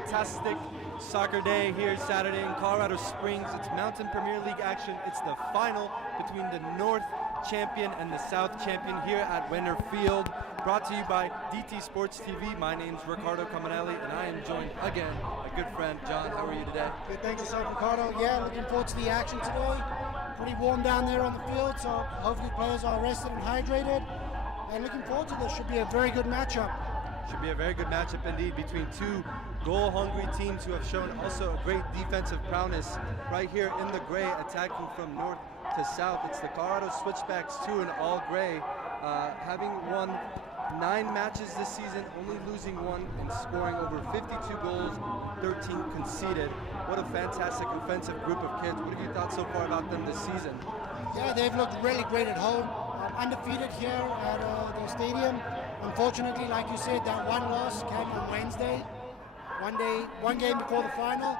fantastic soccer day here Saturday in Colorado Springs. It's Mountain Premier League action. It's the final between the North champion and the South champion here at Weidner Field. Brought to you by DT Sports TV. My name's Ricardo Caminelli, and I am joined again by a good friend, John. How are you today? Good, thanks yourself, Ricardo. Yeah, looking forward to the action today. Pretty warm down there on the field, so hopefully players are rested and hydrated. And looking forward to this. Should be a very good matchup. Should be a very good matchup indeed between two goal-hungry teams who have shown also a great defensive prowess right here in the gray, attacking from north to south. It's the Colorado Switchbacks II in all gray, having won 9 matches this season, only losing 1 and scoring over 52 goals, 13 conceded. What a fantastic offensive group of kids. What have you thought so far about them this season? Yeah, they've looked really great at home. Undefeated here at their stadium. Unfortunately, like you said, that one loss came on Wednesday. One game before the final.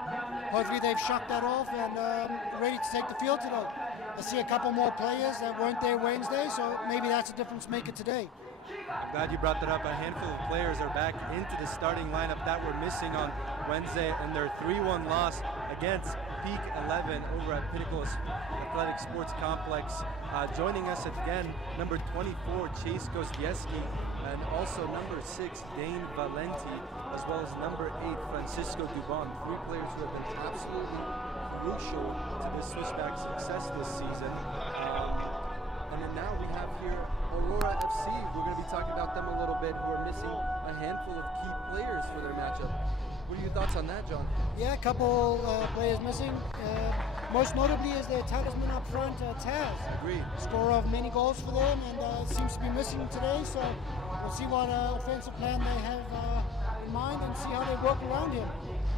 Hopefully they've shut that off and ready to take the field today. I see a couple more players that weren't there Wednesday, so maybe that's a difference maker today. I'm glad you brought that up. A handful of players are back into the starting lineup that were missing on Wednesday in their 3-1 loss against Peak 11 over at Pinnacle Athletic Sports Complex. Joining us again, number 24, Chase Gostieski, and also number 6, Dane Valenti, as well as number 8, Francisco Dubon. 3 players who have been absolutely crucial to the Switchbacks' success this season. And then now we have here Aurora FC. We're going to be talking about them a little bit, who are missing a handful of key players for their matchup. What are your thoughts on that, John? Yeah, a couple players missing. Most notably is their talisman up front, Taz. Agreed. Scorer of many goals for them, and seems to be missing today. So we'll see what offensive plan they have in mind and see how they work around him.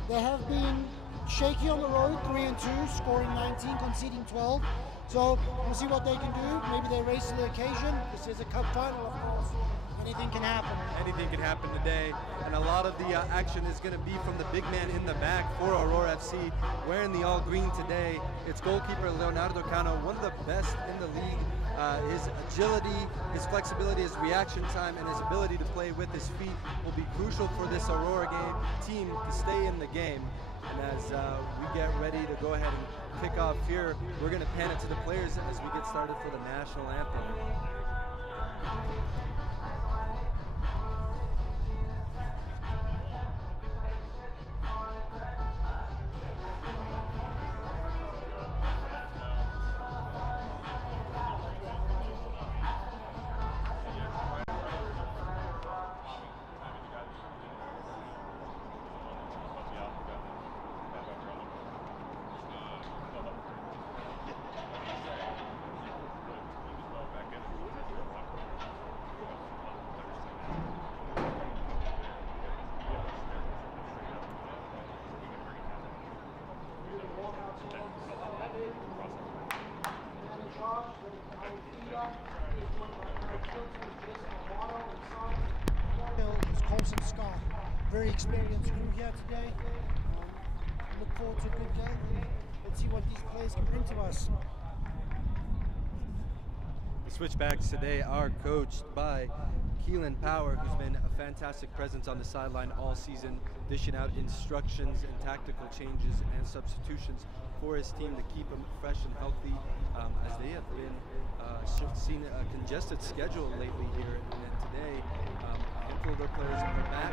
They have been shaky on the road, 3-2, scoring 19, conceding 12. So we'll see what they can do. Maybe they raise to the occasion. This is a cup final, of course. Anything can happen. Anything can happen today, and a lot of the action is going to be from the big man in the back for Aurora FC, wearing the all green today. It's goalkeeper Leonardo Cano, one of the best in the league. His agility, his flexibility, his reaction time, and his ability to play with his feet will be crucial for this Aurora team to stay in the game. And as we get ready to go ahead and kick off here, we're going to pan it to the players as we get started for the national anthem. Very experienced crew here today. Look forward to a good game. Let's see what these players can bring to us. The Switchbacks today are coached by Keelan Power, who's been a fantastic presence on the sideline all season, dishing out instructions and tactical changes and substitutions for his team to keep them fresh and healthy, as they have been seen a congested schedule lately here. And then today, a handful of their players are back.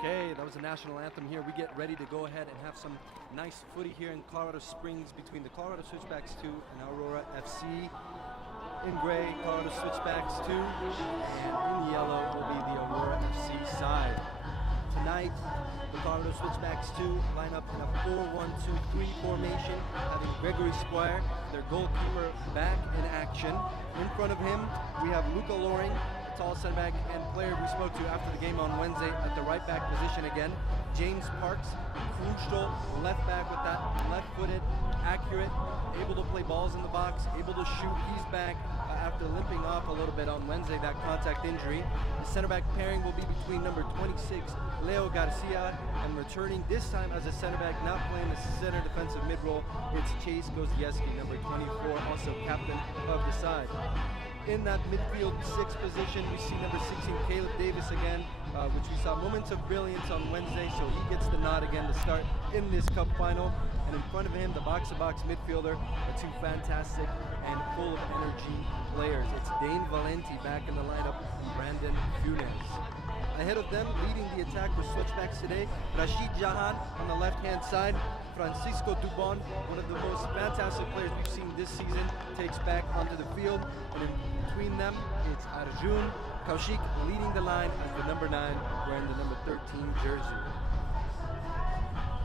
Okay, that was the national anthem here. We get ready to go ahead and have some nice footy here in Colorado Springs between the Colorado Switchbacks II and Aurora FC. In gray, Colorado Switchbacks II, and in yellow will be the Aurora FC side. Tonight, the Colorado Switchbacks II line up in a 4-1-2-3 formation, having Gregory Squire, their goalkeeper, back in action. In front of him, we have Luca Loring, tall center back and player we spoke to after the game on Wednesday at the right back position again. James Parks, crucial left back with that left-footed, accurate, able to play balls in the box, able to shoot. He's back after limping off a little bit on Wednesday, that contact injury. The center back pairing will be between number 26, Leo Garcia, and returning this time as a center back, not playing the center defensive mid-role, it's Chase Gozieski, number 24, also captain of the side. In that midfield 6 position, we see number 16, Caleb Davis again, which we saw moments of brilliance on Wednesday, so he gets the nod again to start in this cup final. And in front of him, the box-to-box midfielder, the two fantastic and full of energy players. It's Dane Valenti back in the lineup, and Brandon Funes. Ahead of them, leading the attack for Switchbacks today, Rashid Jahan on the left-hand side. Francisco Dubon, one of the most fantastic players we've seen this season, takes back onto the field. And in between them, it's Arjun Kaushik leading the line as the number 9, wearing the number 13 jersey.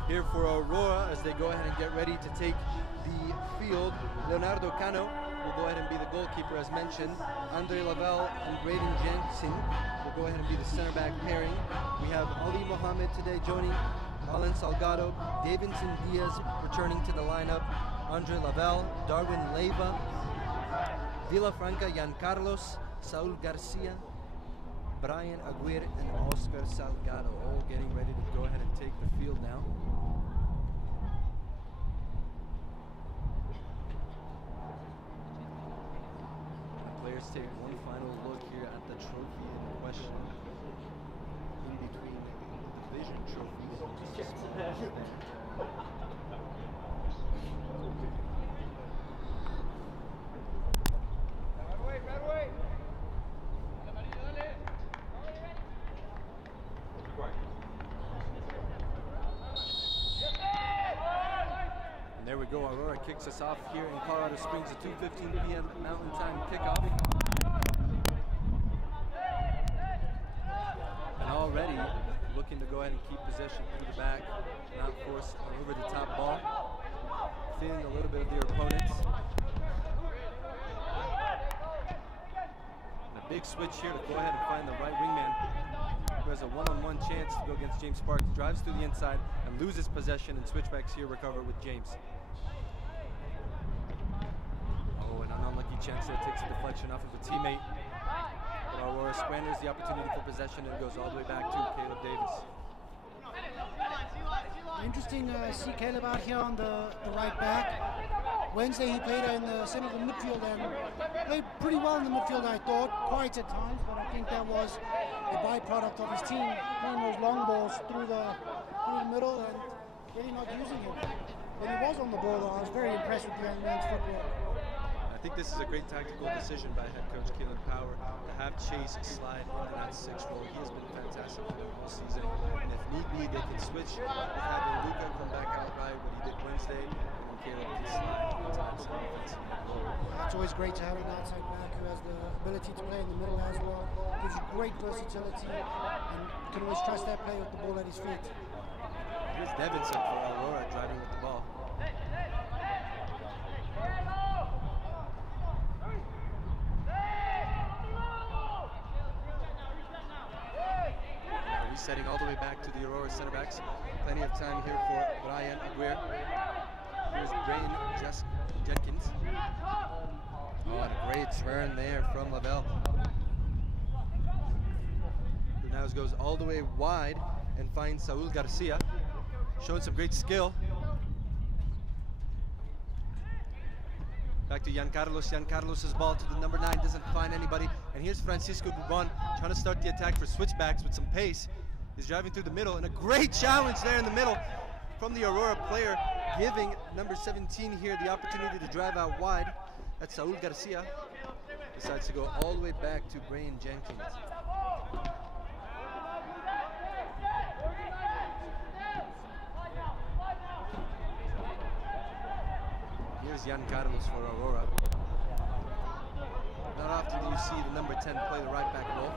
Here for Aurora, as they go ahead and get ready to take the field, Leonardo Cano will go ahead and be the goalkeeper as mentioned. Andre Lavelle and Braden Jensen will go ahead and be the center back pairing. We have Ali Mohammed today joining Alan Salgado, Davidson Diaz returning to the lineup, Andre Lavelle, Darwin Leiva, Villafranca, Giancarlos, Saul Garcia, Brian Aguirre, and Oscar Salgado, all getting ready to go ahead and take the field now. The players take one final look here at the trophy in question, in between the division trophy. And there we go, Aurora kicks us off here in Colorado Springs at 2:15 p.m. Mountain Time kickoff. And already looking to go ahead and keep possession through the back, not force an over-the-top ball, feeling a little bit of their opponents. And a big switch here to go ahead and find the right wingman, who has a one-on-one chance to go against James Parks, drives to the inside and loses possession, and Switchbacks here recover with James. Oh, and an unlucky chance there, takes a deflection off of a teammate. Aurora squanders the opportunity for possession and goes all the way back to Caleb Davis. Interesting to see Caleb out here on the right back. Wednesday he played in the center of the midfield and played pretty well in the midfield, I thought, quiet at times, but I think that was a byproduct of his team playing those long balls through the middle and really not using him. When he was on the ball, though, I was very impressed with the young man's footwork. I think this is a great tactical decision by head coach Caleb Power to have Chase slide into that 6 role. He has been fantastic for them all season, and if need be, they can switch with having Luca come back out right, what he did Wednesday, and then Caleb can slide into that defensive role. It's always great to have an outside back who has the ability to play in the middle as well. Gives you great versatility, and you can always trust that player with the ball at his feet. Here's Devinson for Aurora driving with the ball. Resetting all the way back to the Aurora center backs. Plenty of time here for Brian Aguirre. Here's Brain Jenkins. Oh, and a great turn there from Lavelle. Who now goes all the way wide and finds Saul Garcia. Showing some great skill. Back to Giancarlos. Giancarlos's ball to the number 9, doesn't find anybody. And here's Francisco Dubon trying to start the attack for Switchbacks with some pace. He's driving through the middle, and a great challenge there in the middle from the Aurora player, giving number 17 here the opportunity to drive out wide. That's Saul Garcia. Decides to go all the way back to Brian Jenkins. Here's Jan Carlos for Aurora. Not often do you see the number 10 play the right back role.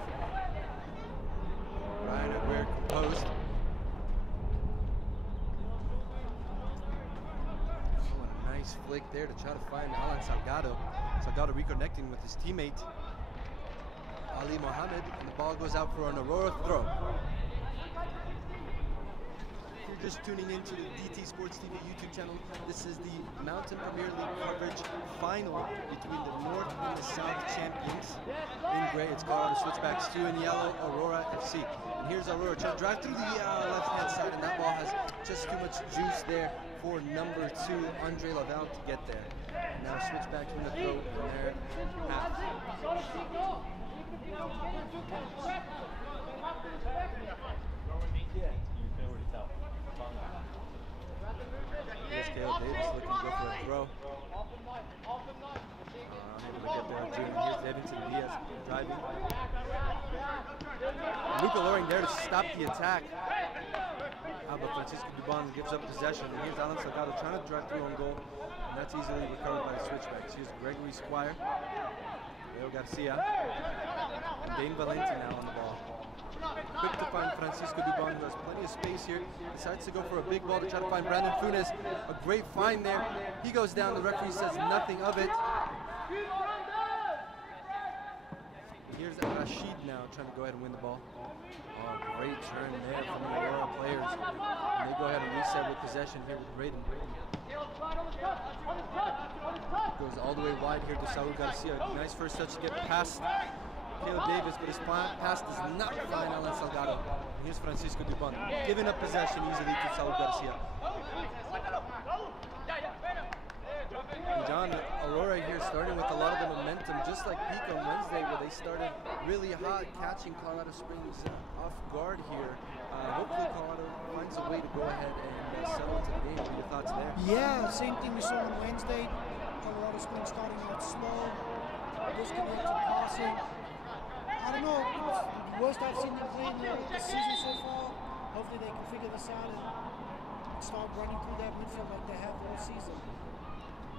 Ryan Aguirre composed. Oh, and a nice flick there to try to find Alan Salgado. Salgado reconnecting with his teammate Ali Mohammed, and the ball goes out for an Aurora throw. If you're just tuning into the DT Sports TV YouTube channel, this is the Mountain Premier League coverage final between the North and the South champions. In gray, it's Colorado Switchbacks II. In yellow, Aurora FC. And here's Aurora trying to drive through the left-hand side, and that ball has just too much juice there for number 2, Andre Laval, to get there. And now Switchbacks win the throw in their half. Here's Caleb Davis looking to go for a throw. Unable to get there on June. Here's Davidson Diaz driving. And Luca Loring there to stop the attack. But Francisco Dubon gives up possession. And here's Alan Salgado trying to drive through on goal. And that's easily recovered by the Switchbacks. Here's Gregory Squire. Leo Garcia. And Dane Valenti now on the ball. Quick to find Francisco Dubon, who has plenty of space here. Decides to go for a big ball to try to find Brandon Funes. A great find there. He goes down. The referee says nothing of it. Here's Rashid now trying to go ahead and win the ball. Oh, great turn there from the Aurora players. And they go ahead and reset with possession here with Braden. Goes all the way wide here to Saul Garcia. Nice first touch to get past Caleb Davis, but his pass does not find Alan Salgado. And here's Francisco Dubon, giving up possession easily to Saul Garcia. And John, Aurora here starting with a lot of the momentum, just like Peak on Wednesday, where they started really hot, catching Colorado Springs off guard here. Hopefully Colorado finds a way to go ahead and settle into the game. What are your thoughts there? Yeah, same thing we saw on Wednesday. Colorado Springs starting out slow, disconnected passing. I don't know, it's the worst I've seen them play in the season so far. Hopefully they can figure this out and start running through that midfield like they have all season.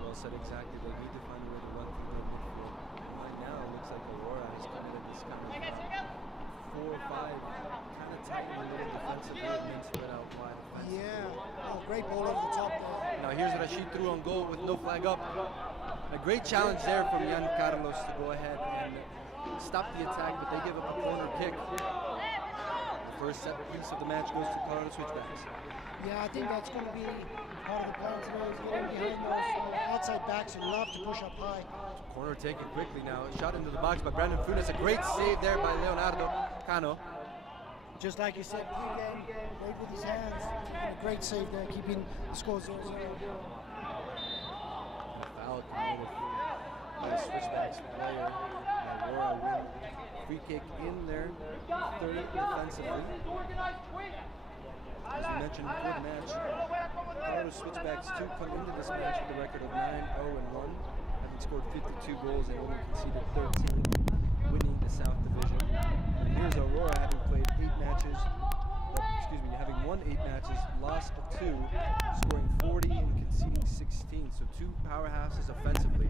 Well said, exactly. They need to find a way to run through that midfield. Right now, it looks like Aurora has committed this kind of 4 or 5, kind of tight and a little defensively, and then spread out wide offensively. Yeah, oh, great ball over the top there. Now here's Rashid through on goal with no flag up. A great challenge there from Jan Carlos to go ahead and stop the attack, but they give up a corner kick. The first set piece of the match goes to Colorado Switchbacks. Yeah, I think that's going to be part of the plan today, is getting behind those outside backs who love to push up high. Corner taken quickly now. Shot into the box by Brandon Funes. A great save there by Leonardo Cano. Just like you said, pre-game, great with his hands, and a great save there, keeping the score 0-0. Foul committed by a Switchbacks player. Aurora win free kick in there, third defensively. As we mentioned before the match, Colorado Switchbacks II come into this match with a record of 9-0-1, having scored 52 goals and only conceded 13, winning the South Division. And here's Aurora having played 8 matches, having won 8 matches, lost 2, scoring 40 and conceding 16. So 2 powerhouses offensively.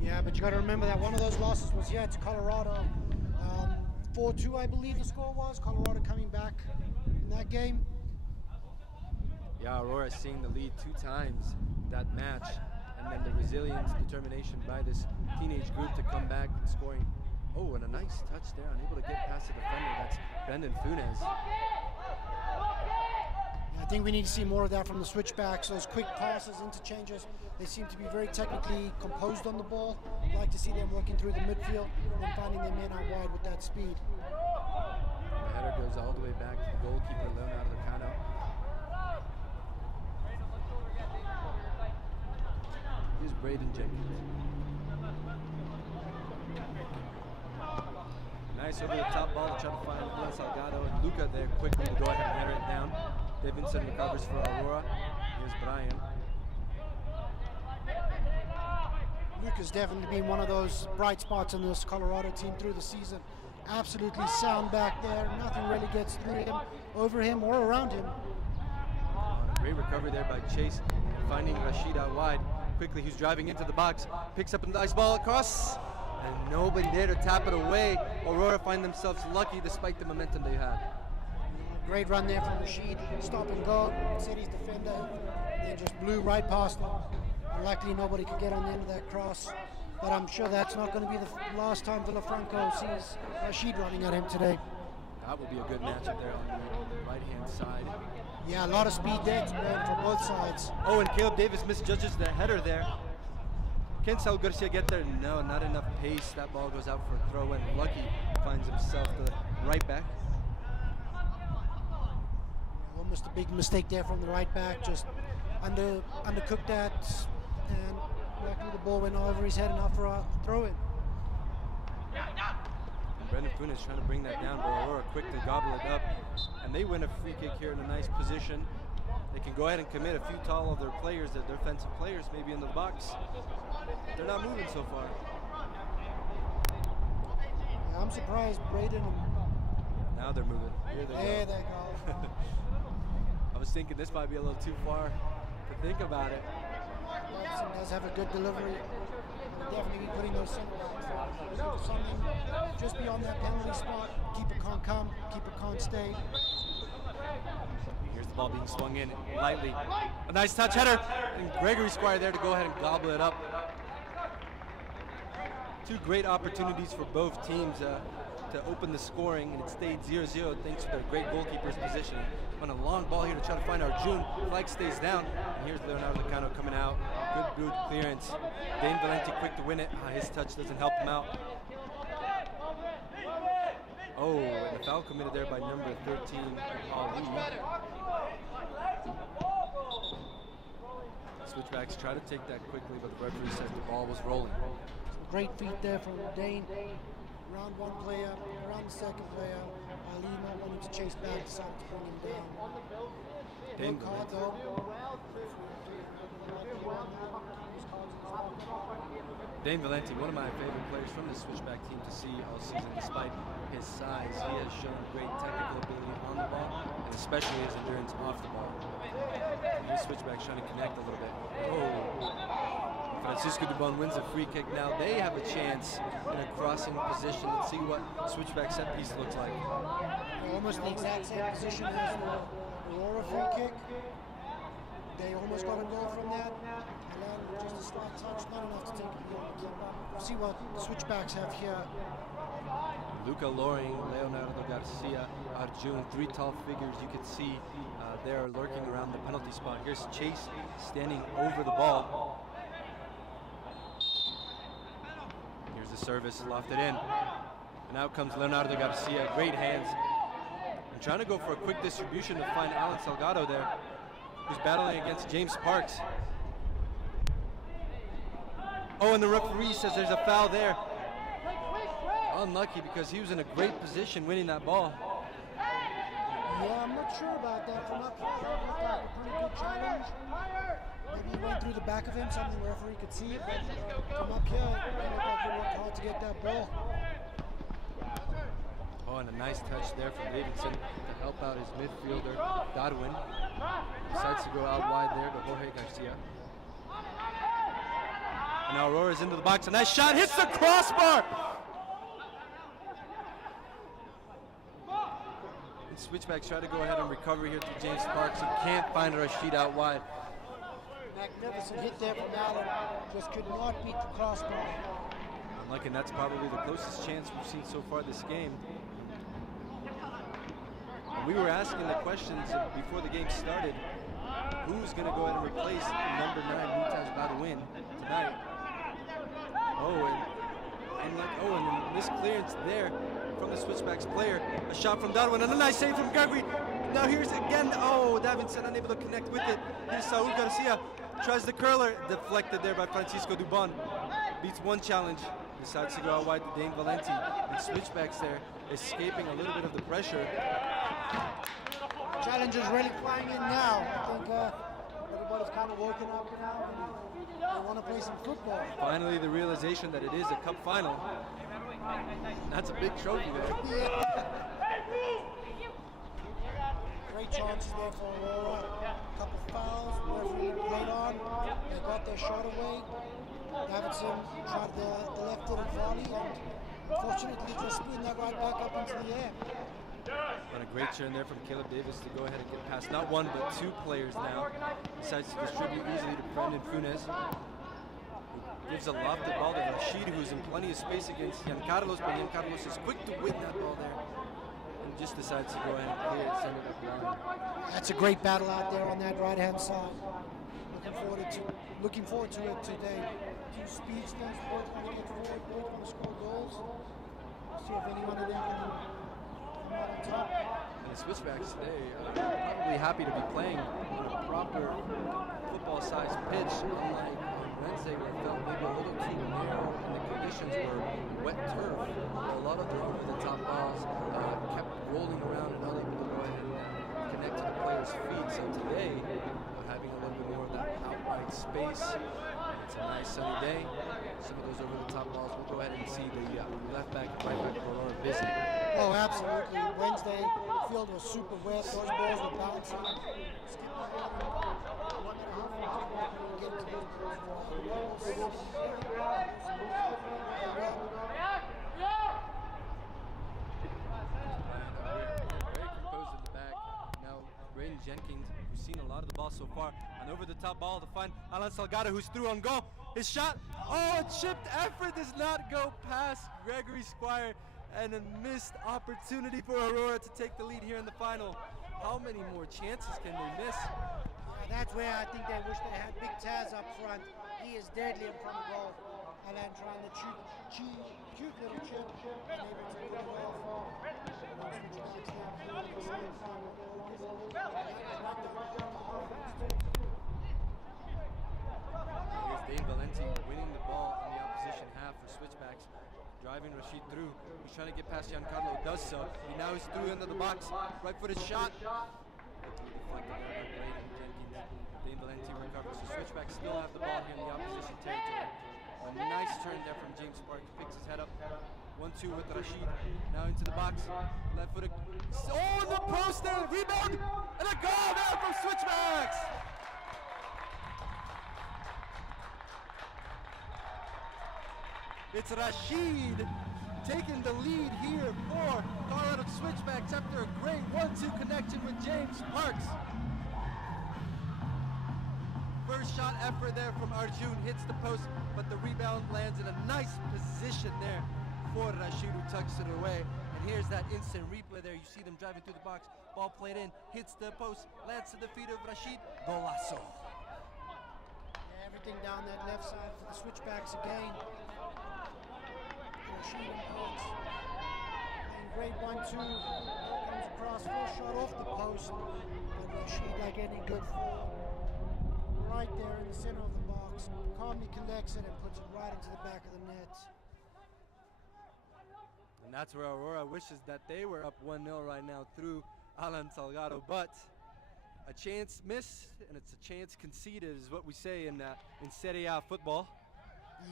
Yeah, but you got to remember that one of those losses was to Colorado. 4-2, I believe the score was. Colorado coming back in that game. Yeah, Aurora seeing the lead 2 times that match, and then the resilience, determination by this teenage group to come back and scoring. Oh, and a nice touch there, unable to get past the defender. That's Brandon Funes. I think we need to see more of that from the Switchbacks. Those quick passes, interchanges. They seem to be very technically composed on the ball. I'd like to see them working through the midfield and finding their men out wide with that speed. The header goes all the way back to the goalkeeper, Leonardo Cano. Here's Braden Jenkins. Nice over the top ball to try to find Juan Salgado, and Luca there quickly to go ahead and header it down. Davidson recovers for Aurora. Here's Brian. Luca's definitely been one of those bright spots in this Colorado team through the season. Absolutely sound back there. Nothing really gets through him, over him, or around him. A great recovery there by Chase, finding Rashid out wide. quickly. He's driving into the box, picks up a nice ball across, and nobody there to tap it away. Aurora find themselves lucky despite the momentum they had. Great run there from Rashid, stop and go. City's defender, they just blew right past him. Luckily, nobody could get on the end of that cross. But I'm sure that's not going to be the last time Villafranco sees Rashid running at him today. That would be a good matchup there on the right-hand side. Yeah, a lot of speed there from both sides. Oh, and Caleb Davis misjudges the header there. Can Saul Garcia get there? No, not enough pace. That ball goes out for a throw, and Lucky finds himself the right back. Almost a big mistake there from the right back, just undercooked that, and luckily the ball went over his head enough for a throw-in. Brendan Funes trying to bring that down, but Aurora quick to gobble it up, and they win a free kick here in a nice position. They can go ahead and commit a few tall of their players, their defensive players, maybe into the box. They're not moving so far. Yeah, I'm surprised Braden. Now they're moving. Here they there go. They go. I was thinking this might be a little too far to think about it. Robinson does have a good delivery. He'll definitely be putting those center backs something just beyond that penalty spot. Keeper can't come, keeper can't stay. Here's the ball being swung in lightly. A nice touch header, and Gregory Squire there to go ahead and gobble it up. Two great opportunities for both teams to open the scoring, and it stayed 0-0 thanks to their great goalkeeper's positioning. On a long ball here to try to find Arjun. Flag stays down, and here's Leonardo Cano coming out. Good clearance. Dane Valenti quick to win it. His touch doesn't help him out. Oh, and the foul committed there by number 13, Ali. Switchbacks try to take that quickly, but the referee says the ball was rolling. Great feet there from Dane. Around one player, around the second player. Ali not wanting to chase back, decided to bring him down. Dane No card though. Dane Valenti, one of my favorite players from the Switchback team to see all season, despite his size. He has shown great technical ability on the ball, and especially his endurance off the ball. And these Switchbacks trying to connect a little bit. Oh, Francisco Dubon wins a free kick. Now they have a chance in a crossing position. Let's see what Switchback set piece looks like. Almost the exact same position as the Aurora free kick. They almost got a goal from that. And then just a slight touch, not enough to take it beyond the keeper. We'll see what the Switchbacks have here. Luca Loring, Leonardo Garcia, Arjun, three tall figures you can see there lurking around the penalty spot. Here's Chase standing over the ball. Here's the service, lofted in. And out comes Leonardo Garcia, great hands. I'm trying to go for a quick distribution to find Alan Salgado there, who's battling against James Parks. Oh, and the referee says there's a foul there. Unlucky because he was in a great position winning that ball. Yeah, I'm not sure about that. From up here, it looked like a pretty good challenge. Maybe he went through the back of him, something the referee could see. But from up here, it looked like he worked hard to get that ball. Oh, and a nice touch there from Davidson to help out his midfielder, Darwin. Decides to go out wide there to Jorge Garcia. And now Aurora's into the box. A nice shot, hits the crossbar! And Switchbacks try to go ahead and recover here through James Parks. He can't find Rashid out wide. Magnificent hit there from Allen. Just could not beat the crossbar. Unlucky, and that's probably the closest chance we've seen so far this game. We were asking the questions before the game started. Who's going to go ahead and replace number 9, Mutaz Badawin, tonight? And then this clearance there from the Switchbacks player. A shot from Darwin and a nice save from Gregory. Now here's again, Davinson unable to connect with it. Here's Saul Garcia, tries the curler, deflected there by Francisco Dubon. Beats one challenge, decides to go out wide to Dane Valenti. And Switchbacks there, escaping a little bit of the pressure. Challenge is really flying in now. I think everybody's kind of woken up now. They want to play some football. Finally, the realization that it is a cup final. That's a big trophy there. Yeah. Great chances there for Aurora. A couple fouls, referee played on. They got got their shot away. Davidson tried the left-footed volley, and unfortunately just spin that right back up into the air. And a great turn there from Caleb Davis to go ahead and get past not one but two players now. Decides to distribute easily to Brendan Funes. Who gives a lofted ball to Rashid, who's in plenty of space against Giancarlos, but Giancarlos is quick to win that ball there. And just decides to go ahead and clear it, send it up the line. That's a great battle out there on that right-hand side. Looking forward to it today. Two speedsters, both want to get forward, both want to score goals. See if anyone of them can come out on top. And the Switchbacks today are probably happy to be playing on a proper football-sized pitch, unlike on Wednesday where it felt maybe a little too narrow and the conditions were wet turf. Where a lot of their over-the-top balls kept rolling around and unable to go ahead and connect to the players' feet. So today, having a little bit more of that outright space. It's a nice sunny day. Some of those over-the-top balls, we'll go ahead and see the left back and right back of Aurora busy. Oh, absolutely. Wednesday, the field was super wet. Those balls were bouncing. Jenkins, who's seen a lot of the ball so far, and over the top ball to find Alan Salgado, who's through on goal. His shot, oh, chipped effort does not go past Gregory Squire, and a missed opportunity for Aurora to take the lead here in the final. How many more chances can they miss? That's where I think they wish they had Big Taz up front. He is deadly in front of goal. Alan trying to cute little chip, and able to put it off. Here's Dane Valenti winning the ball in the opposition half for Switchbacks. Driving Rashid through. He's trying to get past Giancarlo, does so. Now he's through into the box. Right-footed shot. Deflected there by Braden Jenkins. Dane Valenti recovers. So Switchbacks still have the ball here in the opposition territory. A nice turn there from James Sparks. Picks his head up. 1-2 with Rashid. Now into the box. Left-footed. Oh, the post there. Rebound. And a goal there from Switchbacks. It's Rashid taking the lead here for Colorado Switchbacks after a great 1-2 connection with James Sparks. First shot effort there from Arjun, hits the post, but the rebound lands in a nice position there for Rashid, who tucks it away. And here's that instant replay there. You see them driving through the box, ball played in, hits the post, lands to the feet of Rashid. Golazo. Yeah, everything down that left side for the Switchbacks again. Rashid and Parks playing great 1-2. Comes across, first shot off the post, but Rashid, like any good forward, right there in the center of the box, calmly collects it and puts it right into the back of the net. And that's where Aurora wishes that they were up 1-0 right now through Alan Salgado, but a chance missed and it's a chance conceded is what we say in Serie A football.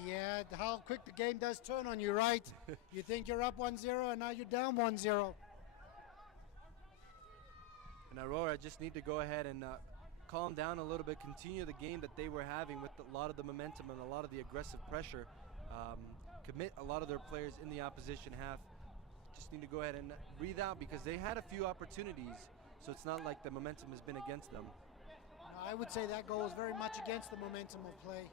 Yeah, how quick the game does turn on you, right? You think you're up 1-0 and now you're down 1-0. And Aurora just need to go ahead and calm down a little bit, continue the game that they were having with a lot of the momentum and a lot of the aggressive pressure. Commit a lot of their players in the opposition half. Just need to go ahead and breathe out because they had a few opportunities, so it's not like the momentum has been against them. I would say that goal was very much against the momentum of play.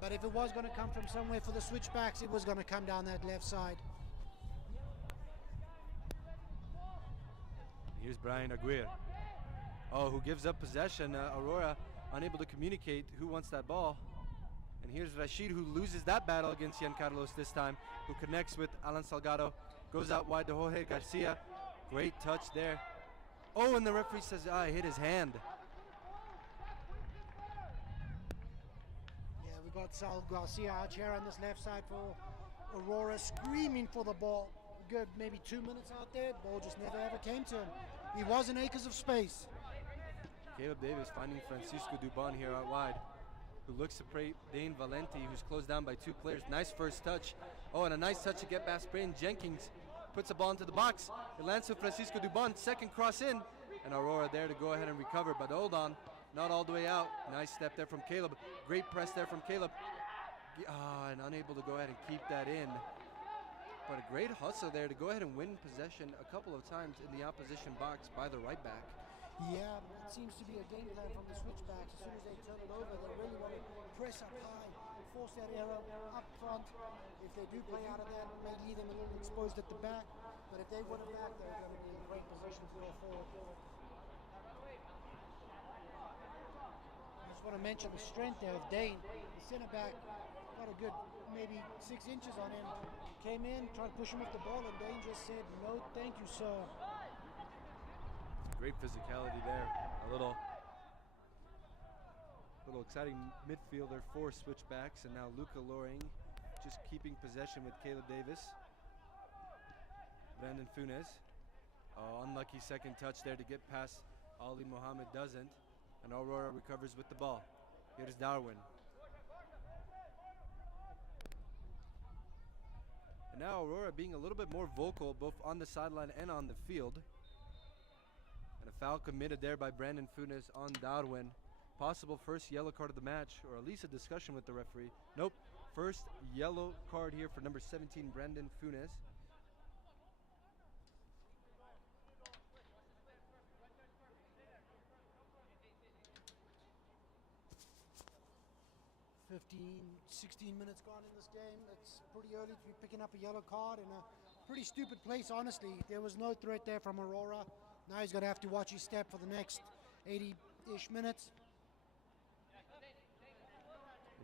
But if it was going to come from somewhere for the Switchbacks, it was going to come down that left side. Here's Brian Aguirre. Oh, who gives up possession. Aurora unable to communicate who wants that ball. And here's Rashid, who loses that battle against Giancarlos this time, who connects with Alan Salgado, goes out wide to Jorge Garcia. Great touch there. Oh, and the referee says, he hit his hand. Yeah, we got Sal Garcia out here on this left side for Aurora, screaming for the ball. Good, maybe 2 minutes out there. The ball just never ever came to him. He was in acres of space. Caleb Davis finding Francisco Dubon here out wide, who looks to play Dane Valenti, who's closed down by two players. Nice first touch. Oh, and a nice touch to get past Brain. Jenkins puts the ball into the box. It lands to Francisco Dubon. Second cross in. And Aurora there to go ahead and recover. But hold on. not all the way out. Nice step there from Caleb. Great press there from Caleb. And unable to go ahead and keep that in. But a great hustle there to go ahead and win possession a couple of times in the opposition box by the right back. Yeah, it seems to be a game plan from the switchbacks. As soon as they turn it over, they really want to press up high, force that error up front. If they do play out of that, it may leave them a little exposed at the back. But if they win it back, they're going to be in great position to go forward. I just want to mention the strength there of Dane, the center back. Got a good maybe 6 inches on him. Came in, tried to push him off the ball, and Dane just said, "No, thank you, sir." Great physicality there. A little exciting midfielder for switchbacks, and now Luca Loring just keeping possession with Caleb Davis. Brandon Funes. Oh, unlucky second touch there to get past Ali Mohammed, doesn't. And Aurora recovers with the ball. Here's Darwin. And now Aurora being a little bit more vocal both on the sideline and on the field. And a foul committed there by Brandon Funes on Darwin. Possible first yellow card of the match, or at least a discussion with the referee. Nope, first yellow card here for number 17, Brandon Funes. $15, 16 minutes gone in this game. It's pretty early to be picking up a yellow card in a pretty stupid place, honestly. There was no threat there from Aurora. Now he's going to have to watch his step for the next 80-ish minutes.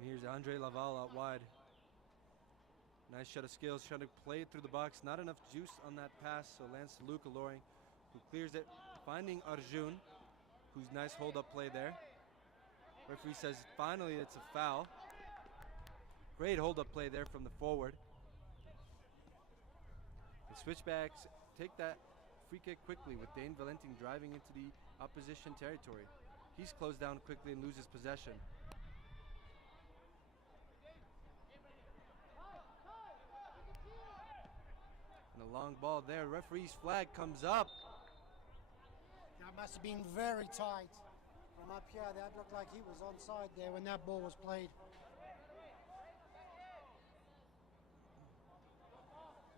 And here's Andre Laval out wide. Nice shot of skills, trying to play it through the box. Not enough juice on that pass, so lands to Luca Loring, who clears it, finding Arjun, who's nice hold-up play there. Referee says finally it's a foul. Great hold-up play there from the forward. The switchbacks take that free kick quickly with Dane Valentin driving into the opposition territory. He's closed down quickly and loses possession. And a long ball there. Referee's flag comes up. That must have been very tight. From up here, that looked like he was onside there when that ball was played.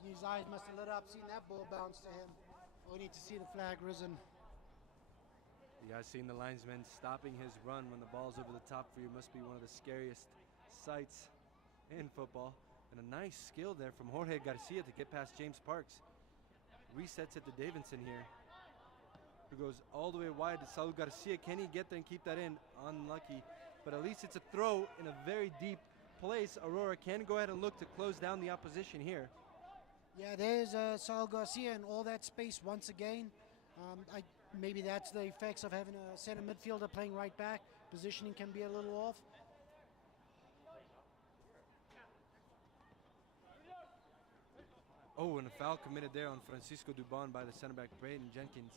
His eyes must have lit up, seeing that ball bounce to him. We need to see the flag risen. You guys seen the linesman stopping his run when the ball's over the top for you. Must be one of the scariest sights in football. And a nice skill there from Jorge Garcia to get past James Parks. Resets it to Davidson here, who goes all the way wide to Saul Garcia. Can he get there and keep that in? Unlucky, but at least it's a throw in a very deep place. Aurora can go ahead and look to close down the opposition here. Yeah, there's Saul Garcia in all that space once again. Maybe that's the effects of having a center midfielder playing right back. Positioning can be a little off. Oh, and a foul committed there on Francisco Dubon by the center back, Braden Jenkins.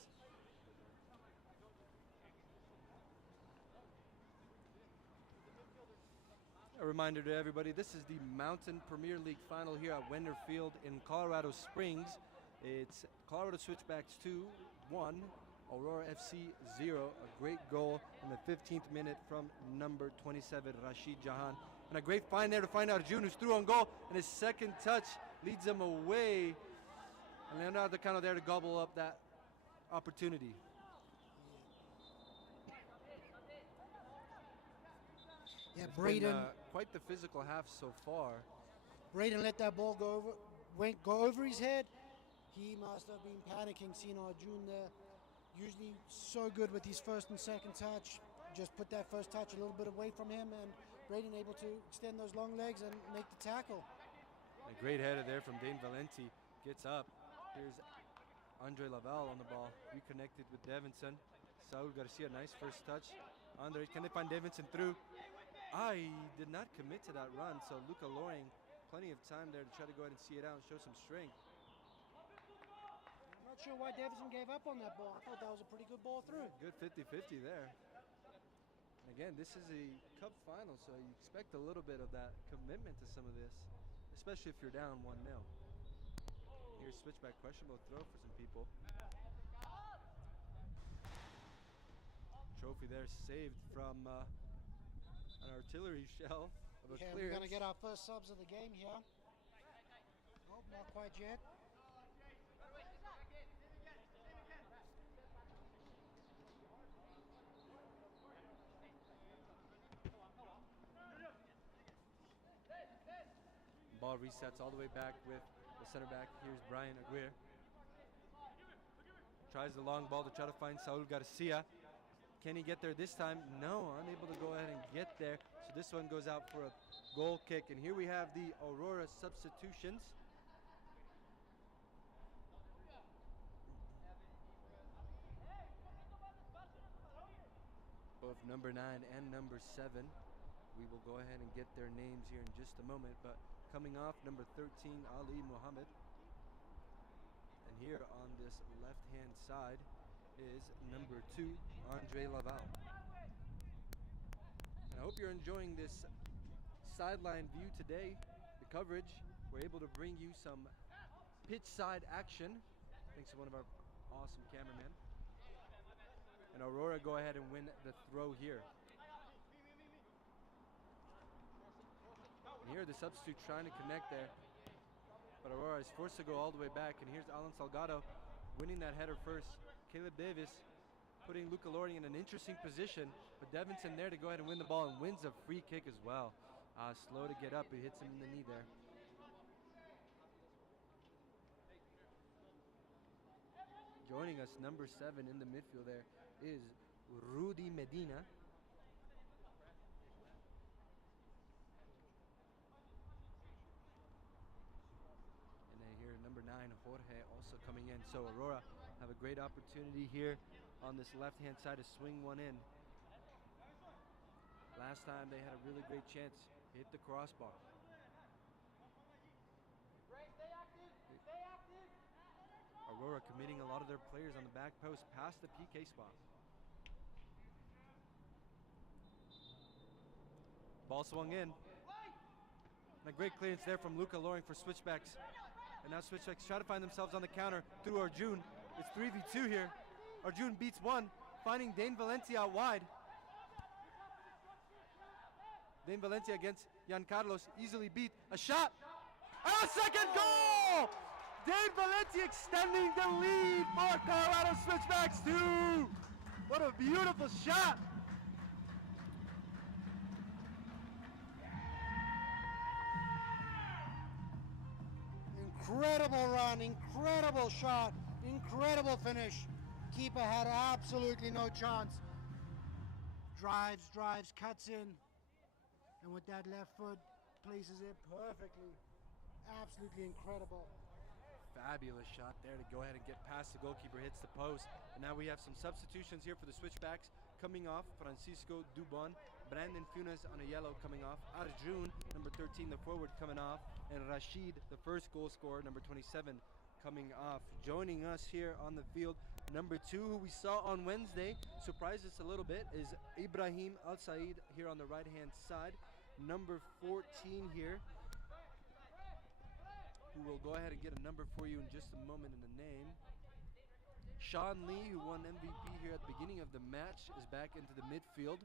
A reminder to everybody, this is the Mountain Premier League final here at Weidner Field in Colorado Springs. It's Colorado Switchbacks 2, 1, Aurora FC 0. A great goal in the 15th minute from number 27, Rashid Jahan. And a great find there to find Arjun, who's through on goal, and his second touch leads him away. And Leonardo Cano there to gobble up that opportunity. Yeah, It's Braden. been, quite the physical half so far. Braden let that ball go over his head. He must have been panicking, seeing Arjun there. Usually so good with his first and second touch. Just put that first touch a little bit away from him, and Braden able to extend those long legs and make the tackle. A great header there from Dane Valenti. Gets up. Here's Andre Laval on the ball. Reconnected with Devinson. Saul Garcia, nice first touch. Andre, can they find Devinson through? He did not commit to that run, so Luca Loring, plenty of time there to try to go ahead and see it out and show some strength. I'm not sure why Devinson gave up on that ball. I thought that was a pretty good ball through. Good 50-50 there. And again, this is a cup final, so you expect a little bit of that commitment to some of this, especially if you're down 1-0. Here's switchback, questionable throw for some people. Trophy there saved from an artillery shell of a Yeah, clearance. we're going to get our first subs of the game here. Oh, not quite yet. Ball resets all the way back with the center back. Here's Brian Aguirre. Tries the long ball to try to find Saul Garcia. Can he get there this time? No, unable to go ahead and get there. So this one goes out for a goal kick. And here we have the Aurora substitutions. Both number 9 and number 7. We will go ahead and get their names here in just a moment. But coming off, number 13, Ali Mohammed. And here on this left-hand side is number 2, Andre Laval. And I hope you're enjoying this sideline view today. The coverage, we're able to bring you some pitch side action, thanks to one of our awesome cameramen. And Aurora go ahead and win the throw here. And here the substitute trying to connect there, but Aurora is forced to go all the way back. And here's Alan Salgado winning that header first. Caleb Davis putting Luca Lordi in an interesting position, but Devinson there to go ahead and win the ball and wins a free kick as well. Slow to get up, he hits him in the knee there. Joining us, number 7 in the midfield there is Rudy Medina. And then here, number 9, Jorge, also coming in. So Aurora have a great opportunity here on this left-hand side to swing one in. Last time they had a really great chance, hit the crossbar. Stay active, stay active. Aurora committing a lot of their players on the back post past the PK spot. Ball swung in. And a great clearance there from Luca Loring for Switchbacks. And now Switchbacks try to find themselves on the counter through Arjun. It's 3v2 here. Arjun beats one, finding Dane Valencia out wide. Dane Valencia against Jan Carlos, easily beat. A shot, and a second goal! Dane Valencia extending the lead for Colorado Switchbacks II. What a beautiful shot! Incredible run, incredible shot, incredible finish. Keeper had absolutely no chance. Drives, cuts in, and with that left foot, places it perfectly. Absolutely incredible. Fabulous shot there to go ahead and get past the goalkeeper, hits the post. And now we have some substitutions here for the Switchbacks. Coming off, Francisco Dubon, Brandon Funes on a yellow coming off, Arjun, number 13, the forward coming off, and Rashid, the first goal scorer, number 27, coming off. Joining us here on the field, number 2, who we saw on Wednesday, surprised us a little bit, is Ibrahim Al Said here on the right-hand side. Number 14 here, who will go ahead and get a number for you in just a moment in the name. Sean Lee, who won MVP here at the beginning of the match, is back into the midfield.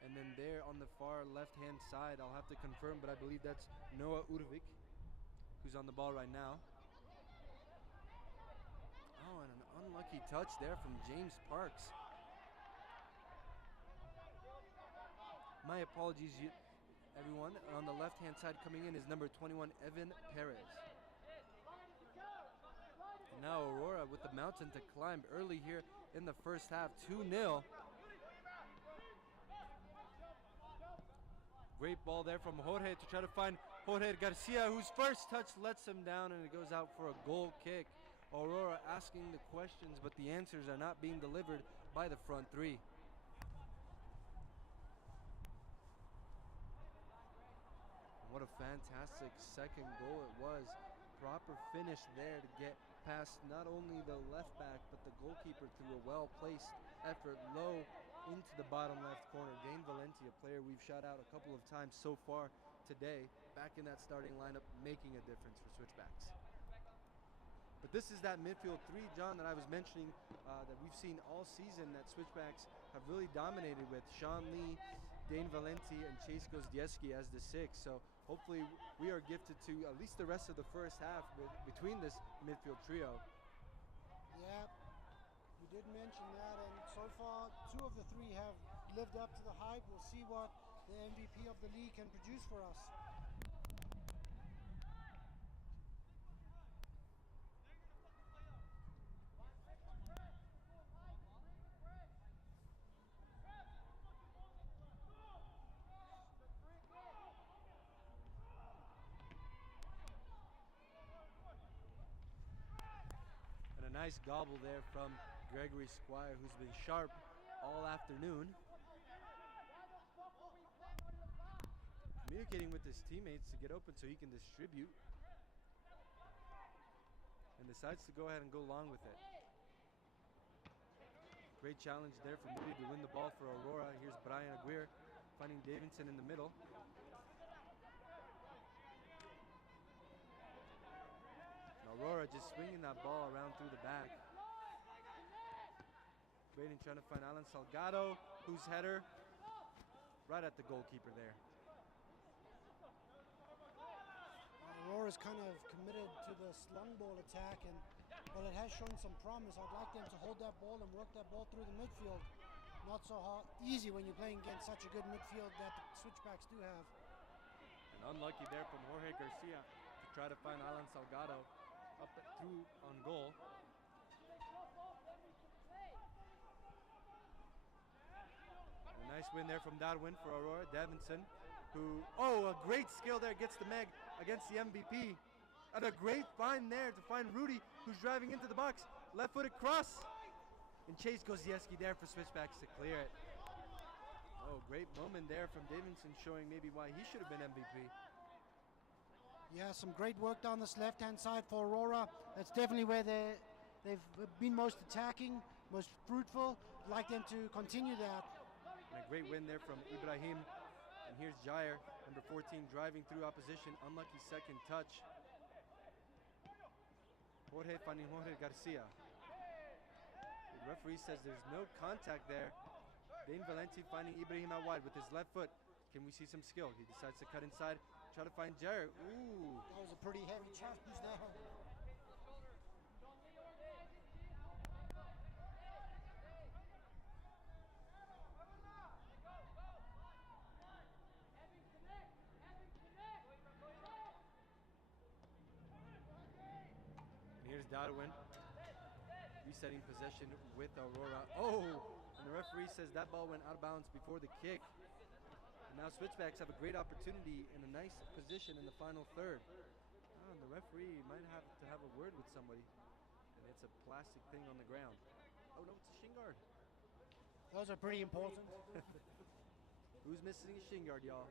And then there on the far left-hand side, I'll have to confirm, but I believe that's Noah Urvik, who's on the ball right now. Oh, and an unlucky touch there from James Parks. My apologies, everyone. On the left-hand side coming in is number 21, Evan Perez. And now Aurora with the mountain to climb early here in the first half, 2-0. Great ball there from Jorge to try to find Jorge Garcia, whose first touch lets him down, and it goes out for a goal kick. Aurora asking the questions, but the answers are not being delivered by the front three. What a fantastic second goal it was. Proper finish there to get past not only the left back, but the goalkeeper through a well-placed effort low into the bottom left corner. Dane Valencia, a player we've shot out a couple of times so far today, back in that starting lineup, making a difference for Switchbacks. But this is that midfield three, John, that I was mentioning that we've seen all season that Switchbacks have really dominated with Sean Lee, Dane Valenti, and Chase Gozdiewski as the six. So hopefully we are gifted to at least the rest of the first half between this midfield trio. Yeah, you did mention that, and so far 2 of the 3 have lived up to the hype. We'll see what the MVP of the league can produce for us. And a nice gobble there from Gregory Squire, who's been sharp all afternoon. Communicating with his teammates to get open so he can distribute. And decides to go ahead and go long with it. Great challenge there for Moody to win the ball for Aurora. Here's Brian Aguirre finding Davidson in the middle. Aurora just swinging that ball around through the back. Waiting, trying to find Alan Salgado, whose header right at the goalkeeper there. Aurora's kind of committed to the slung ball attack, and well, it has shown some promise. I'd like them to hold that ball and work that ball through the midfield. Not so easy when you're playing against such a good midfield that the Switchbacks do have. And unlucky there from Jorge Garcia to try to find Alan Salgado up through on goal. And a nice win there from Darwin for Aurora. Davinson, who, a great skill there, gets the Meg against the MVP. And a great find there to find Rudy, who's driving into the box. Left-footed cross. And Chase Gozdiewski there for Switchbacks to clear it. Oh, great moment there from Davinson, showing maybe why he should have been MVP. Yeah, some great work down this left-hand side for Aurora. That's definitely where they've been most attacking, most fruitful. I'd like them to continue that. And a great win there from Ibrahim. And here's Jair, number 14, driving through opposition. Unlucky second touch. Jorge finding Jorge Garcia. The referee says there's no contact there. Dane Valenti finding Ibrahim out wide with his left foot. Can we see some skill? He decides to cut inside, try to find Jair. Ooh. That was a pretty heavy challenge there. And here's Darwin resetting possession with Aurora. Oh, and the referee says that ball went out of bounds before the kick. And now Switchbacks have a great opportunity in a nice position in the final third. Oh, and the referee might have to have a word with somebody. And it's a plastic thing on the ground. Oh no, it's a shin guard. Those are pretty important. Who's missing a shin guard, y'all?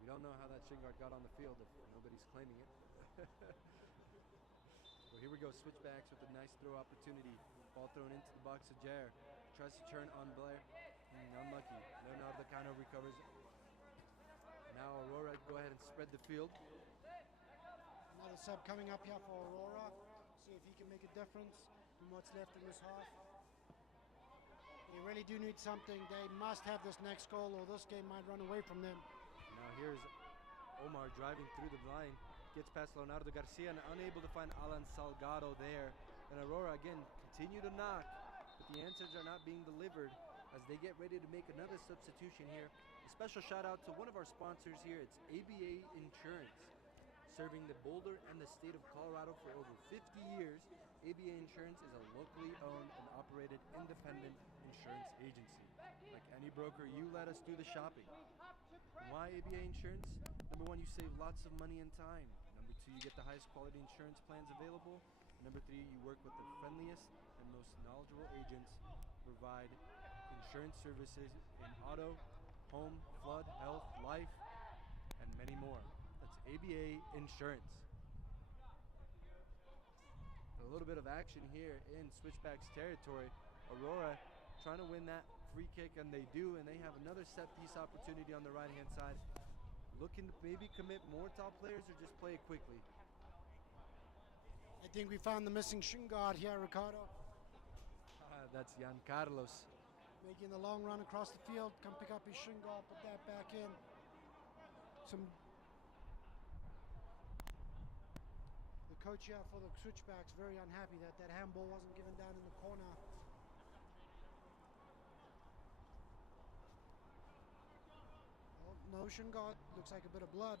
We don't know how that shin guard got on the field if nobody's claiming it. Well, here we go, Switchbacks with a nice throw opportunity. Ball thrown into the box of Jair. Tries to turn on Blair. Unlucky. Leonardo Cano recovers. Now Aurora go ahead and spread the field. Another sub coming up here for Aurora. See if he can make a difference from what's left in this half. They really do need something. They must have this next goal or this game might run away from them. Now here's Omar driving through the line. Gets past Leonardo Garcia and unable to find Alan Salgado there. And Aurora again continue to knock, but the answers are not being delivered as they get ready to make another substitution here. A special shout out to one of our sponsors here. It's ABA Insurance. Serving the Boulder and the state of Colorado for over 50 years, ABA Insurance is a locally owned and operated independent insurance agency. Like any broker, you let us do the shopping. And why ABA Insurance? Number one, you save lots of money and time. Number two, you get the highest quality insurance plans available. And number three, you work with the friendliest and most knowledgeable agents to provide insurance services in auto, home, flood, health, life, and many more. That's ABA Insurance. A little bit of action here in Switchbacks territory. Aurora trying to win that free kick, and they do, and they have another set piece opportunity on the right-hand side. Looking to maybe commit more top players or just play it quickly. I think we found the missing shin guard here, Ricardo. That's Jan Carlos. Making the long run across the field, come pick up his shin guard, put that back in. The coach here for the Switchbacks very unhappy that that handball wasn't given down in the corner. Well, no shin guard, looks like a bit of blood.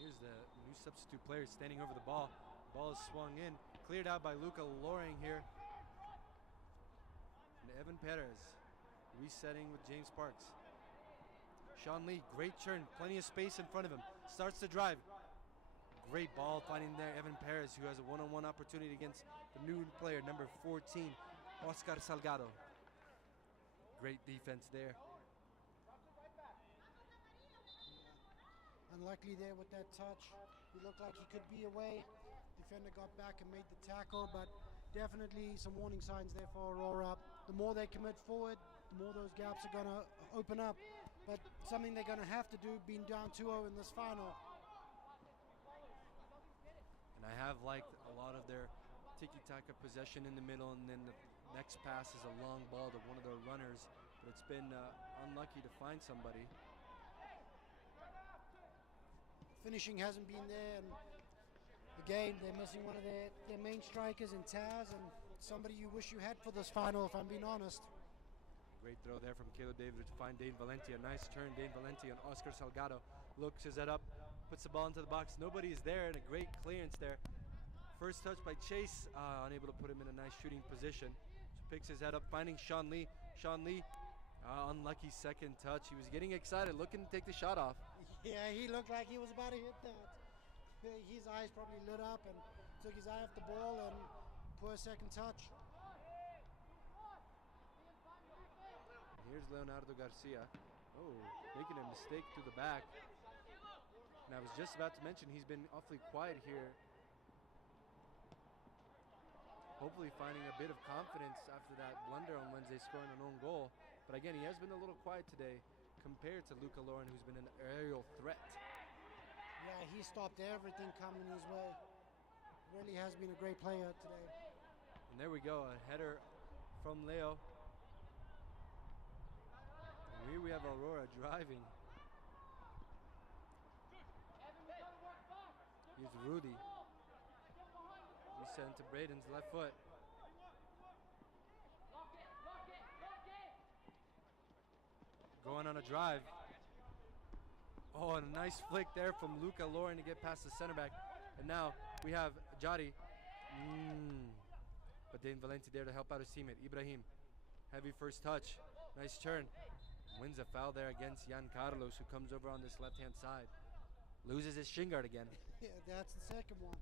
Here's the new substitute player standing over the ball. Ball is swung in, cleared out by Luca Loring here. And Evan Perez resetting with James Parks. Sean Lee, great turn, plenty of space in front of him. Starts to drive. Great ball finding there Evan Perez, who has a one-on-one opportunity against the new player, number 14, Oscar Salgado. Great defense there. Unlucky there with that touch. He looked like he could be away. Defender got back and made the tackle, but definitely some warning signs there for Aurora. The more they commit forward, the more those gaps are going to open up. But something they're going to have to do, being down 2-0 in this final. And I have liked a lot of their tiki-taka possession in the middle, and then the next pass is a long ball to one of their runners, but it's been unlucky to find somebody. Finishing hasn't been there, and again they're missing one of their main strikers in Taz, and somebody you wish you had for this final, if I'm being honest. Great throw there from Caleb David to find Dane Valenti. A nice turn, Dane Valenti on Oscar Salgado. Looks his head up, puts the ball into the box. Nobody is there, and a great clearance there. First touch by Chase, unable to put him in a nice shooting position. So picks his head up, finding Sean Lee. Sean Lee, unlucky second touch. He was getting excited, looking to take the shot off. Yeah, he looked like he was about to hit that. His eyes probably lit up and took his eye off the ball, and poor second touch. Here's Leonardo Garcia. Oh, making a mistake through the back. And I was just about to mention he's been awfully quiet here. Hopefully finding a bit of confidence after that blunder on Wednesday, scoring an own goal. But again, he has been a little quiet today compared to Luca Loren, who's been an aerial threat. Yeah, he stopped everything coming his way. Really has been a great player today. And there we go, a header from Leo. And here we have Aurora driving. Here's Rudy. We send to Braden's left foot. Going on a drive. Oh, and a nice flick there from Luca Loren to get past the center back. And now we have Jari. But Dane Valenti there to help out his teammate. Ibrahim, heavy first touch. Nice turn. Wins a foul there against Jan Carlos, who comes over on this left-hand side. Loses his shin guard again. Yeah, that's the second one.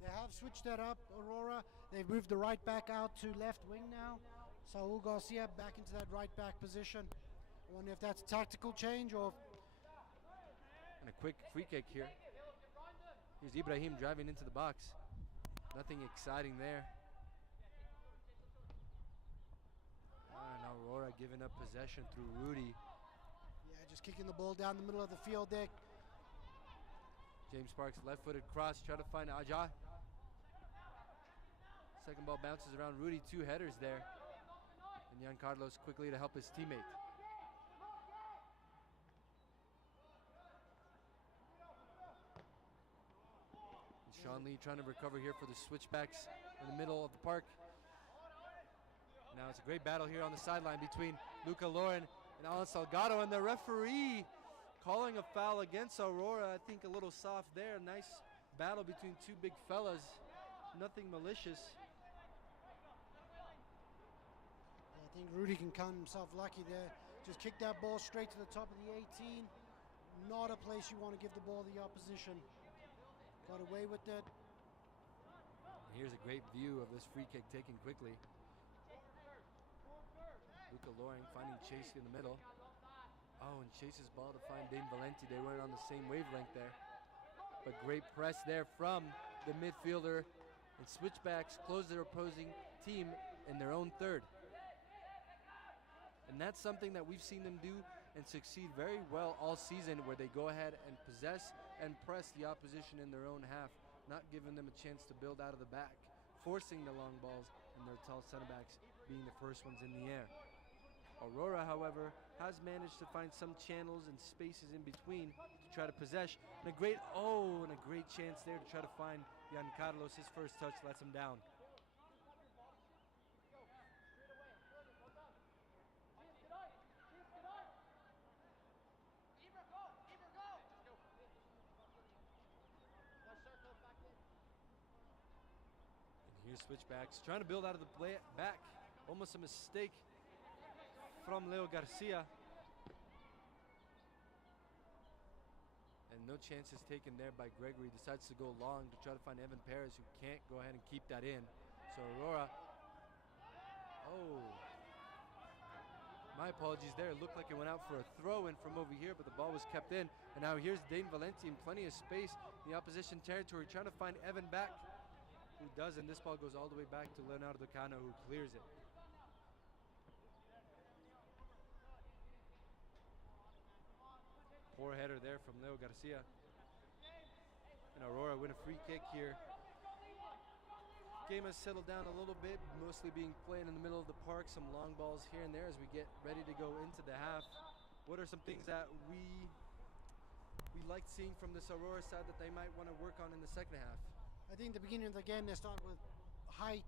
They have switched that up, Aurora. They've moved the right back out to left wing now. Saul Garcia back into that right back position. I wonder if that's a tactical change or... And a quick free kick here. Here's Ibrahim driving into the box. Nothing exciting there. And Aurora giving up possession through Rudy. Yeah, just kicking the ball down the middle of the field there. James Parks, left-footed cross, try to find Aja. Second ball bounces around Rudy, two headers there. And Jan Carlos quickly to help his teammate. And Sean Lee trying to recover here for the Switchbacks in the middle of the park. Now it's a great battle here on the sideline between Luca Loren and Alan Salgado, and the referee calling a foul against Aurora. I think a little soft there. Nice battle between two big fellas. Nothing malicious. I think Rudy can count himself lucky there. Just kick that ball straight to the top of the 18. Not a place you want to give the ball to the opposition. Got away with it. And here's a great view of this free kick taken quickly. Luca Loring finding Chase in the middle. Oh, and Chase's ball to find Dane Valenti. They weren't on the same wavelength there. But great press there from the midfielder, and Switchbacks close their opposing team in their own third. And that's something that we've seen them do and succeed very well all season, where they go ahead and possess and press the opposition in their own half, not giving them a chance to build out of the back, forcing the long balls, and their tall center backs being the first ones in the air. Aurora, however, has managed to find some channels and spaces in between to try to possess. And a great chance there to try to find Jan Carlos. His first touch lets him down. And here's Switchbacks trying to build out of the back. Almost a mistake from Leo Garcia. And no chances taken there by Gregory. Decides to go long to try to find Evan Perez, who can't go ahead and keep that in. So Aurora, my apologies there. It looked like it went out for a throw-in from over here, but the ball was kept in. And now here's Dane Valenti in plenty of space in the opposition territory, trying to find Evan back, who does, and this ball goes all the way back to Leonardo Cano, who clears it. Poor header there from Leo Garcia. And Aurora win a free kick here. Game has settled down a little bit, mostly being played in the middle of the park. Some long balls here and there as we get ready to go into the half. What are some things that we liked seeing from this Aurora side that they might want to work on in the second half? I think the beginning of the game, they start with high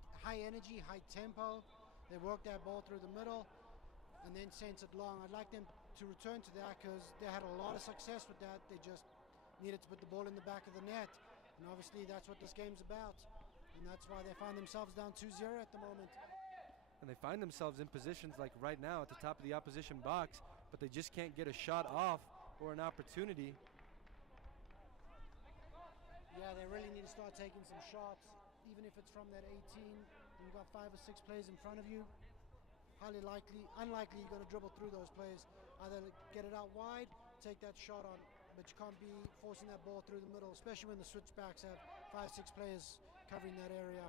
energy, high tempo. They work that ball through the middle and then sends it long. I'd like them to return to that because they had a lot of success with that. They just needed to put the ball in the back of the net. And obviously that's what this game's about. And that's why they find themselves down 2-0 at the moment. And they find themselves in positions like right now at the top of the opposition box, but they just can't get a shot off or an opportunity. Yeah, they really need to start taking some shots, even if it's from that 18. And you've got 5 or 6 players in front of you. Unlikely you're going to dribble through those players. Either get it out wide, take that shot on, but you can't be forcing that ball through the middle, especially when the switchbacks have 5, 6 players covering that area.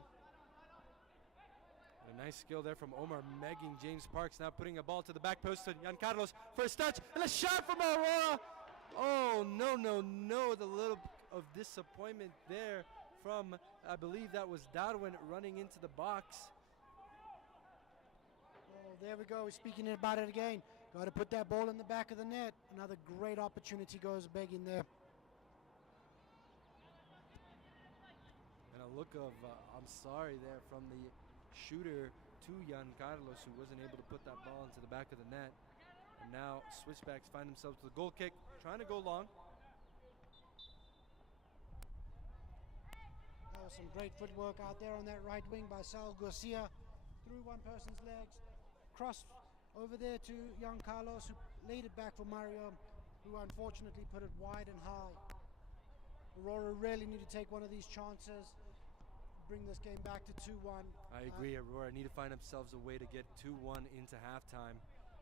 And a nice skill there from Omar megging James Parks, now putting a ball to the back post to Jan Carlos. First touch, and a shot from Aurora. Oh, no, the little of disappointment there from, I believe that was Darwin running into the box. Oh, there we go. We're speaking about it again. Got to put that ball in the back of the net. Another great opportunity goes begging there. And a look of I'm sorry there from the shooter to Jan Carlos, who wasn't able to put that ball into the back of the net. And now Switchbacks find themselves with a goal kick, trying to go long. That was some great footwork out there on that right wing by Sal Garcia. Through one person's legs, cross over there to Jan Carlos, who laid it back for Mario, who unfortunately put it wide and high. Aurora really need to take one of these chances, bring this game back to 2-1. I agree, Aurora need to find themselves a way to get 2-1 into halftime.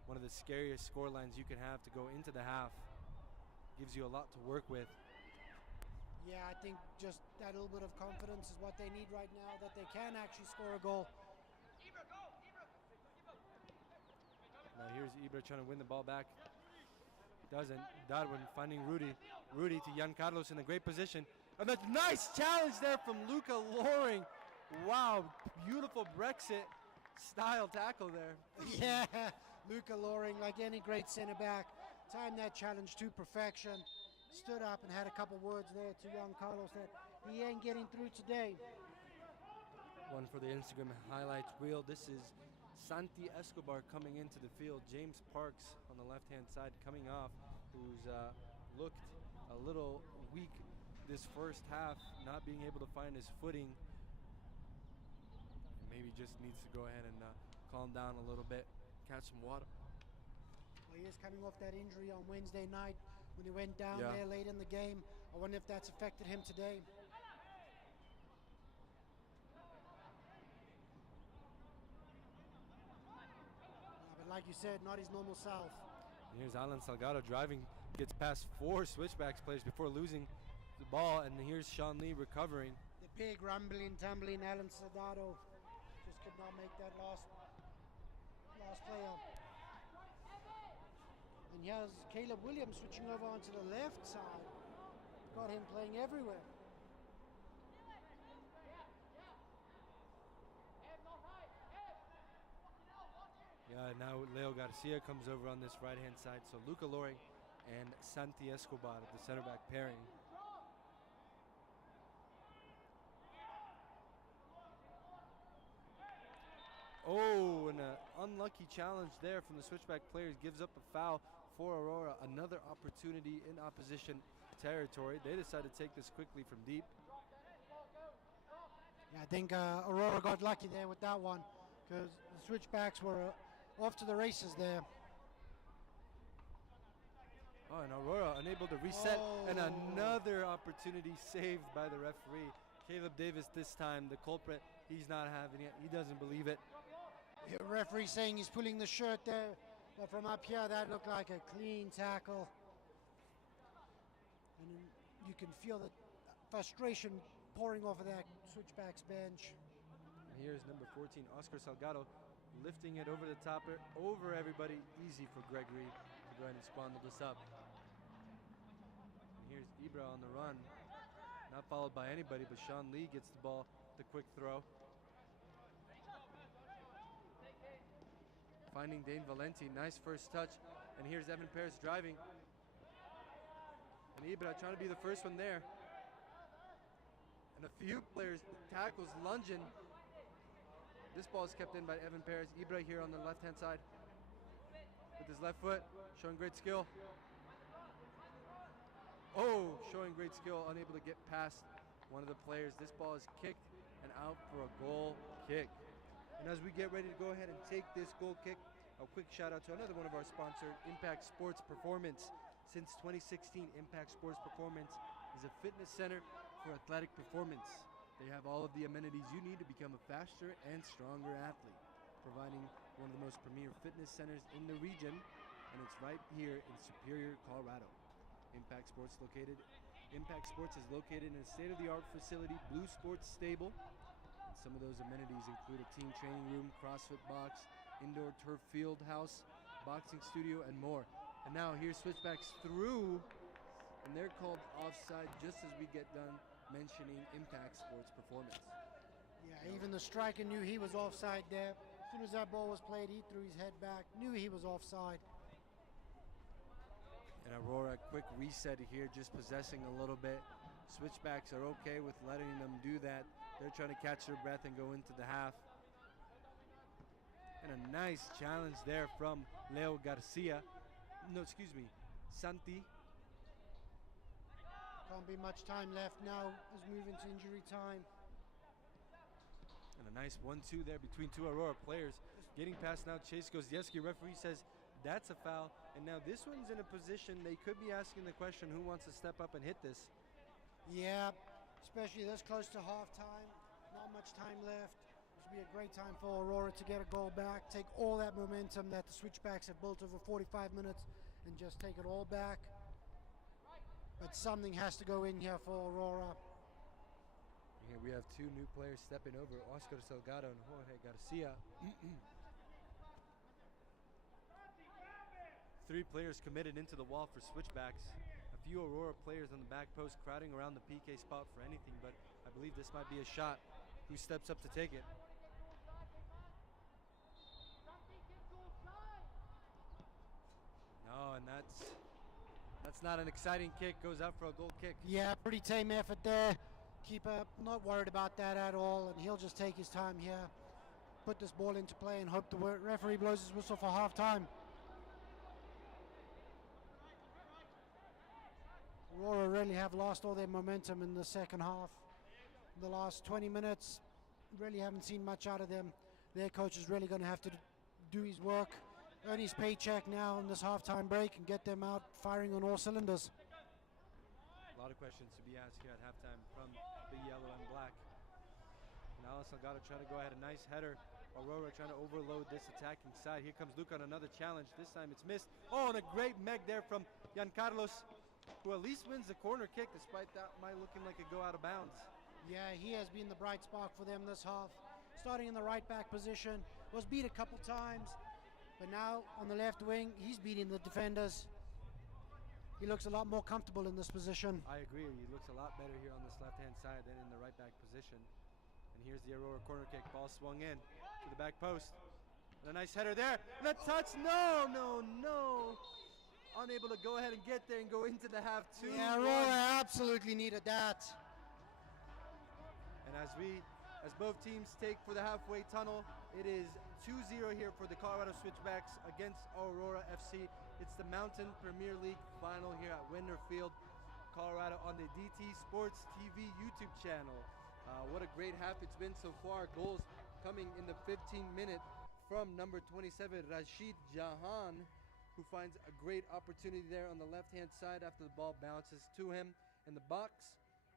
One of the scariest score lines you can have to go into the half. Gives you a lot to work with. Yeah, I think just that little bit of confidence is what they need right now, that they can actually score a goal. Now here's Ibra trying to win the ball back. Doesn't. Darwin finding Rudy. Rudy to Jan Carlos in a great position. And a nice challenge there from Luca Loring. Wow, beautiful Brexit style tackle there. Yeah, Luca Loring, like any great center back, timed that challenge to perfection. Stood up and had a couple words there to Jan Carlos that he ain't getting through today. One for the Instagram highlights reel. This is Santi Escobar coming into the field. James Parks on the left-hand side coming off, who's looked a little weak this first half, not being able to find his footing. Maybe just needs to go ahead and calm down a little bit, catch some water. Well, he is coming off that injury on Wednesday night when he went down there late in the game. I wonder if that's affected him today. But like you said, not his normal self. Here's Alan Salgado driving, gets past 4 switchbacks players before losing the ball, and here's Sean Lee recovering. They're big rumbling, tumbling Alan Soldado just could not make that last player. And here's Caleb Williams switching over onto the left side. Got him playing everywhere. Yeah, now Leo Garcia comes over on this right-hand side. So Luca Loring and Santi Escobar at the center back pairing. Oh, and an unlucky challenge there from the switchback players gives up a foul for Aurora. Another opportunity in opposition territory. They decide to take this quickly from deep. Yeah, I think Aurora got lucky there with that one because the switchbacks were off to the races there. Oh, and Aurora unable to reset, and another opportunity saved by the referee. Caleb Davis this time, the culprit, he's not having it. He doesn't believe it. The referee saying he's pulling the shirt there, but from up here that looked like a clean tackle. And you can feel the frustration pouring off of that switchbacks bench. And here's number 14, Oscar Salgado, lifting it over the topper, over everybody. Easy for Gregory to go ahead and squander this up. And here's Ibra on the run. Not followed by anybody, but Sean Lee gets the ball, the quick throw. Finding Dane Valenti, nice first touch. And here's Evan Paris driving. And Ibra trying to be the first one there. And a few players tackles lunging. This ball is kept in by Evan Paris. Ibra here on the left-hand side with his left foot, showing great skill. Oh, showing great skill, unable to get past one of the players. This ball is kicked and out for a goal kick. And as we get ready to go ahead and take this goal kick, a quick shout out to another one of our sponsors, Impact Sports Performance. Since 2016, Impact Sports Performance is a fitness center for athletic performance. They have all of the amenities you need to become a faster and stronger athlete, providing one of the most premier fitness centers in the region, and it's right here in Superior, Colorado. Impact Sports is located in a state-of-the-art facility, Blue Sports Stable. And some of those amenities include a team training room, CrossFit box, indoor turf field house, boxing studio, and more. And now here's switchbacks through, and they're called offside just as we get done mentioning Impact Sports Performance. Yeah, even the striker knew he was offside there. As soon as that ball was played, he threw his head back, knew he was offside. And Aurora, quick reset here, just possessing a little bit. Switchbacks are okay with letting them do that. They're trying to catch their breath and go into the half. And a nice challenge there from Leo Garcia. No, excuse me, Santi. Can't be much time left now as we move into injury time. And a nice 1-2 there between two Aurora players. Getting past now, Chase Gozieski. Referee says that's a foul. And now this one's in a position they could be asking the question, who wants to step up and hit this? Yeah, especially this close to halftime. Not much time left. This would be a great time for Aurora to get a goal back, take all that momentum that the switchbacks have built over 45 minutes and just take it all back. But something has to go in here for Aurora. Here we have two new players stepping over, Oscar Salgado and Jorge Garcia. Three players committed into the wall for switchbacks. A few Aurora players on the back post crowding around the PK spot for anything, but I believe this might be a shot. Who steps up to take it? No, and that's not an exciting kick. Goes out for a goal kick. Yeah, pretty tame effort there. Keeper not worried about that at all, and he'll just take his time here, put this ball into play, and hope the referee blows his whistle for half-time. Aurora really have lost all their momentum in the second half. In the last 20 minutes, really haven't seen much out of them. Their coach is really going to have to do his work, earn his paycheck now in this halftime break, and get them out firing on all cylinders. A lot of questions to be asked here at halftime from the yellow and black. And Alex Salgado trying to go ahead, a nice header. Aurora trying to overload this attacking side. Here comes Luca on another challenge. This time it's missed. Oh, and a great meg there from Jan Carlos, who at least wins the corner kick, despite that might looking like it go out of bounds. Yeah, he has been the bright spark for them this half. Starting in the right back position, was beat a couple times, but now on the left wing, he's beating the defenders. He looks a lot more comfortable in this position. I agree. He looks a lot better here on this left-hand side than in the right back position. And here's the Aurora corner kick. Ball swung in to the back post. And a nice header there. And a touch. No. Unable to go ahead and get there and go into the half. 2-1. Yeah, Aurora absolutely needed that. And as both teams take for the halfway tunnel, it is 2-0 here for the Colorado Switchbacks against Aurora FC. It's the Mountain Premier League final here at Weidner Field, Colorado, on the DT Sports TV YouTube channel. What a great half it's been so far. Goals coming in the 15th minute from number 27, Rashid Jahan, who finds a great opportunity there on the left-hand side after the ball bounces to him in the box.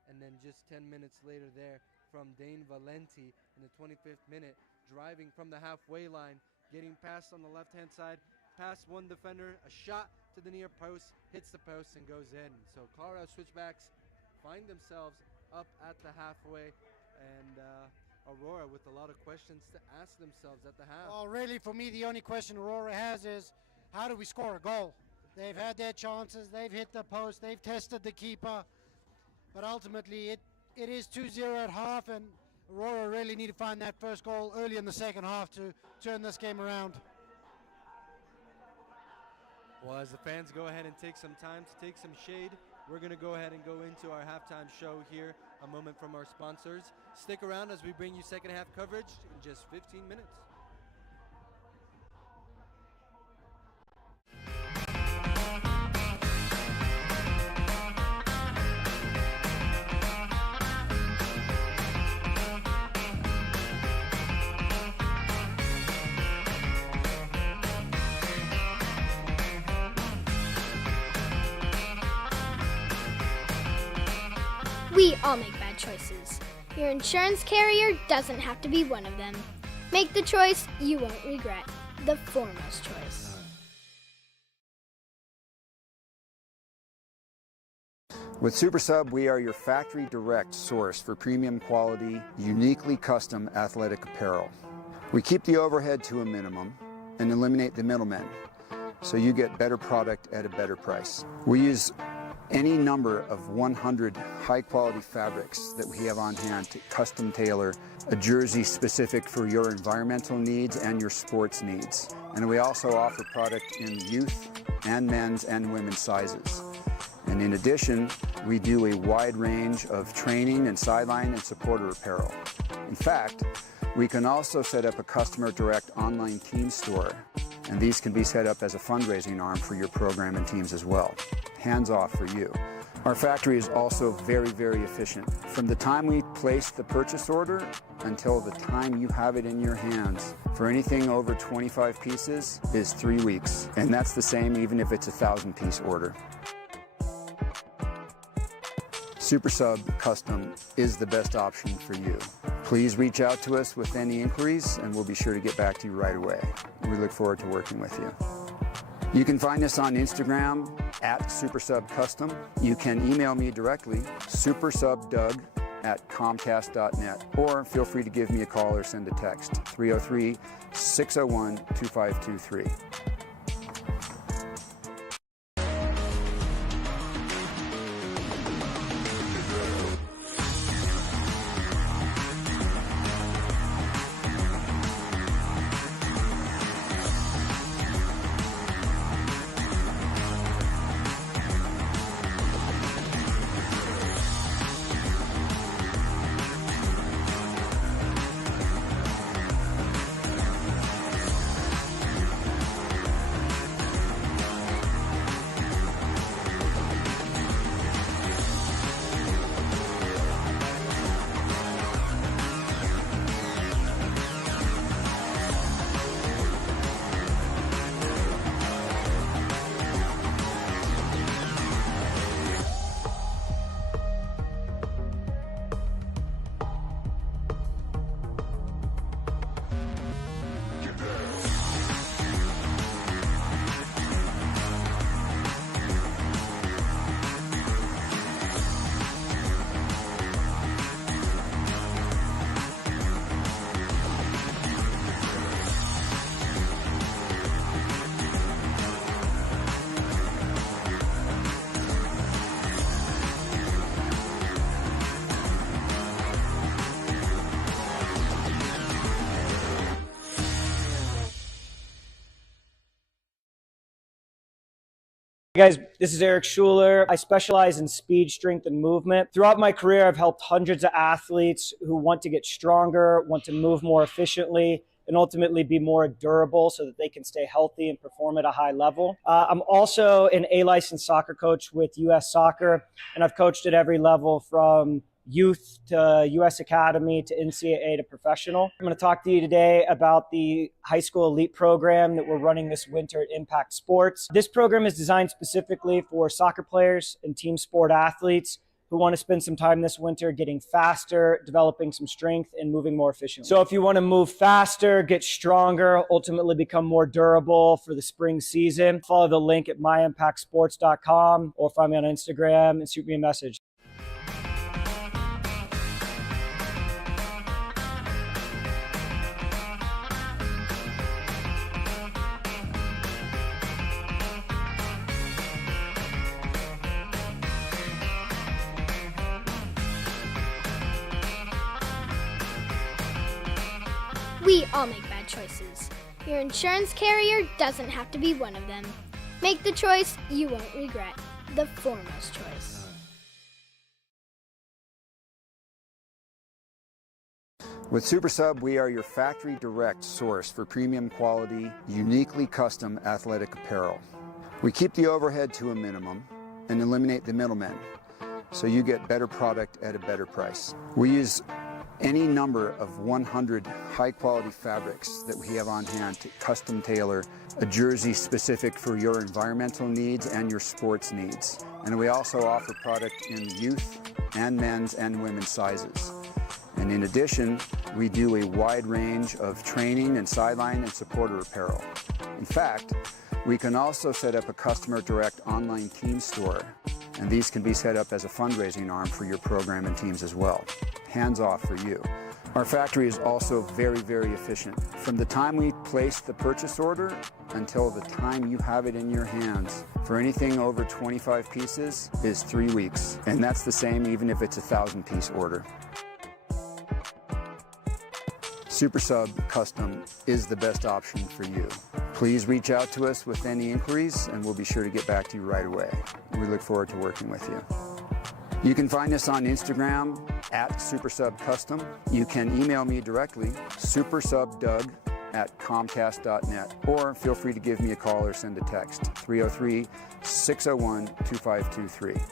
And then just 10 minutes later there from Dane Valenti in the 25th minute, driving from the halfway line, getting past on the left-hand side, past one defender, a shot to the near post, hits the post and goes in. So Colorado Switchbacks find themselves up at the halfway, and Aurora with a lot of questions to ask themselves at the half. Well, really, for me, the only question Aurora has is, how do we score a goal? They've had their chances, they've hit the post, they've tested the keeper, but ultimately it is 2-0 at half, and Aurora really need to find that first goal early in the second half to turn this game around. Well, as the fans go ahead and take some time to take some shade, we're going to go ahead and go into our halftime show here, a moment from our sponsors. Stick around as we bring you second half coverage in just 15 minutes. We all make bad choices. Your insurance carrier doesn't have to be one of them. Make the choice you won't regret. The foremost choice. With SuperSub, we are your factory direct source for premium quality, uniquely custom athletic apparel. We keep the overhead to a minimum and eliminate the middlemen, so you get better product at a better price. We use any number of 100 high-quality fabrics that we have on hand to custom tailor a jersey specific for your environmental needs and your sports needs. And we also offer product in youth and men's and women's sizes. And in addition, we do a wide range of training and sideline and supporter apparel. In fact, we can also set up a customer direct online team store, and these can be set up as a fundraising arm for your program and teams as well. Hands off for you. Our factory is also very, very efficient. From the time we place the purchase order until the time you have it in your hands, for anything over 25 pieces is 3 weeks. And that's the same even if it's a 1,000-piece order. SuperSub Custom is the best option for you. Please reach out to us with any inquiries and we'll be sure to get back to you right away. We look forward to working with you. You can find us on Instagram at SuperSub Custom. You can email me directly, supersubdoug@comcast.net, or feel free to give me a call or send a text, 303-601-2523. Hey guys, this is Eric Schuler. I specialize in speed, strength, and movement. Throughout my career, I've helped hundreds of athletes who want to get stronger, want to move more efficiently, and ultimately be more durable so that they can stay healthy and perform at a high level. I'm also an A-licensed soccer coach with U.S. Soccer, and I've coached at every level from youth to U.S. Academy to NCAA to professional. I'm going to talk to you today about the high school elite program that we're running this winter at Impact Sports. This program is designed specifically for soccer players and team sport athletes who want to spend some time this winter getting faster, developing some strength, and moving more efficiently. So if you want to move faster, get stronger, ultimately become more durable for the spring season, follow the link at myimpactsports.com or find me on Instagram and shoot me a message. We all make bad choices. Your insurance carrier doesn't have to be one of them. Make the choice you won't regret. The foremost choice. With SuperSub, we are your factory direct source for premium quality, uniquely custom athletic apparel. We keep the overhead to a minimum and eliminate the middlemen, so you get better product at a better price. We use any number of 100 high-quality fabrics that we have on hand to custom tailor a jersey specific for your environmental needs and your sports needs. And we also offer product in youth and men's and women's sizes. And in addition, we do a wide range of training and sideline and supporter apparel. In fact, we can also set up a customer direct online team store, and these can be set up as a fundraising arm for your program and teams as well. Hands off for you. Our factory is also very, very efficient. From the time we place the purchase order until the time you have it in your hands, for anything over 25 pieces is 3 weeks. And that's the same even if it's a 1,000-piece order. SuperSub Custom is the best option for you. Please reach out to us with any inquiries and we'll be sure to get back to you right away. We look forward to working with you. You can find us on Instagram at SuperSub Custom. You can email me directly, supersubdoug@comcast.net, or feel free to give me a call or send a text, 303-601-2523.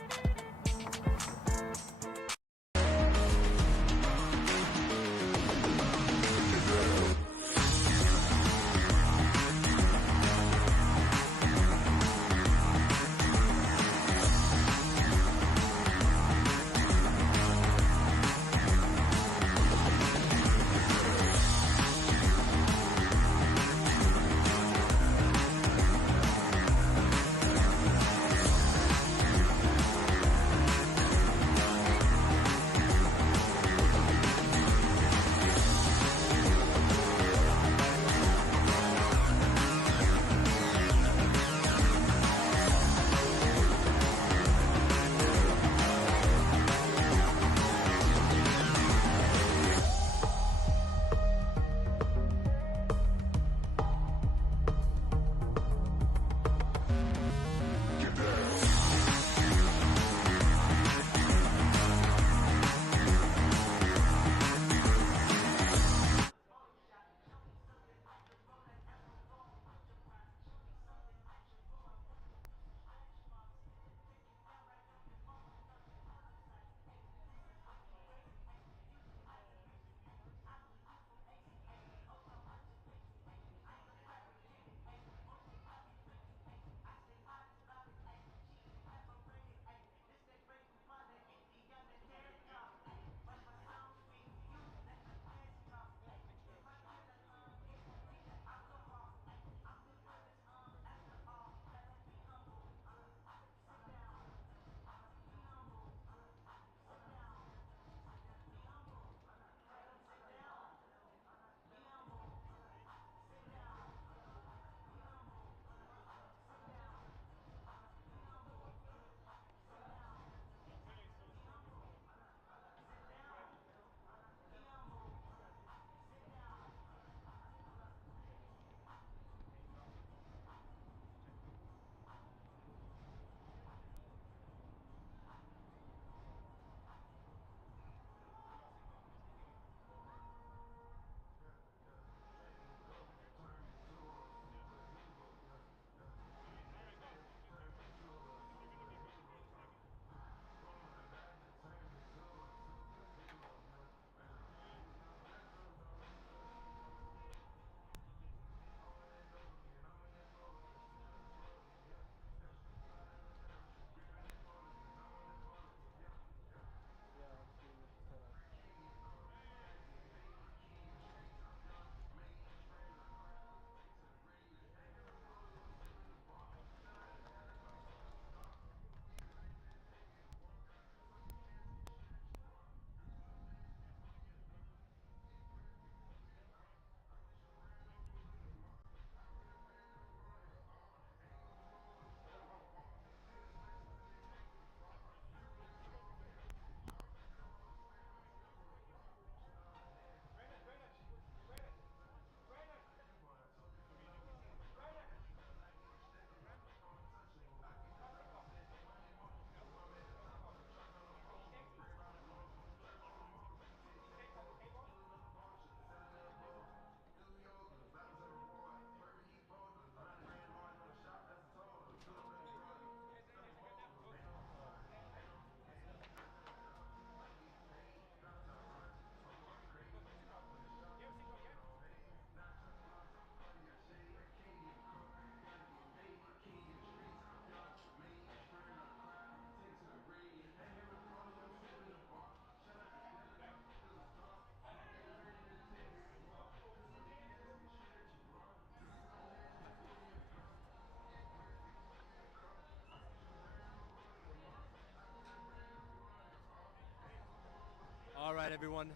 right, everyone.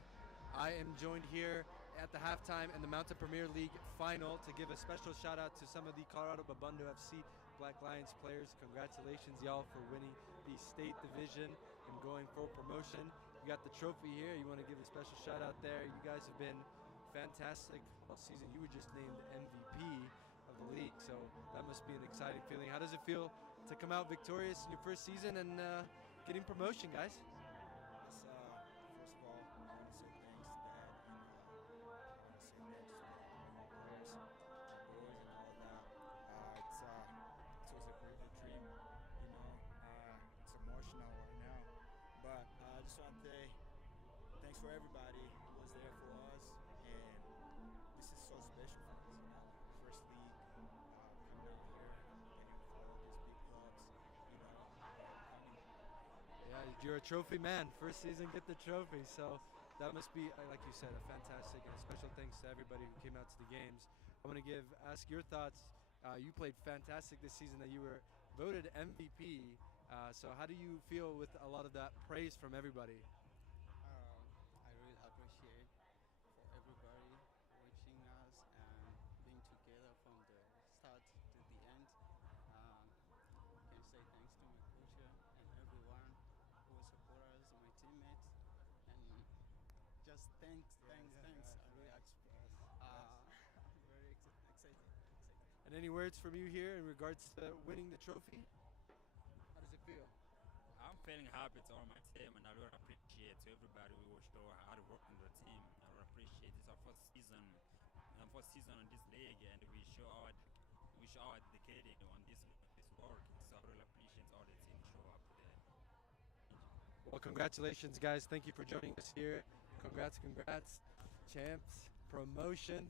I am joined here at the halftime in the Mountain Premier League final to give a special shout out to some of the Colorado Babundo FC Black Lions players. Congratulations, y'all, for winning the state division and going for promotion. You got the trophy here. You want to give a special shout out there. You guys have been fantastic all season. You were just named MVP of the league, so that must be an exciting feeling. How does it feel to come out victorious in your first season and getting promotion, guys? First of all, I want to say thanks to Dad, and I want to say thanks to my players, my boys, and all that. It was a great dream, you know. It's emotional right now, but I just want to say thanks for everybody who was there for us, and this is so special for us, you know. First league, coming out here, getting with all these big clubs, you know, coming. Yeah, you're a trophy man. First season, get the trophy. So that must be, like you said, a fantastic and a special thanks to everybody who came out to the games. I want to ask your thoughts. You played fantastic this season. That you were voted MVP. So how do you feel with a lot of that praise from everybody? I really appreciate for everybody watching us and being together from the start to the end. Can say thanks to my coach and everyone who support us, my teammates, and just thanks. I really very excited. And any words from you here in regards to winning the trophy? How does it feel? I'm feeling happy to all my team, and I really appreciate to everybody who watched our hard work in the team. I really appreciate it's our first season in this league, and we show our dedicated on this work. So I really appreciate all the team show up there. Well, congratulations, guys. Thank you for joining us here. Congrats, champs, promotion.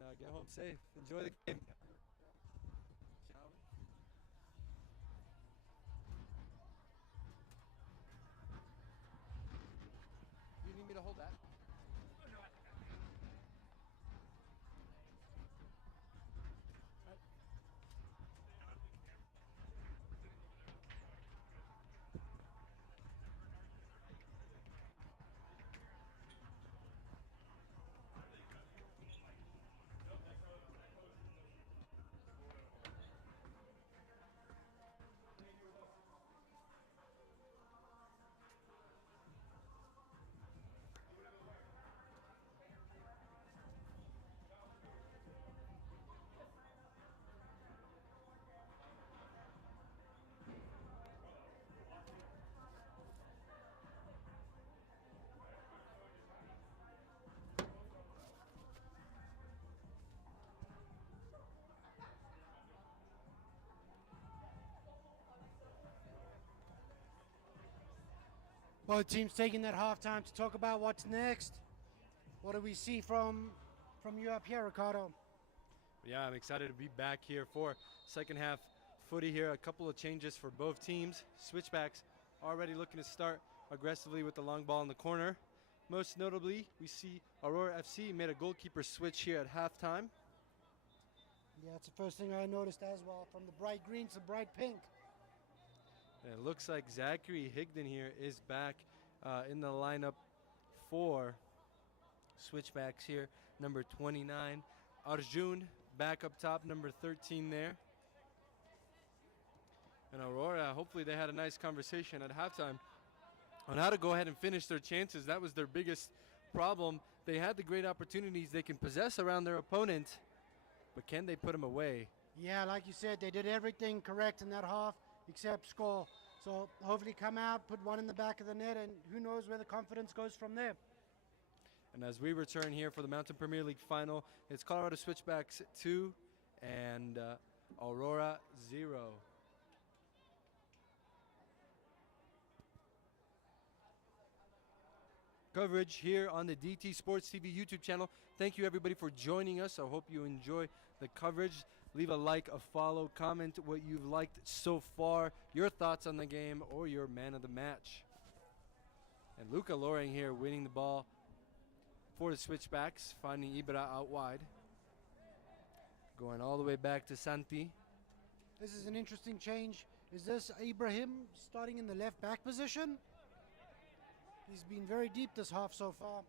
And get home safe. Enjoy the game. You need me to hold that? Both teams taking that halftime to talk about what's next. What do we see from you up here, Ricardo? Yeah, I'm excited to be back here for second half footy here. A couple of changes for both teams. Switchbacks already looking to start aggressively with the long ball in the corner. Most notably, we see Aurora FC made a goalkeeper switch here at halftime. Yeah, it's the first thing I noticed as well, from the bright green to bright pink. And it looks like Zachary Higdon here is back in the lineup for Switchbacks here, number 29. Arjun back up top, number 13 there. And Aurora, hopefully they had a nice conversation at halftime on how to go ahead and finish their chances. That was their biggest problem. They had the great opportunities they can possess around their opponent, but can they put them away? Yeah, like you said, they did everything correct in that half except score. So hopefully come out, put one in the back of the net, and who knows where the confidence goes from there. And as we return here for the Mountain Premier League final, it's Colorado Switchbacks 2 and Aurora 0. Coverage here on the DT Sports TV YouTube channel. Thank you everybody for joining us. I hope you enjoy the coverage. Leave a like, a follow, comment what you've liked so far, your thoughts on the game, or your man of the match. And Luca Loring here winning the ball for the Switchbacks, finding Ibra out wide. Going all the way back to Santi. This is an interesting change. Is this Ibrahim starting in the left back position? He's been very deep this half so far.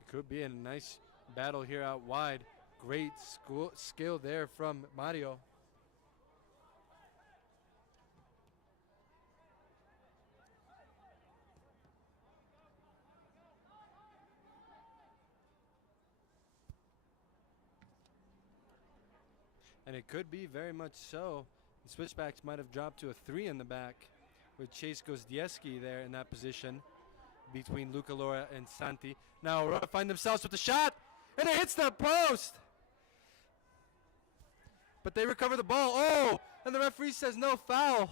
It could be a nice battle here out wide. Great skill there from Mario. And it could be very much so. The switchbacks might have dropped to a 3 in the back with Chase Gosdieski there in that position between Luca Lora and Santi. Now Aurora find themselves with the shot, and it hits the post. But they recover the ball. Oh, and the referee says no foul.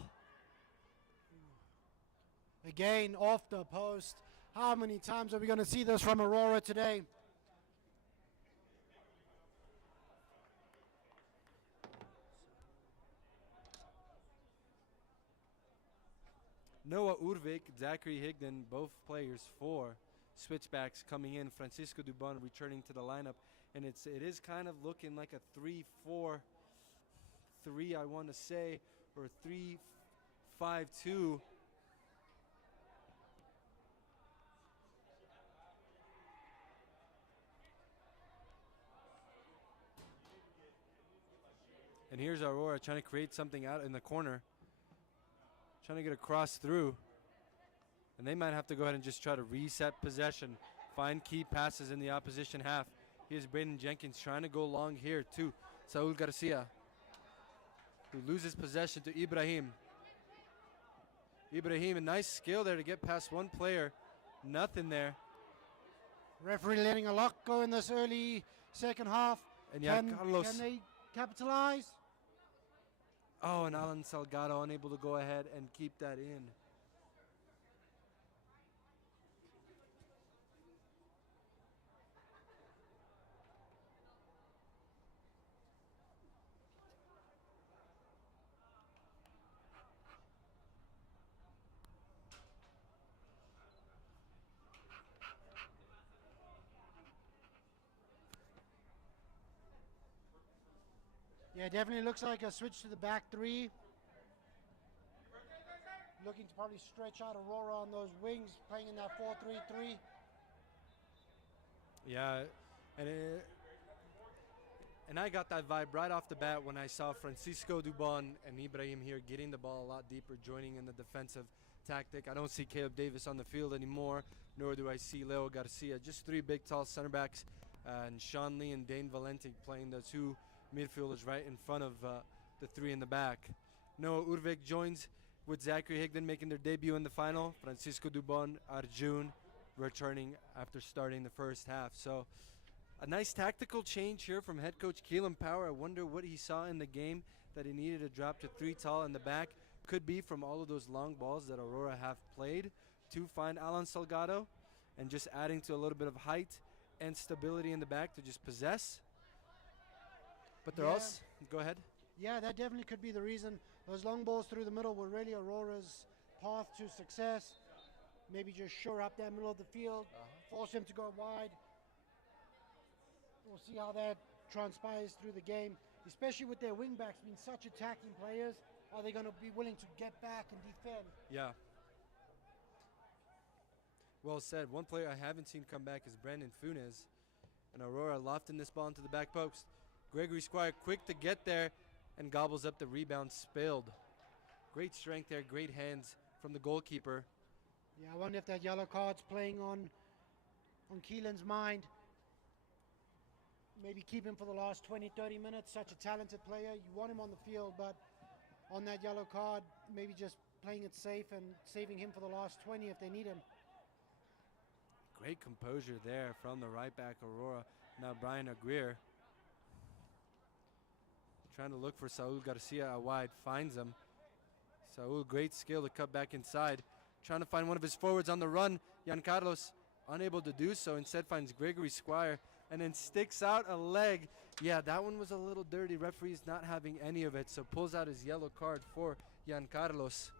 Again, off the post. How many times are we going to see this from Aurora today? Noah Urvik, Zachary Higdon, both players for switchbacks coming in. Francisco Dubon returning to the lineup, and it is kind of looking like a 3-4-3, I want to say, or 3-5-2. And here's Aurora trying to create something out in the corner. Trying to get a cross through. And they might have to go ahead and just try to reset possession. Find key passes in the opposition half. Here's Braden Jenkins trying to go long here to Saul Garcia, who loses possession to Ibrahim. Ibrahim, a nice skill there to get past one player. Nothing there. Referee letting a lot go in this early second half. And Can Carlos. they capitalize? Oh, and Alan Salgado unable to go ahead and keep that in. Yeah, definitely looks like a switch to the back three. Looking to probably stretch out Aurora on those wings, playing in that 4-3-3. Yeah, and I got that vibe right off the bat when I saw Francisco Dubon and Ibrahim here getting the ball a lot deeper, joining in the defensive tactic. I don't see Caleb Davis on the field anymore, nor do I see Leo Garcia. Just three big, tall center backs, and Sean Lee and Dane Valenti playing the two midfielders right in front of the three in the back. Noah Urvik joins with Zachary Higdon making their debut in the final. Francisco Dubon, Arjun returning after starting the first half. So a nice tactical change here from head coach Keelan Power. I wonder what he saw in the game that he needed to drop to three tall in the back. Could be from all of those long balls that Aurora have played to find Alan Salgado, and just adding to a little bit of height and stability in the back to just possess. But they're also, go ahead. Yeah, that definitely could be the reason. Those long balls through the middle were really Aurora's path to success. Maybe just shore up that middle of the field, force him to go wide. We'll see how that transpires through the game, especially with their wingbacks being such attacking players. Are they going to be willing to get back and defend? Yeah. Well said. One player I haven't seen come back is Brandon Funes. And Aurora lofting this ball into the back post. Gregory Squire quick to get there and gobbles up the rebound, spilled. Great strength there, great hands from the goalkeeper. Yeah, I wonder if that yellow card's playing on Keelan's mind. Maybe keep him for the last 20, 30 minutes. Such a talented player. You want him on the field, but on that yellow card, maybe just playing it safe and saving him for the last 20 if they need him. Great composure there from the right back, Aurora. Now Brian Aguirre trying to look for Saul Garcia out wide, finds him. Saul, great skill to cut back inside. Trying to find one of his forwards on the run. Jan Carlos unable to do so, instead finds Gregory Squire and then sticks out a leg. Yeah, that one was a little dirty. Referee's not having any of it, so pulls out his yellow card for Jan Carlos.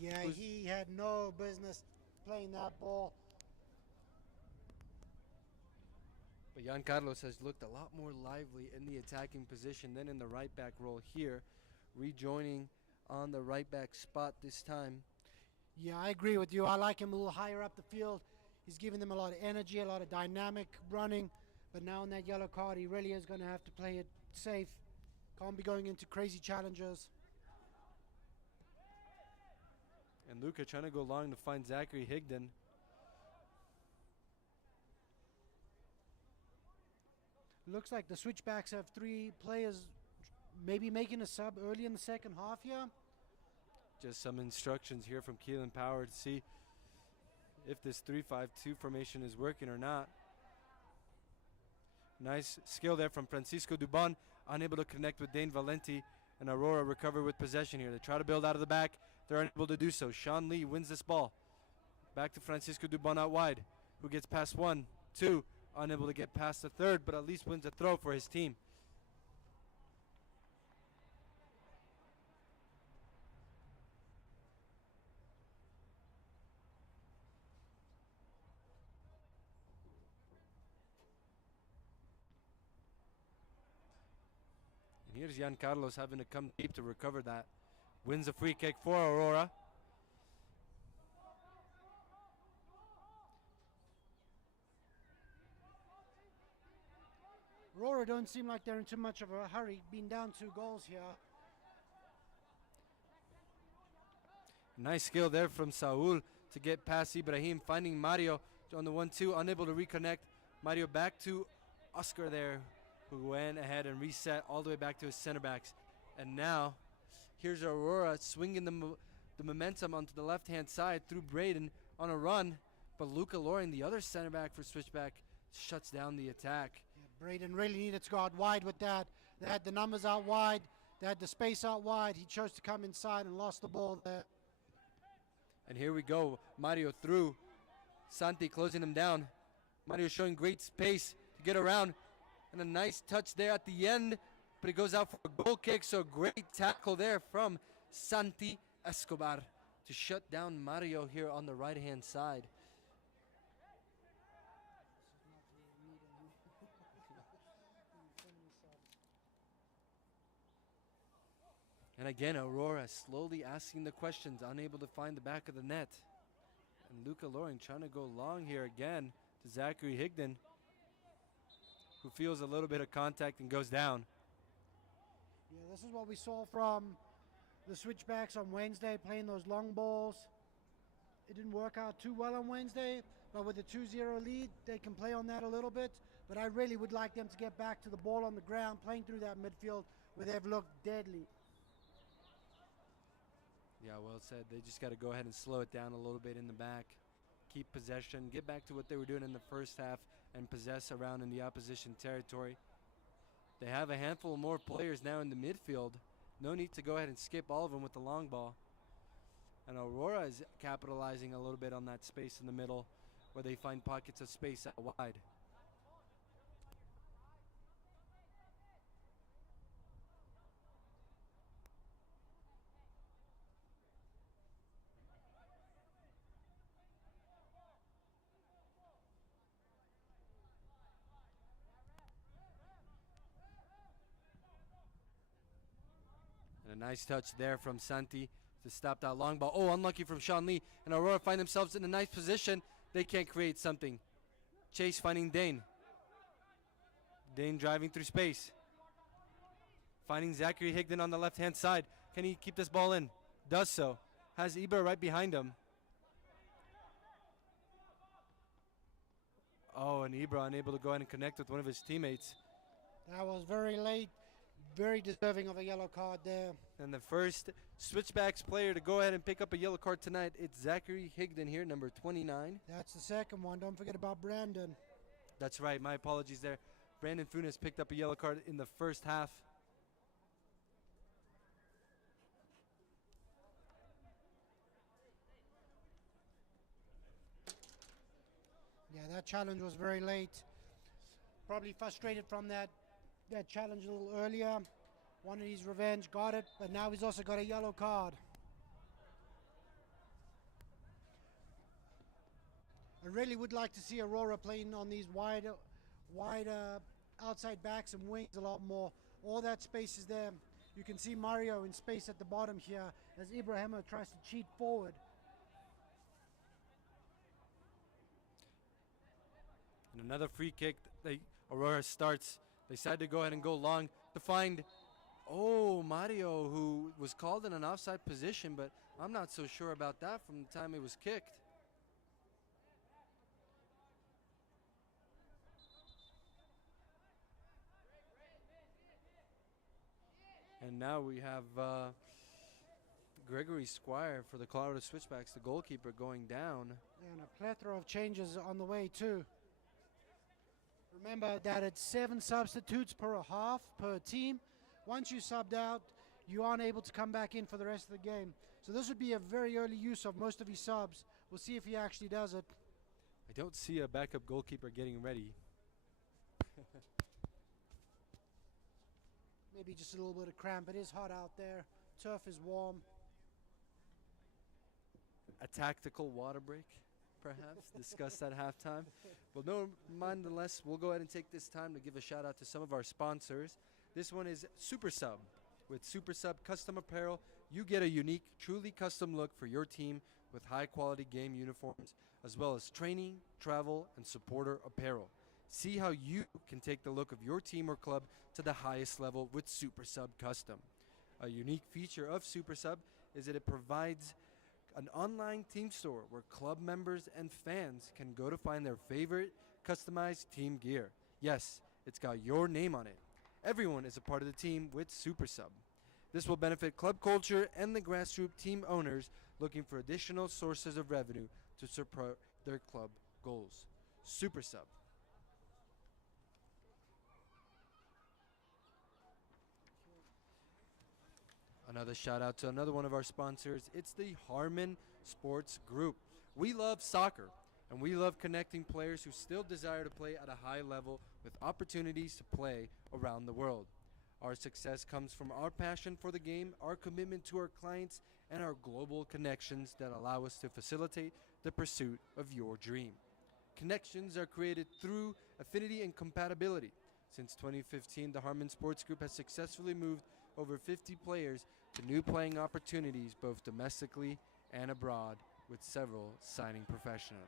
Yeah, he had no business playing that ball. But Jan Carlos has looked a lot more lively in the attacking position than in the right back role here, rejoining on the right back spot this time. Yeah, I agree with you. I like him a little higher up the field. He's giving them a lot of energy, a lot of dynamic running. But now in that yellow card, he really is going to have to play it safe. Can't be going into crazy challenges. And Luca trying to go long to find Zachary Higdon. Looks like the Switchbacks have 3 players maybe making a sub early in the second half here. Just some instructions here from Keelan Power to see if this 3-5-2 formation is working or not. Nice skill there from Francisco Dubon, unable to connect with Dane Valenti, and Aurora recover with possession here. They try to build out of the back. They're unable to do so. Sean Lee wins this ball. Back to Francisco Dubon out wide, who gets past 1, 2, unable to get past the third, but at least wins a throw for his team. And here's Jan Carlos having to come deep to recover that. Wins a free kick for Aurora. Aurora don't seem like they're in too much of a hurry, being down 2 goals here. Nice skill there from Saul to get past Ibrahim, finding Mario on the 1-2, unable to reconnect. Mario back to Oscar there, who went ahead and reset all the way back to his center backs. And now, here's Aurora swinging the momentum onto the left-hand side through Braden on a run, but Luca Loring, the other center back for Switchback, shuts down the attack. Yeah, Braden really needed to go out wide with that. They had the numbers out wide. They had the space out wide. He chose to come inside and lost the ball there. And here we go. Mario through. Santi closing him down. Mario showing great space to get around. And a nice touch there at the end. But it goes out for a goal kick. So a great tackle there from Santi Escobar to shut down Mario here on the right-hand side. And again, Aurora slowly asking the questions, unable to find the back of the net. And Luca Loring trying to go long here again to Zachary Higdon, who feels a little bit of contact and goes down. Yeah, this is what we saw from the Switchbacks on Wednesday, playing those long balls. It didn't work out too well on Wednesday, but with a 2-0 lead, they can play on that a little bit. But I really would like them to get back to the ball on the ground, playing through that midfield where they've looked deadly. Yeah, well said. They just got to go ahead and slow it down a little bit in the back. Keep possession, get back to what they were doing in the first half and possess around in the opposition territory. They have a handful more players now in the midfield. No need to go ahead and skip all of them with the long ball. And Aurora is capitalizing a little bit on that space in the middle where they find pockets of space out wide. And a nice touch there from Santi to stop that long ball. Oh, unlucky from Sean Lee. And Aurora find themselves in a nice position. They can't create something. Chase finding Dane. Dane driving through space. Finding Zachary Higdon on the left-hand side. Can he keep this ball in? Does so. Has Ibra right behind him. Oh, and Ibra unable to go ahead and connect with one of his teammates. That was very late. Very deserving of a yellow card there. And the first Switchbacks player to go ahead and pick up a yellow card tonight, it's Zachary Higdon here, number 29. That's the second one. Don't forget about Brandon. That's right. My apologies there. Brandon Funes picked up a yellow card in the first half. Yeah, that challenge was very late. Probably frustrated from that challenge a little earlier. Wanted his revenge, got it, but now he's also got a yellow card. I really would like to see Aurora playing on these wider outside backs and wings a lot more. All that space is there. You can see Mario in space at the bottom here as Ibrahima tries to cheat forward. And another free kick. Aurora starts. They decide to go ahead and go long to find, Mario, who was called in an offside position, but I'm not so sure about that from the time it was kicked. And now we have Gregory Squire for the Colorado Switchbacks, the goalkeeper, going down. And a plethora of changes on the way too. Remember that it's 7 substitutes per half per team. Once you subbed out, you aren't able to come back in for the rest of the game. So this would be a very early use of most of his subs. We'll see if he actually does it. I don't see a backup goalkeeper getting ready. Maybe just a little bit of cramp. It is hot out there. Turf is warm. A tactical water break, perhaps, discussed at halftime. Well, no, nonetheless, we'll go ahead and take this time to give a shout out to some of our sponsors. This one is SuperSub. With SuperSub Custom Apparel, you get a unique, truly custom look for your team with high-quality game uniforms, as well as training, travel, and supporter apparel. See how you can take the look of your team or club to the highest level with SuperSub Custom. A unique feature of SuperSub is that it provides an online team store where club members and fans can go to find their favorite customized team gear. Yes, it's got your name on it. Everyone is a part of the team with SuperSub. This will benefit club culture and the grassroots team owners looking for additional sources of revenue to support their club goals. SuperSub. Another shout out to another one of our sponsors. It's the Harmon Sports Group. We love soccer, and we love connecting players who still desire to play at a high level with opportunities to play around the world. Our success comes from our passion for the game, our commitment to our clients, and our global connections that allow us to facilitate the pursuit of your dream. Connections are created through affinity and compatibility. Since 2015, the Harmon Sports Group has successfully moved over 50 players to new playing opportunities both domestically and abroad, with several signing professionally.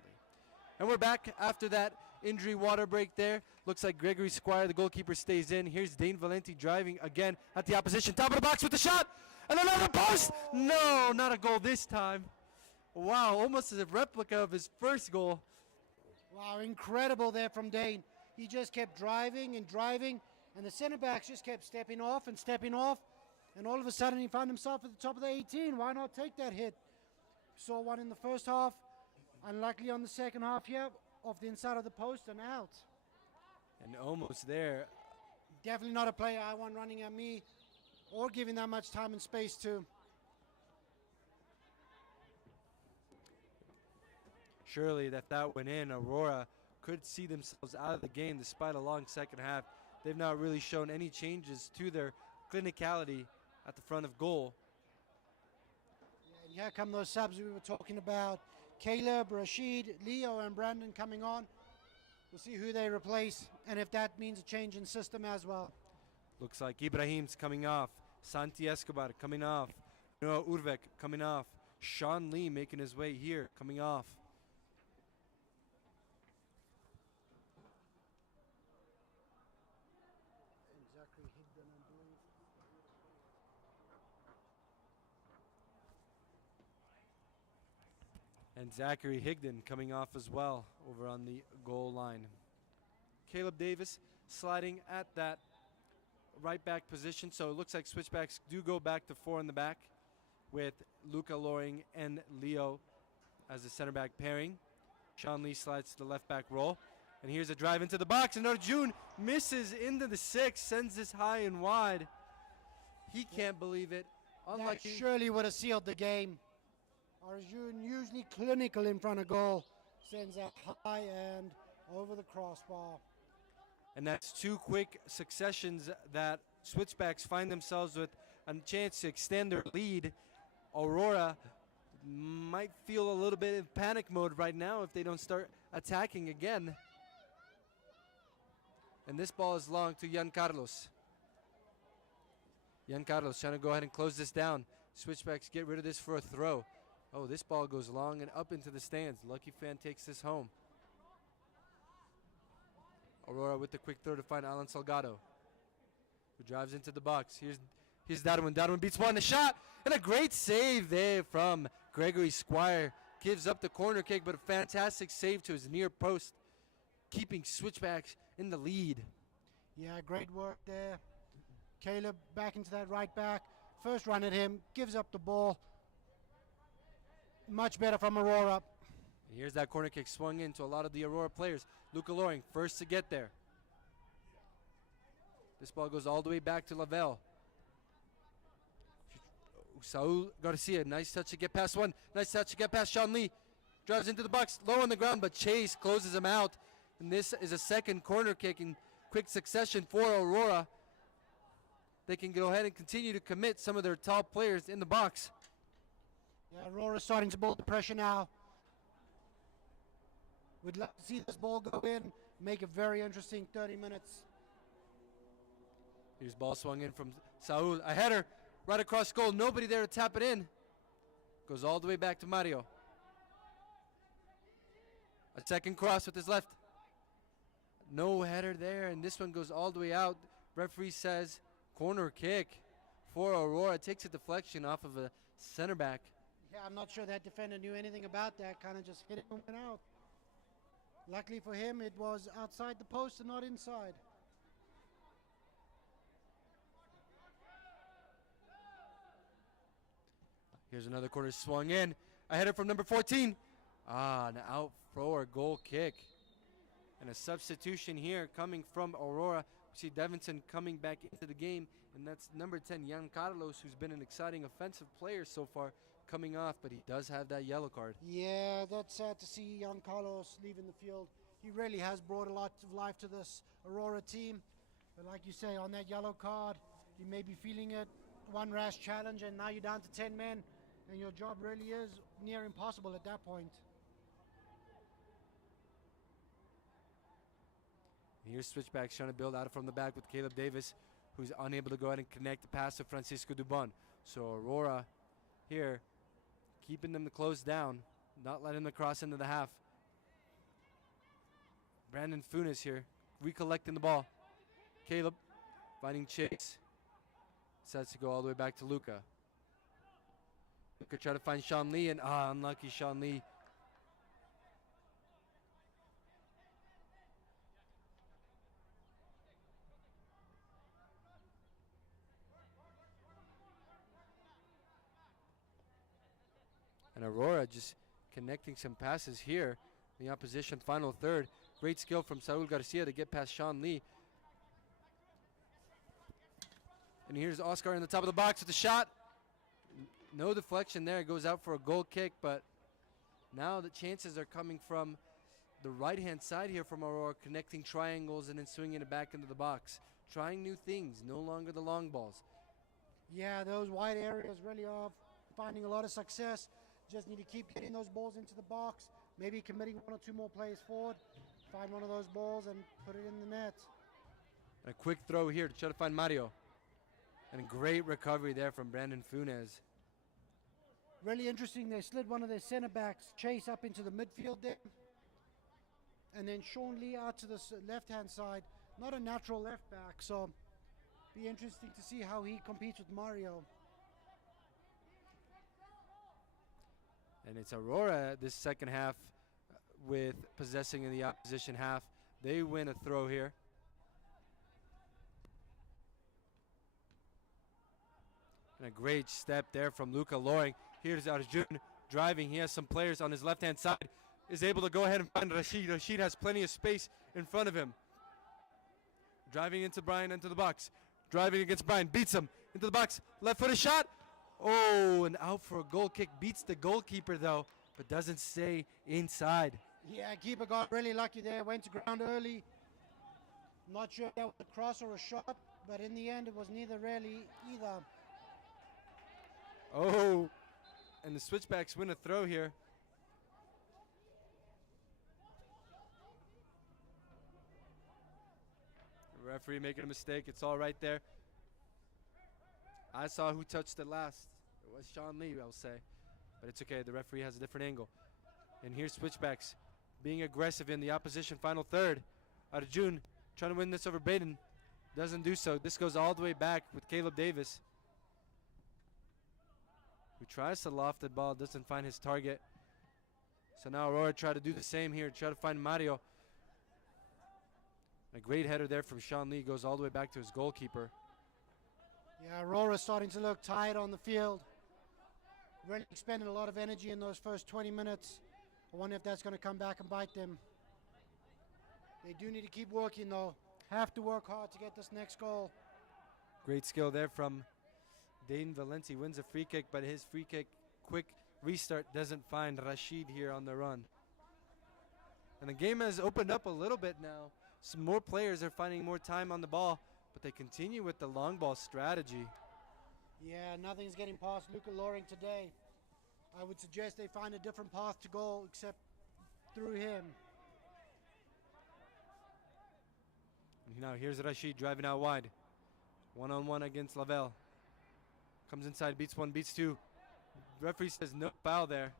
And we're back after that injury water break there. Looks like Gregory Squire, the goalkeeper, stays in. Here's Dane Valenti driving again at the opposition. Top of the box with the shot. And another post. No, not a goal this time. Wow, almost as a replica of his first goal. Wow, incredible there from Dane. He just kept driving and driving, and the center backs just kept stepping off, and all of a sudden he found himself at the top of the 18. Why not take that hit? Saw one in the first half, unluckily on the second half here, off the inside of the post and out. And almost there. Definitely not a player I want running at me or giving that much time and space to. Surely if that went in, Aurora could see themselves out of the game despite a long second half. They've not really shown any changes to their clinicality at the front of goal. Yeah, and here come those subs we were talking about. Caleb, Rashid, Leo, and Brandon coming on. We'll see who they replace and if that means a change in system as well. Looks like Ibrahim's coming off. Santi Escobar coming off. Noah Urvek coming off. Sean Lee making his way here, coming off. And Zachary Higdon coming off as well over on the goal line. Caleb Davis sliding at that right back position. So it looks like Switchbacks do go back to 4 in the back with Luca Loring and Leo as the center back pairing. Sean Lee slides to the left back role. And here's a drive into the box. And Arjun misses into the 6, sends this high and wide. He can't believe it. That surely would have sealed the game. Arjun, usually clinical in front of goal, sends that high and over the crossbar. And that's 2 quick successions that Switchbacks find themselves with a chance to extend their lead. Aurora might feel a little bit in panic mode right now if they don't start attacking again. And this ball is long to Jan Carlos. Giancarlo's trying to go ahead and close this down. Switchbacks get rid of this for a throw. Oh, this ball goes long and up into the stands. Lucky fan takes this home. Aurora with the quick throw to find Alan Salgado, who drives into the box. Here's Darwin. Darwin beats one. A shot and a great save there from Gregory Squire. Gives up the corner kick, but a fantastic save to his near post, keeping Switchbacks in the lead. Yeah, great work there. Caleb back into that right back. First run at him, gives up the ball. Much better from Aurora. And here's that corner kick swung into a lot of the Aurora players. Luca Loring, first to get there. This ball goes all the way back to Lavelle. Saul Garcia, nice touch to get past one. Nice touch to get past Sean Lee. Drives into the box, low on the ground, but Chase closes him out. And this is a second corner kick in quick succession for Aurora. They can go ahead and continue to commit some of their top players in the box. Yeah, Aurora's starting to build the pressure now. We'd love to see this ball go in, make a very interesting 30 minutes. Here's ball swung in from Saul. A header right across goal. Nobody there to tap it in. Goes all the way back to Mario. A second cross with his left. No header there, and this one goes all the way out. Referee says corner kick for Aurora. Takes a deflection off of a center back. Yeah, I'm not sure that defender knew anything about that. Kind of just hit it and went out. Luckily for him, it was outside the post and not inside. Here's another corner swung in. A header from number 14. An out for a goal kick. And a substitution here coming from Aurora. We see Devinson coming back into the game, and that's number 10, Jan Carlos, who's been an exciting offensive player so far, coming off, but he does have that yellow card. Yeah, that's sad to see Jan Carlos leaving the field. He really has brought a lot of life to this Aurora team. But like you say, on that yellow card, you may be feeling it. One rash challenge, and now you're down to 10 men, and your job really is near impossible at that point. Here's Switchbacks trying to build out from the back with Caleb Davis, who's unable to go ahead and connect the pass to Francisco Dubon. So Aurora here, keeping them to close down, not letting them cross into the half. Brandon Funes here, recollecting the ball. Caleb finding Chase. Sets to go all the way back to Luca. Luca try to find Sean Lee, and unlucky Sean Lee. And Aurora just connecting some passes here. The opposition final third. Great skill from Saul Garcia to get past Sean Lee. And here's Oscar in the top of the box with the shot. No deflection there. It goes out for a goal kick, but now the chances are coming from the right-hand side here from Aurora, connecting triangles and then swinging it back into the box. Trying new things, no longer the long balls. Yeah, those wide areas really are finding a lot of success. Just need to keep getting those balls into the box, maybe committing one or two more plays forward, find one of those balls and put it in the net. And a quick throw here to try to find Mario. And a great recovery there from Brandon Funes. Really interesting, they slid one of their center backs, Chase, up into the midfield there. And then Sean Lee out to the left-hand side. Not a natural left back, so be interesting to see how he competes with Mario. And it's Aurora this second half with possessing in the opposition half. They win a throw here. And a great step there from Luca Loring. Here's Arjun driving. He has some players on his left-hand side. Is able to go ahead and find Rashid. Rashid has plenty of space in front of him. Driving into Brian into the box. Driving against Brian. Beats him into the box. Left-footed shot. Oh, and out for a goal kick. Beats the goalkeeper, though, but doesn't stay inside. Yeah, keeper got really lucky there. Went to ground early. Not sure if that was a cross or a shot, but in the end, it was neither really either. Oh, and the Switchbacks win a throw here. The referee making a mistake. It's all right there. I saw who touched it last. It was Sean Lee, I'll say. But it's okay. The referee has a different angle. And here's Switchbacks being aggressive in the opposition final third. Arjun trying to win this over Baden. Doesn't do so. This goes all the way back with Caleb Davis, who tries to loft the ball, doesn't find his target. So now Aurora try to do the same here, try to find Mario. A great header there from Sean Lee, goes all the way back to his goalkeeper. Yeah, Aurora's starting to look tired on the field. Really expended a lot of energy in those first 20 minutes. I wonder if that's going to come back and bite them. They do need to keep working though. Have to work hard to get this next goal. Great skill there from Dane Valenti. Wins a free kick, but his free kick quick restart doesn't find Rashid here on the run. And the game has opened up a little bit now. Some more players are finding more time on the ball, but they continue with the long ball strategy. Yeah, nothing's getting past Luca Loring today. I would suggest they find a different path to goal except through him. Now here's Rashid driving out wide. One-on-one against Lavelle. Comes inside, beats one, beats two. Referee says no foul there.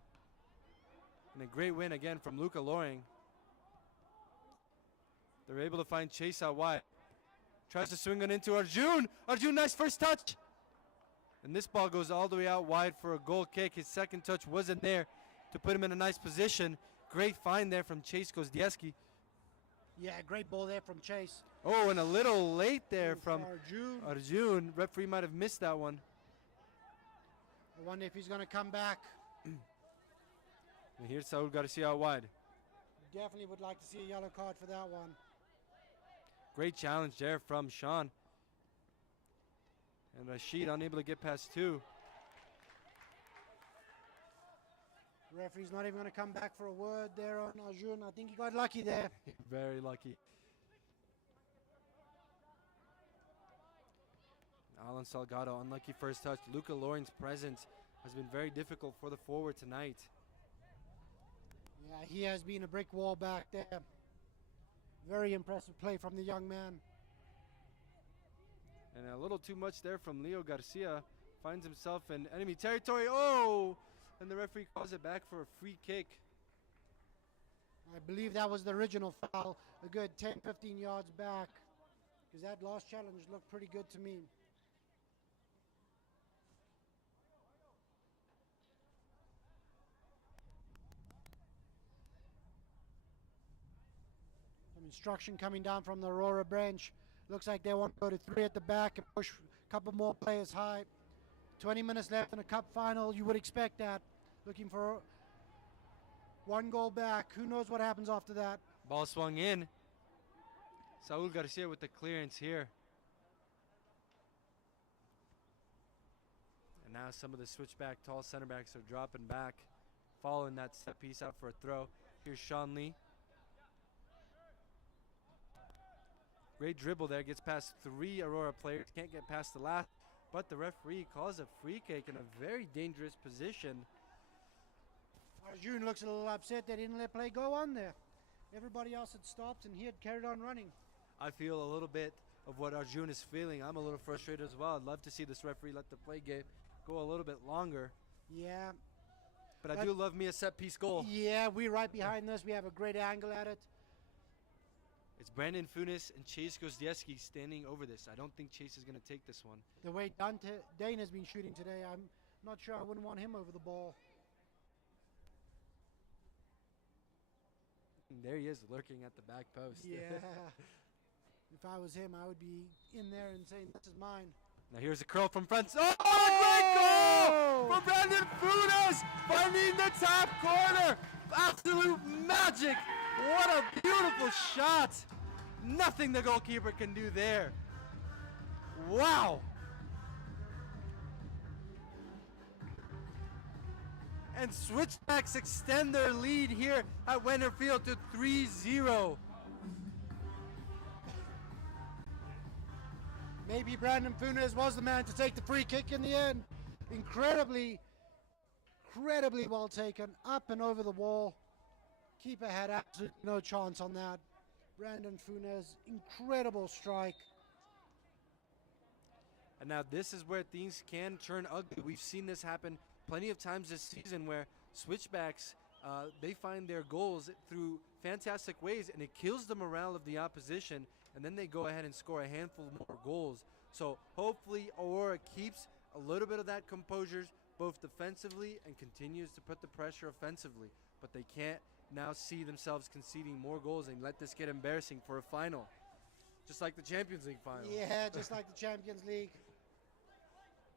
And a great win again from Luca Loring. They're able to find Chase out wide. Tries to swing it into Arjun. Arjun, nice first touch. And this ball goes all the way out wide for a goal kick. His second touch wasn't there to put him in a nice position. Great find there from Chase Kozdieski. Yeah, great ball there from Chase. Oh, and a little late there from Arjun. Arjun. Referee might have missed that one. I wonder if he's going to come back. And here's Saul Garcia out wide. Definitely would like to see a yellow card for that one. Great challenge there from Sean. And Rashid unable to get past two. Referee's not even going to come back for a word there on Arjun. I think he got lucky there. Very lucky. Alan Salgado, unlucky first touch. Luca Loring's presence has been very difficult for the forward tonight. Yeah, he has been a brick wall back there. Very impressive play from the young man. And a little too much there from Leo Garcia. Finds himself in enemy territory. Oh! And the referee calls it back for a free kick. I believe that was the original foul, a good 10, 15 yards back, because that last challenge looked pretty good to me. Some instruction coming down from the Aurora bench. Looks like they want to go to 3 at the back and push a couple more players high. 20 minutes left in a cup final. You would expect that. Looking for one goal back. Who knows what happens after that? Ball swung in. Saul Garcia with the clearance here. And now some of the switchback tall center backs are dropping back, following that set piece out for a throw. Here's Sean Lee. Great dribble there, gets past 3 Aurora players, can't get past the last, but the referee calls a free kick in a very dangerous position. Arjun looks a little upset they didn't let play go on there. Everybody else had stopped and he had carried on running. I feel a little bit of what Arjun is feeling. I'm a little frustrated as well. I'd love to see this referee let the play game go a little bit longer. Yeah. But I do love me a set piece goal. Yeah, we're right behind this. We have a great angle at it. It's Brandon Funes and Chase Kozdieski standing over this. I don't think Chase is going to take this one. The way Dane has been shooting today, I'm not sure I wouldn't want him over the ball. And there he is lurking at the back post. Yeah. If I was him, I would be in there and saying, this is mine. Now here's a curl from front. Oh, great goal for Brandon Funes, finding the top corner. Absolute magic. What a beautiful shot. Nothing the goalkeeper can do there. Wow. And Switchbacks extend their lead here at Weidner Field to 3-0. Maybe Brandon Funes was the man to take the free kick in the end. Incredibly well taken, up and over the wall. Keeper had absolutely no chance on that. Brandon Funes, incredible strike. And now this is where things can turn ugly. We've seen this happen plenty of times this season where Switchbacks, they find their goals through fantastic ways, and it kills the morale of the opposition, and then they go ahead and score a handful more goals. So hopefully Aurora keeps a little bit of that composure both defensively and continues to put the pressure offensively. But they can't now see themselves conceding more goals and let this get embarrassing for a final. Just like the Champions League final. Yeah, just like the Champions League.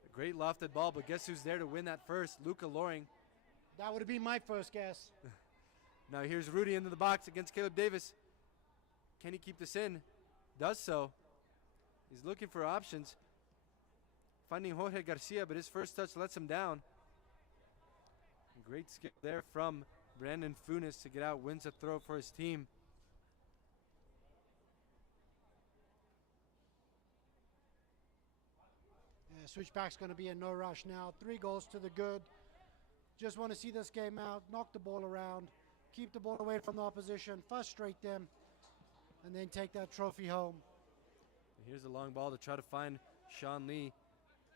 A great lofted ball, but guess who's there to win that first? Luca Loring. That would have been my first guess. Now here's Rudy into the box against Caleb Davis. Can he keep this in? Does so. He's looking for options. Finding Jorge Garcia, but his first touch lets him down. Great skill there from Brandon Funes to get out, wins a throw for his team. Yeah, Switchback's going to be in no rush now. 3 goals to the good. Just want to see this game out, knock the ball around, keep the ball away from the opposition, frustrate them, and then take that trophy home. And here's the long ball to try to find Sean Lee.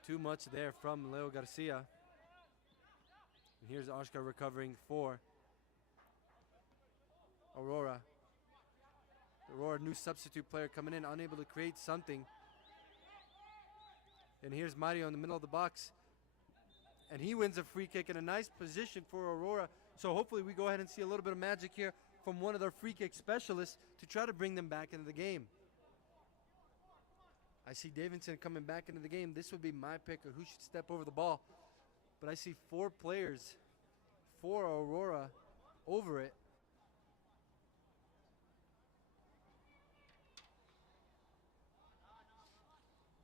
Too much there from Leo Garcia. And here's Oscar recovering for Aurora. Aurora, new substitute player coming in, unable to create something. And here's Mario in the middle of the box. And he wins a free kick in a nice position for Aurora. So hopefully we go ahead and see a little bit of magic here from one of their free kick specialists to try to bring them back into the game. I see Davidson coming back into the game. This would be my pick of who should step over the ball. But I see 4 players for Aurora over it.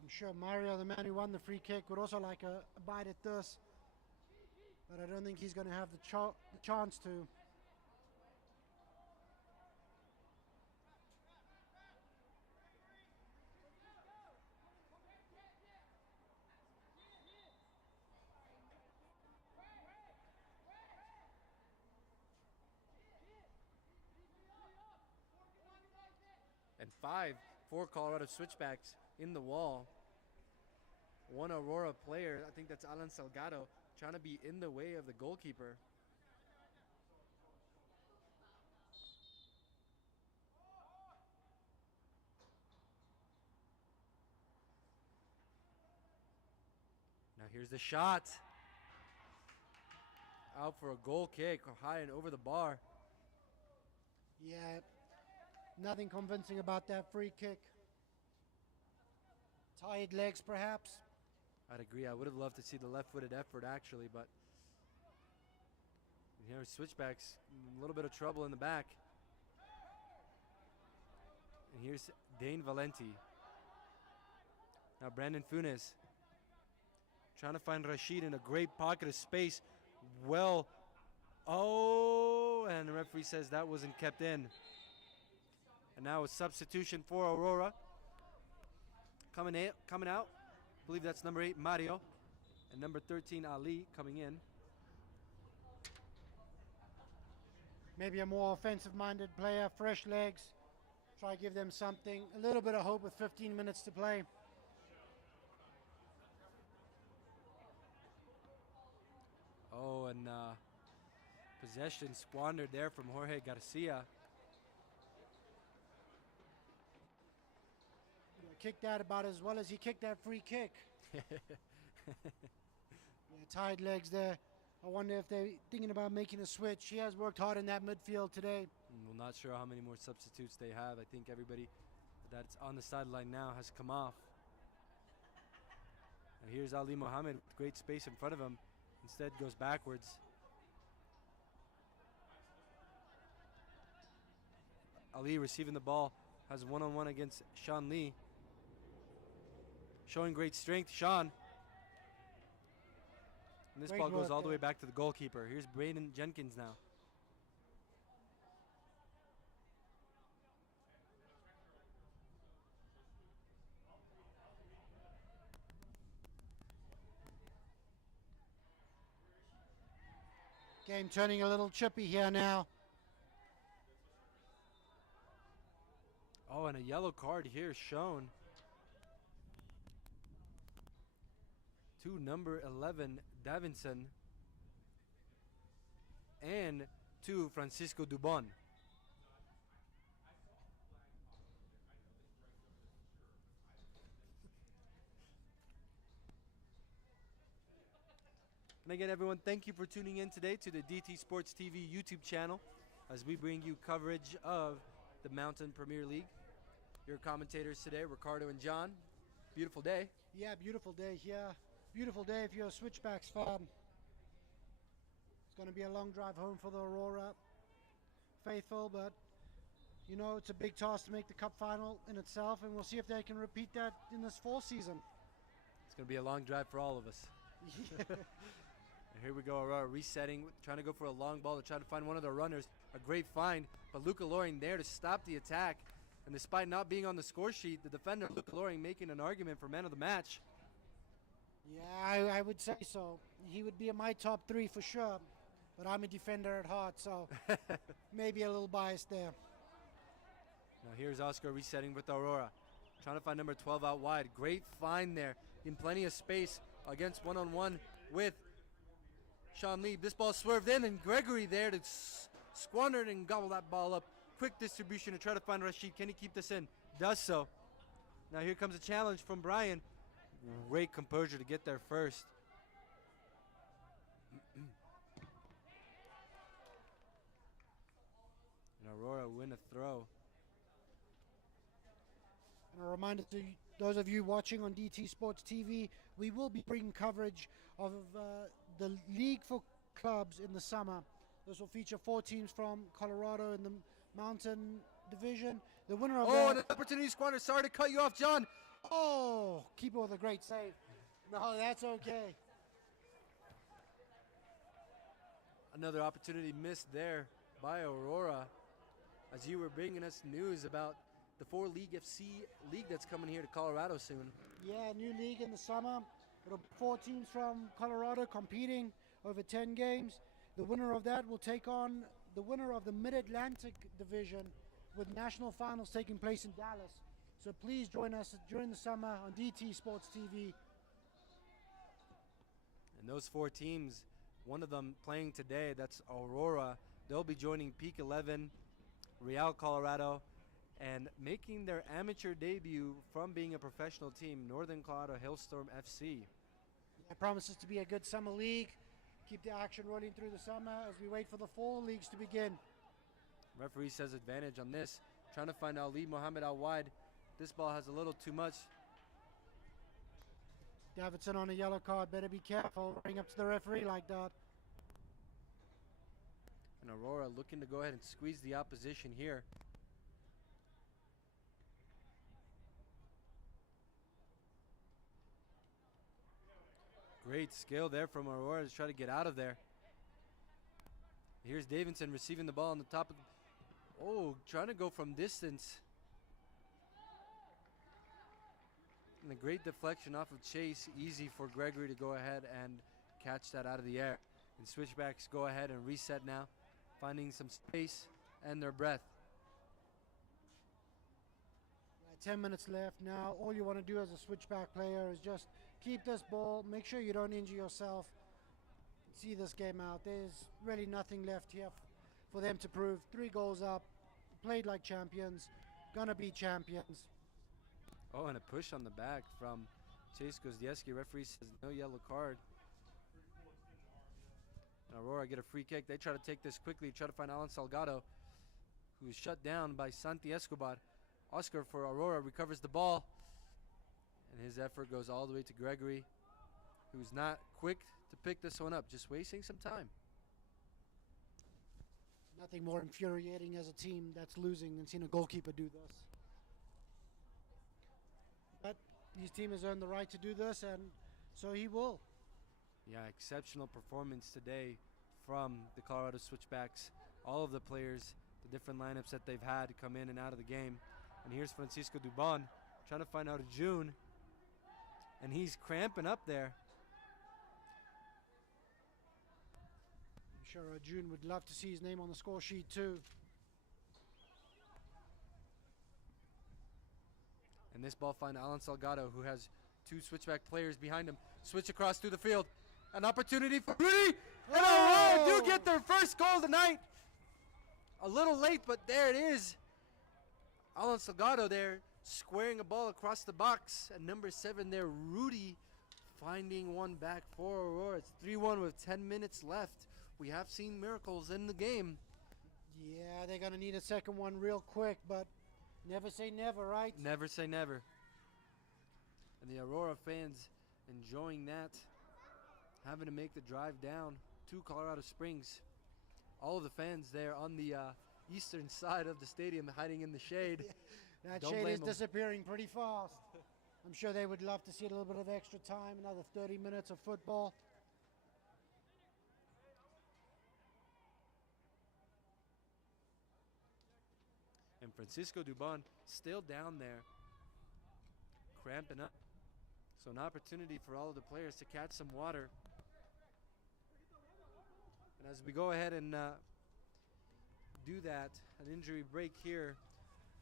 I'm sure Mario, the man who won the free kick, would also like a bite at this. But I don't think he's going to have the chance to. And 5 for Colorado Switchbacks in the wall. 1 Aurora player, I think that's Alan Salgado, trying to be in the way of the goalkeeper. Now here's the shot. Out for a goal kick, high and over the bar. Yeah, nothing convincing about that free kick. Tired legs, perhaps. I'd agree. I would have loved to see the left-footed effort, actually, but here's Switchbacks, a little bit of trouble in the back. And here's Dane Valenti. Now Brandon Funes trying to find Rashid in a great pocket of space. Well, oh, and the referee says that wasn't kept in. And now a substitution for Aurora. Coming out. I believe that's number 8, Mario. And number 13, Ali, coming in. Maybe a more offensive-minded player, fresh legs. Try to give them something, a little bit of hope with 15 minutes to play. Oh, and possession squandered there from Jorge Garcia. Kicked that about as well as he kicked that free kick. Yeah, tied legs there. I wonder if they're thinking about making a switch. He has worked hard in that midfield today. We're not sure how many more substitutes they have. I think everybody that's on the sideline now has come off. And here's Ali Mohammed with great space in front of him. Instead goes backwards. Ali receiving the ball, has a one-on-one against Sean Lee. Showing great strength, Sean. And this ball goes all the way back to the goalkeeper. Here's Braden Jenkins now. Game turning a little chippy here now. Oh, and a yellow card here shown. to number 11, Davinson, and to Francisco Dubon. And again, everyone, thank you for tuning in today to the DT Sports TV YouTube channel as we bring you coverage of the Mountain Premier League. Your commentators today, Ricardo and John. Beautiful day. Yeah, beautiful day here. Beautiful day if you're a Switchbacks fan. It's going to be a long drive home for the Aurora faithful, but you know, it's a big task to make the cup final in itself, and we'll see if they can repeat that in this fall season. It's going to be a long drive for all of us. And here we go, Aurora resetting, trying to go for a long ball to try to find one of their runners. A great find, but Luca Loring there to stop the attack. And despite not being on the score sheet, the defender, Luca Loring, making an argument for man of the match. Yeah, I would say so. He would be in my top 3 for sure, but I'm a defender at heart, so maybe a little biased there. Now here's Oscar resetting with Aurora, trying to find number 12 out wide. Great find there, in plenty of space against one-on-one with Sean Lee. This ball swerved in, and Gregory there to squander it and gobble that ball up. Quick distribution to try to find Rashid. Can he keep this in? Does so. Now here comes a challenge from Brian. Great composure to get there first. And Aurora win a throw. And a reminder to those of you watching on DT Sports TV, we will be bringing coverage of the League for Clubs in the summer. This will feature 4 teams from Colorado in the Mountain Division. The winner of an opportunity squander. Sorry to cut you off, John. Oh, keeper with a great save. No, that's okay. Another opportunity missed there by Aurora, as you were bringing us news about the 4 League FC league that's coming here to Colorado soon. Yeah, new league in the summer. It'll be 4 teams from Colorado competing over 10 games. The winner of that will take on the winner of the Mid-Atlantic Division, with national finals taking place in Dallas. So please join us during the summer on DT Sports TV. And those 4 teams, one of them playing today, that's Aurora. They'll be joining Peak 11, Real Colorado, and making their amateur debut from being a professional team, Northern Colorado Hailstorm FC. It promises to be a good summer league. Keep the action rolling through the summer as we wait for the fall leagues to begin. Referee says advantage on this. Trying to find Ali Mohammed out wide. This ball has a little too much. Davidson on a yellow card. Better be careful. Bring up to the referee like that. And Aurora looking to go ahead and squeeze the opposition here. Great skill there from Aurora to try to get out of there. Here's Davidson receiving the ball on the top of trying to go from distance. And a great deflection off of Chase. Easy for Gregory to go ahead and catch that out of the air. And Switchbacks go ahead and reset now, finding some space and their breath. 10 minutes left now. All you want to do as a switchback player is just keep this ball, make sure you don't injure yourself, see this game out. There's really nothing left here for them to prove. 3 goals up, played like champions, gonna be champions. Oh, and a push on the back from Chase Gozdiewski. Referee says no yellow card. And Aurora get a free kick. They try to take this quickly, try to find Alan Salgado, who is shut down by Santi Escobar. Oscar for Aurora recovers the ball, and his effort goes all the way to Gregory, who's not quick to pick this one up, just wasting some time. Nothing more infuriating as a team that's losing than seeing a goalkeeper do this. But his team has earned the right to do this, and so he will. Yeah, exceptional performance today from the Colorado Switchbacks. All of the players, the different lineups that they've had to come in and out of the game. And here's Francisco Dubon trying to find out June, and he's cramping up there. I'm sure June would love to see his name on the score sheet too. And this ball finds Alan Salgado, who has Two switchback players behind him. Switch across through the field. An opportunity for Rudy. And Aurora do get their first goal tonight. A little late, but there it is. Alan Salgado there squaring a ball across the box. And number 7 there, Rudy, finding one back for Aurora. It's 3-1 with 10 minutes left. We have seen miracles in the game. Yeah, they're going to need a second one real quick, but never say never, right? Never say never. And the Aurora fans enjoying that, having to make the drive down to Colorado Springs. All of the fans there on the eastern side of the stadium hiding in the shade. That Don't shade blame is them. disappearing pretty fast. I'm sure they would love to see a little bit of extra time, another 30 minutes of football. And Francisco Dubon still down there, cramping up. So an opportunity for all of the players to catch some water. And as we go ahead and do that, an injury break here,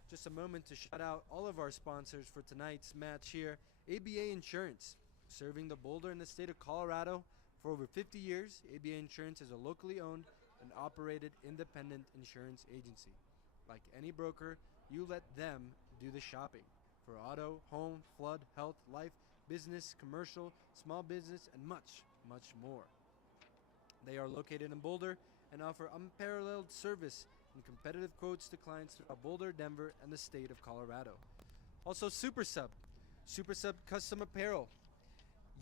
just a moment to shout out all of our sponsors for tonight's match here. ABA Insurance, serving the Boulder and the state of Colorado for over 50 years. ABA Insurance is a locally owned and operated independent insurance agency. Like any broker, you let them do the shopping for auto, home, flood, health, life, business, commercial, small business, and much, much more. They are located in Boulder and offer unparalleled service and competitive quotes to clients throughout Boulder, Denver, and the state of Colorado. Also, SuperSub. SuperSub Custom Apparel.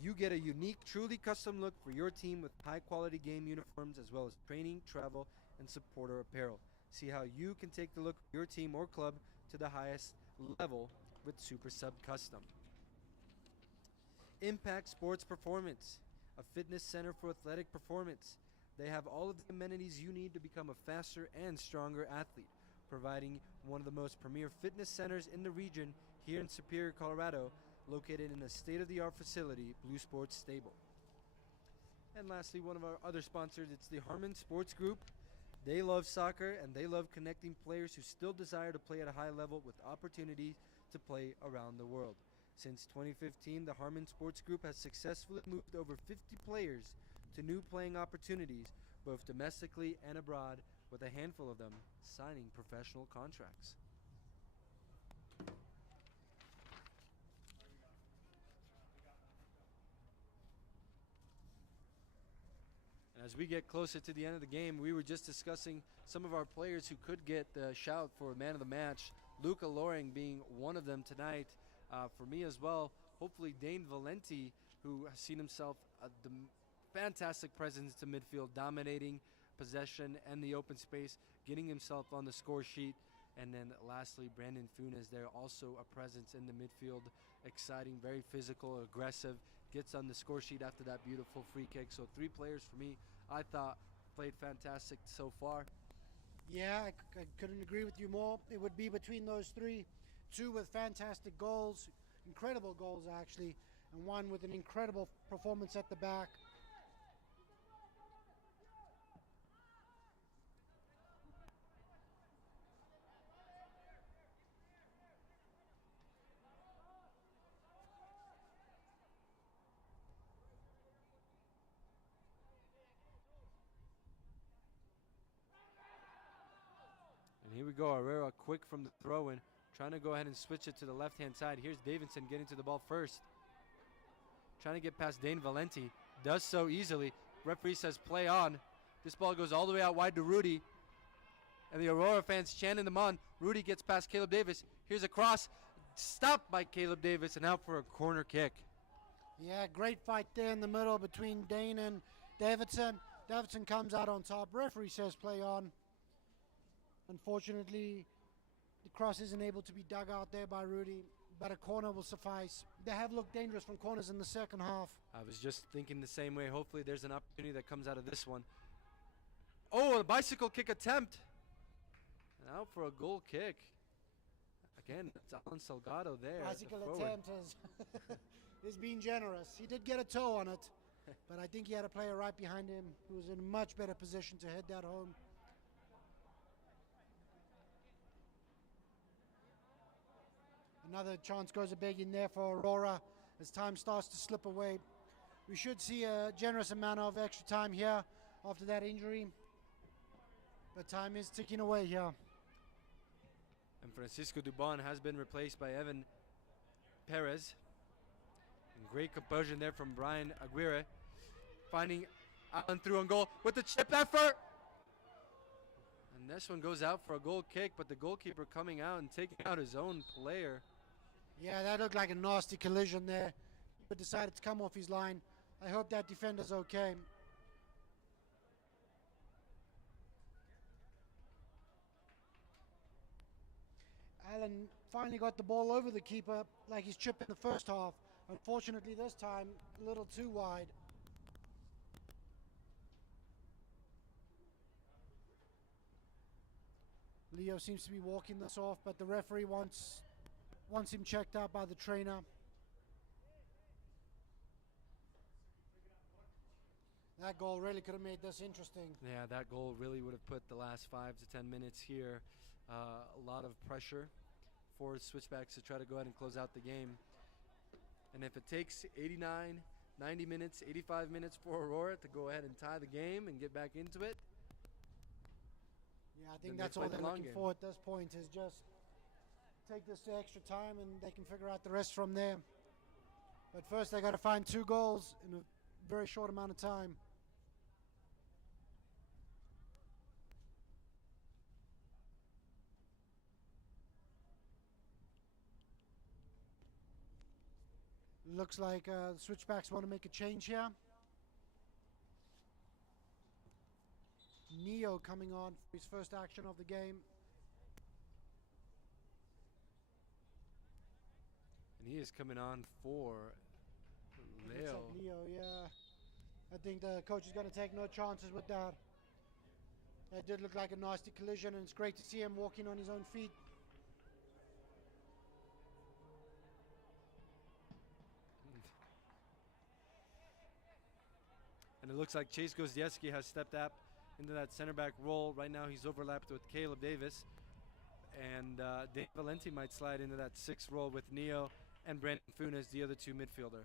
You get a unique, truly custom look for your team with high-quality game uniforms as well as training, travel, and supporter apparel. See how you can take the look of your team or club to the highest level with SuperSub Custom. Impact Sports Performance, a fitness center for athletic performance. They have all of the amenities you need to become a faster and stronger athlete, providing one of the most premier fitness centers in the region here in Superior, Colorado, located in a state-of-the-art facility, Blue Sports Stable. And lastly, one of our other sponsors, it's the Harmon Sports Group. They love soccer and they love connecting players who still desire to play at a high level with opportunities to play around the world. Since 2015, the Harmon Sports Group has successfully moved over 50 players to new playing opportunities, both domestically and abroad, with a handful of them signing professional contracts. And as we get closer to the end of the game, we were just discussing some of our players who could get the shout for man of the match. Luca Loring being one of them tonight. For me as well, hopefully Dane Valenti, who has seen himself the fantastic presence to midfield, dominating possession and the open space, getting himself on the score sheet. And then lastly, Brandon Funes there, also a presence in the midfield, exciting, very physical, aggressive, gets on the score sheet after that beautiful free kick. So 3 players for me, I thought played fantastic so far. Yeah, I couldn't agree with you more. It would be between those 3. 2 with fantastic goals, incredible goals actually, and 1 with an incredible performance at the back. And here we go, Herrera quick from the throw-in, trying to go ahead and switch it to the left-hand side. Here's Davidson getting to the ball first. Trying to get past Dane Valenti. Does so easily. Referee says play on. This ball goes all the way out wide to Rudy. And the Aurora fans chanting them on. Rudy gets past Caleb Davis. Here's a cross. Stopped by Caleb Davis and out for a corner kick. Yeah, great fight there in the middle between Dane and Davidson. Davidson comes out on top. Referee says play on. Unfortunately, the cross isn't able to be dug out there by Rudy, but a corner will suffice. They have looked dangerous from corners in the second half. I was just thinking the same way. Hopefully there's an opportunity that comes out of this one. Oh, a bicycle kick attempt. And out for a goal kick. Again, it's Alan Salgado there. Bicycle attempt is being generous. He did get a toe on it, but I think he had a player right behind him who was in a much better position to head that home. Another chance goes a big in there for Aurora. as time starts to slip away. We should see a generous amount of extra time here after that injury, but time is ticking away here. And Francisco Dubon has been replaced by Evan Perez. And great composure there from Brian Aguirre, finding Allen through on goal with the chip effort. And this one goes out for a goal kick, but the goalkeeper coming out and taking out his own player. Yeah, that looked like a nasty collision there, but decided to come off his line. I hope that defender's okay. Allen finally got the ball over the keeper like he's chipped in the first half. Unfortunately this time, a little too wide. Leo seems to be walking this off, but the referee wants him checked out by the trainer. That goal really could have made this interesting. Yeah, that goal really would have put the last 5 to 10 minutes here. A lot of pressure for Switchbacks to try to go ahead and close out the game. And if it takes 89, 90 minutes, 85 minutes for Aurora to go ahead and tie the game and get back into it, yeah, I think that's all they're looking for at this point, is just take this to extra time and they can figure out the rest from there. But first they got to find 2 goals in a very short amount of time. Looks like the Switchbacks want to make a change here. Neo coming on for his first action of the game. and he is coming on for Leo. Looks like Leo, yeah. I think the coach is going to take no chances with that. That did look like a nasty collision, and it's great to see him walking on his own feet. And it looks like Chase Gozdiewski has stepped up into that center back role. Right now he's overlapped with Caleb Davis. And Dave Valenti might slide into that 6th role with Neo and Brandon Funes, the other 2 midfielder.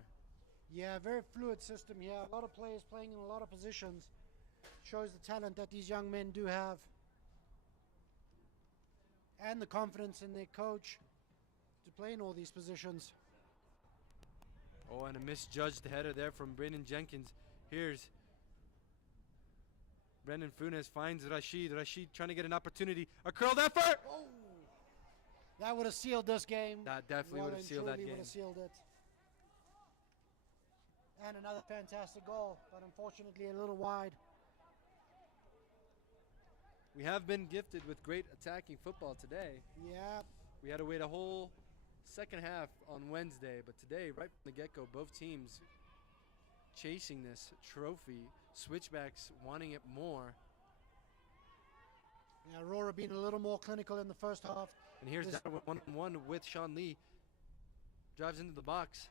Yeah, very fluid system here. A lot of players playing in a lot of positions. Shows the talent that these young men do have. And the confidence in their coach to play in all these positions. Oh, and a misjudged header there from Brandon Jenkins. Here's Brandon Funes, finds Rashid. Rashid trying to get an opportunity. A curled effort! Oh, that would have sealed this game. That definitely would have sealed that game. Would have sealed it. And another fantastic goal, but unfortunately a little wide. We have been gifted with great attacking football today. Yeah. We had to wait a whole second half on Wednesday, but today, right from the get-go, both teams chasing this trophy. Switchbacks wanting it more. Yeah, Aurora being a little more clinical in the first half. And here's that one-on-one with Sean Lee. Drives into the box.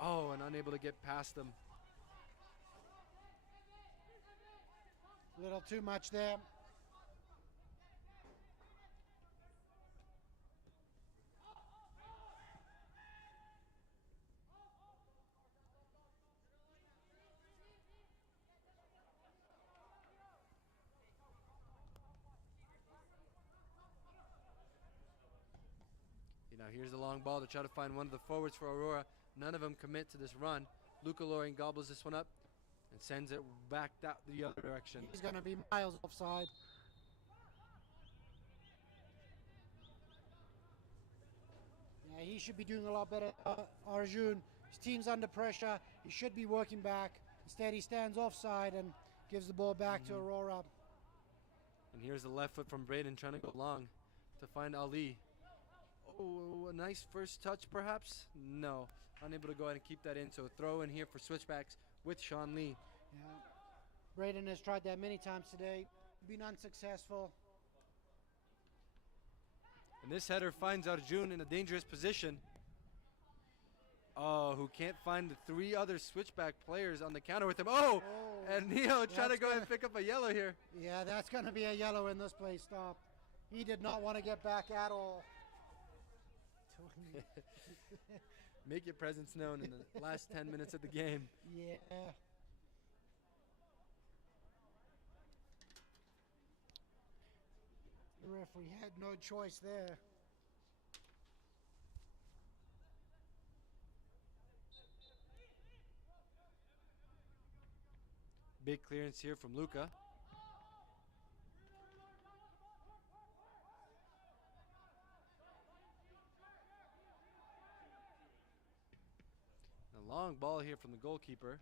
Oh, and unable to get past them. A little too much there. Now here's the long ball to try to find one of the forwards for Aurora. None of them commit to this run. Luca Loring gobbles this one up and sends it back out the other direction. He's going to be miles offside. Yeah, he should be doing a lot better. Arjun, his team's under pressure. He should be working back. Instead, he stands offside and gives the ball back to Aurora. And here's the left foot from Braden trying to go long to find Ali. Oh, a nice first touch perhaps? No, unable to go ahead and keep that in. So throw in here for Switchbacks with Sean Lee. Yeah, Braden has tried that many times today, been unsuccessful. And this header finds Arjun in a dangerous position. Oh, who can't find the 3 other Switchback players on the counter with him. Oh, and Neo trying to go ahead and pick up a yellow here. Yeah, that's going to be a yellow in this play stop. He did not want to get back at all. Totally. Make your presence known in the last 10 minutes of the game. Yeah. The referee had no choice there. Big clearance here from Luca. A long ball here from the goalkeeper.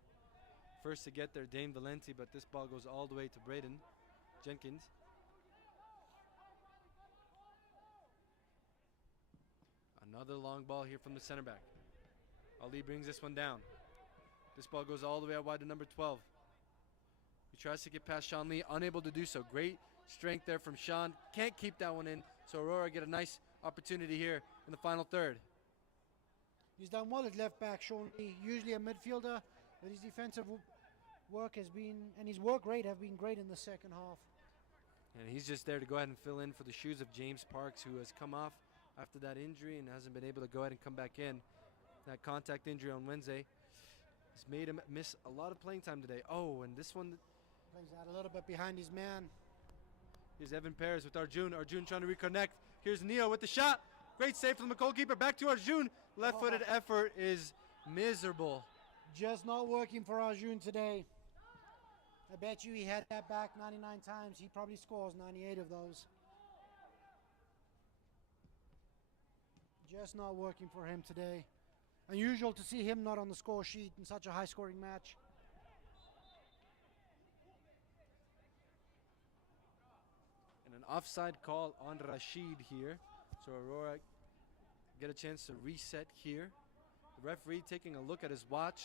First to get there, Dane Valenti, but this ball goes all the way to Braden Jenkins. Another long ball here from the center back. Ali brings this one down. This ball goes all the way out wide to number 12. He tries to get past Sean Lee, unable to do so. Great strength there from Sean. Can't keep that one in, so Aurora get a nice opportunity here in the final third. He's done well at left back, Sean Lee. Usually a midfielder, but his defensive work has been, and his work rate have been great in the second half. And he's just there to go ahead and fill in for the shoes of James Parks, who has come off after that injury and hasn't been able to go ahead and come back in. That contact injury on Wednesday has made him miss a lot of playing time today. Oh, and this one Plays out a little bit behind his man. is Evan Perez with Arjun. Arjun trying to reconnect. Here's Neo with the shot. Great save from the goalkeeper. Back to Arjun. Left-footed effort is miserable. Just not working for Arjun today. I bet you he had that back 99 times. He probably scores 98 of those. Just not working for him today. Unusual to see him not on the score sheet in such a high-scoring match. And an offside call on Rashid here. So Aurora get a chance to reset here. The referee taking a look at his watch.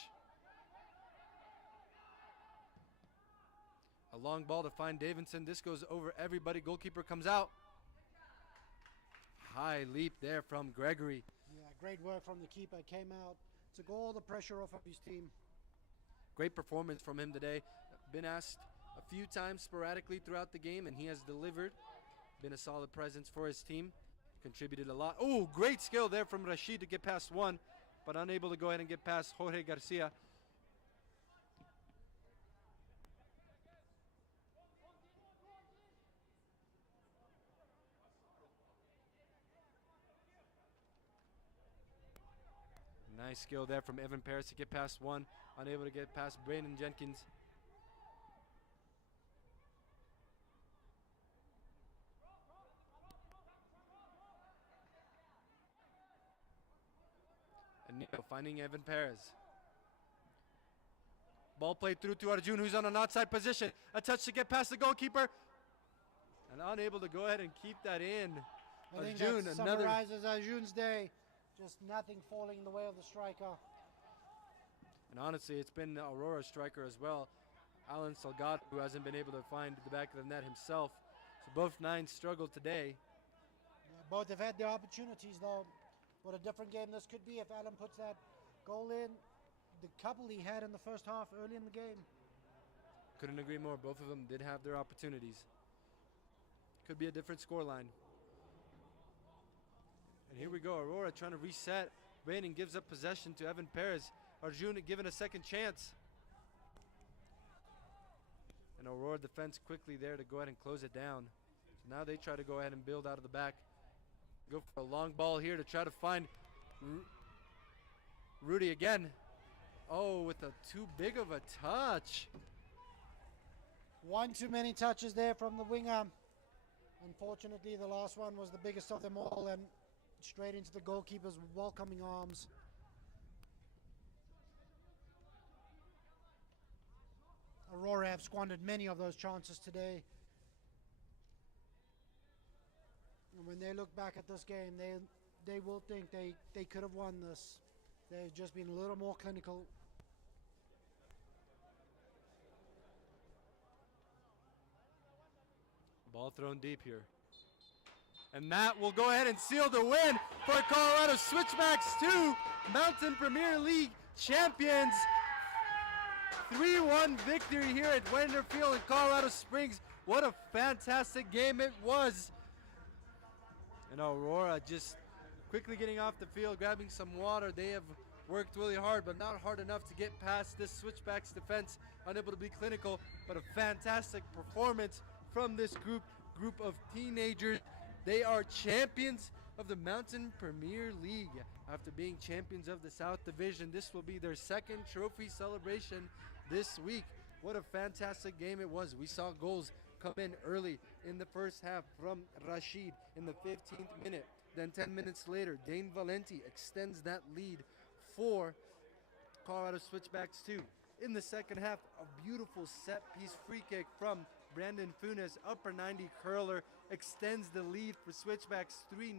A long ball to find Davidson. This goes over everybody. Goalkeeper comes out. High leap there from Gregory. Yeah, great work from the keeper. Came out, took all the pressure off of his team. Great performance from him today. Been asked a few times sporadically throughout the game, and he has delivered. Been a solid presence for his team. Contributed a lot. Oh, great skill there from Rashid to get past one, but unable to go ahead and get past Jorge Garcia. Nice skill there from Evan Perez to get past one. Unable to get past Brandon Jenkins. And Neo finding Evan Perez. Ball played through to Arjun, who's on an outside position. A touch to get past the goalkeeper. And unable to go ahead and keep that in. I think Arjun, that another. summarizes Arjun's day. Just nothing falling in the way of the striker. And honestly, it's been Aurora striker as well. Alan Salgado, who hasn't been able to find the back of the net himself. So both nines struggled today. Yeah, both have had their opportunities, though. What a different game this could be if Alan puts that goal in. The couple he had in the first half early in the game. Couldn't agree more. Both of them did have their opportunities. Could be a different scoreline. And here we go. Aurora trying to reset. Brandon gives up possession to Evan Perez. Arjun given a second chance. And Aurora defense quickly there to go ahead and close it down. So now they try to go ahead and build out of the back. Go for a long ball here to try to find Rudy again. Oh, with a too big of a touch. One too many touches there from the winger. Unfortunately, the last one was the biggest of them all and straight into the goalkeeper's welcoming arms. Aurora have squandered many of those chances today. And when they look back at this game, they will think they could have won this. They've just been a little more clinical. Ball thrown deep here. And that will go ahead and seal the win for Colorado Switchbacks II, Mountain Premier League champions. 3-1 victory here at Weidner Field in Colorado Springs. What a fantastic game it was. And Aurora just quickly getting off the field, grabbing some water. They have worked really hard, but not hard enough to get past this Switchbacks defense, unable to be clinical, but a fantastic performance from this group of teenagers. They are champions of the Mountain Premier League. After being champions of the South Division, this will be their second trophy celebration this week. What a fantastic game it was. We saw goals come in early in the first half from Rashid in the 15th minute. Then 10 minutes later, Dane Valenti extends that lead for Colorado Switchbacks II. In the second half, a beautiful set-piece free kick from Brandon Funes, upper 90 curler, extends the lead for Switchbacks 3-0.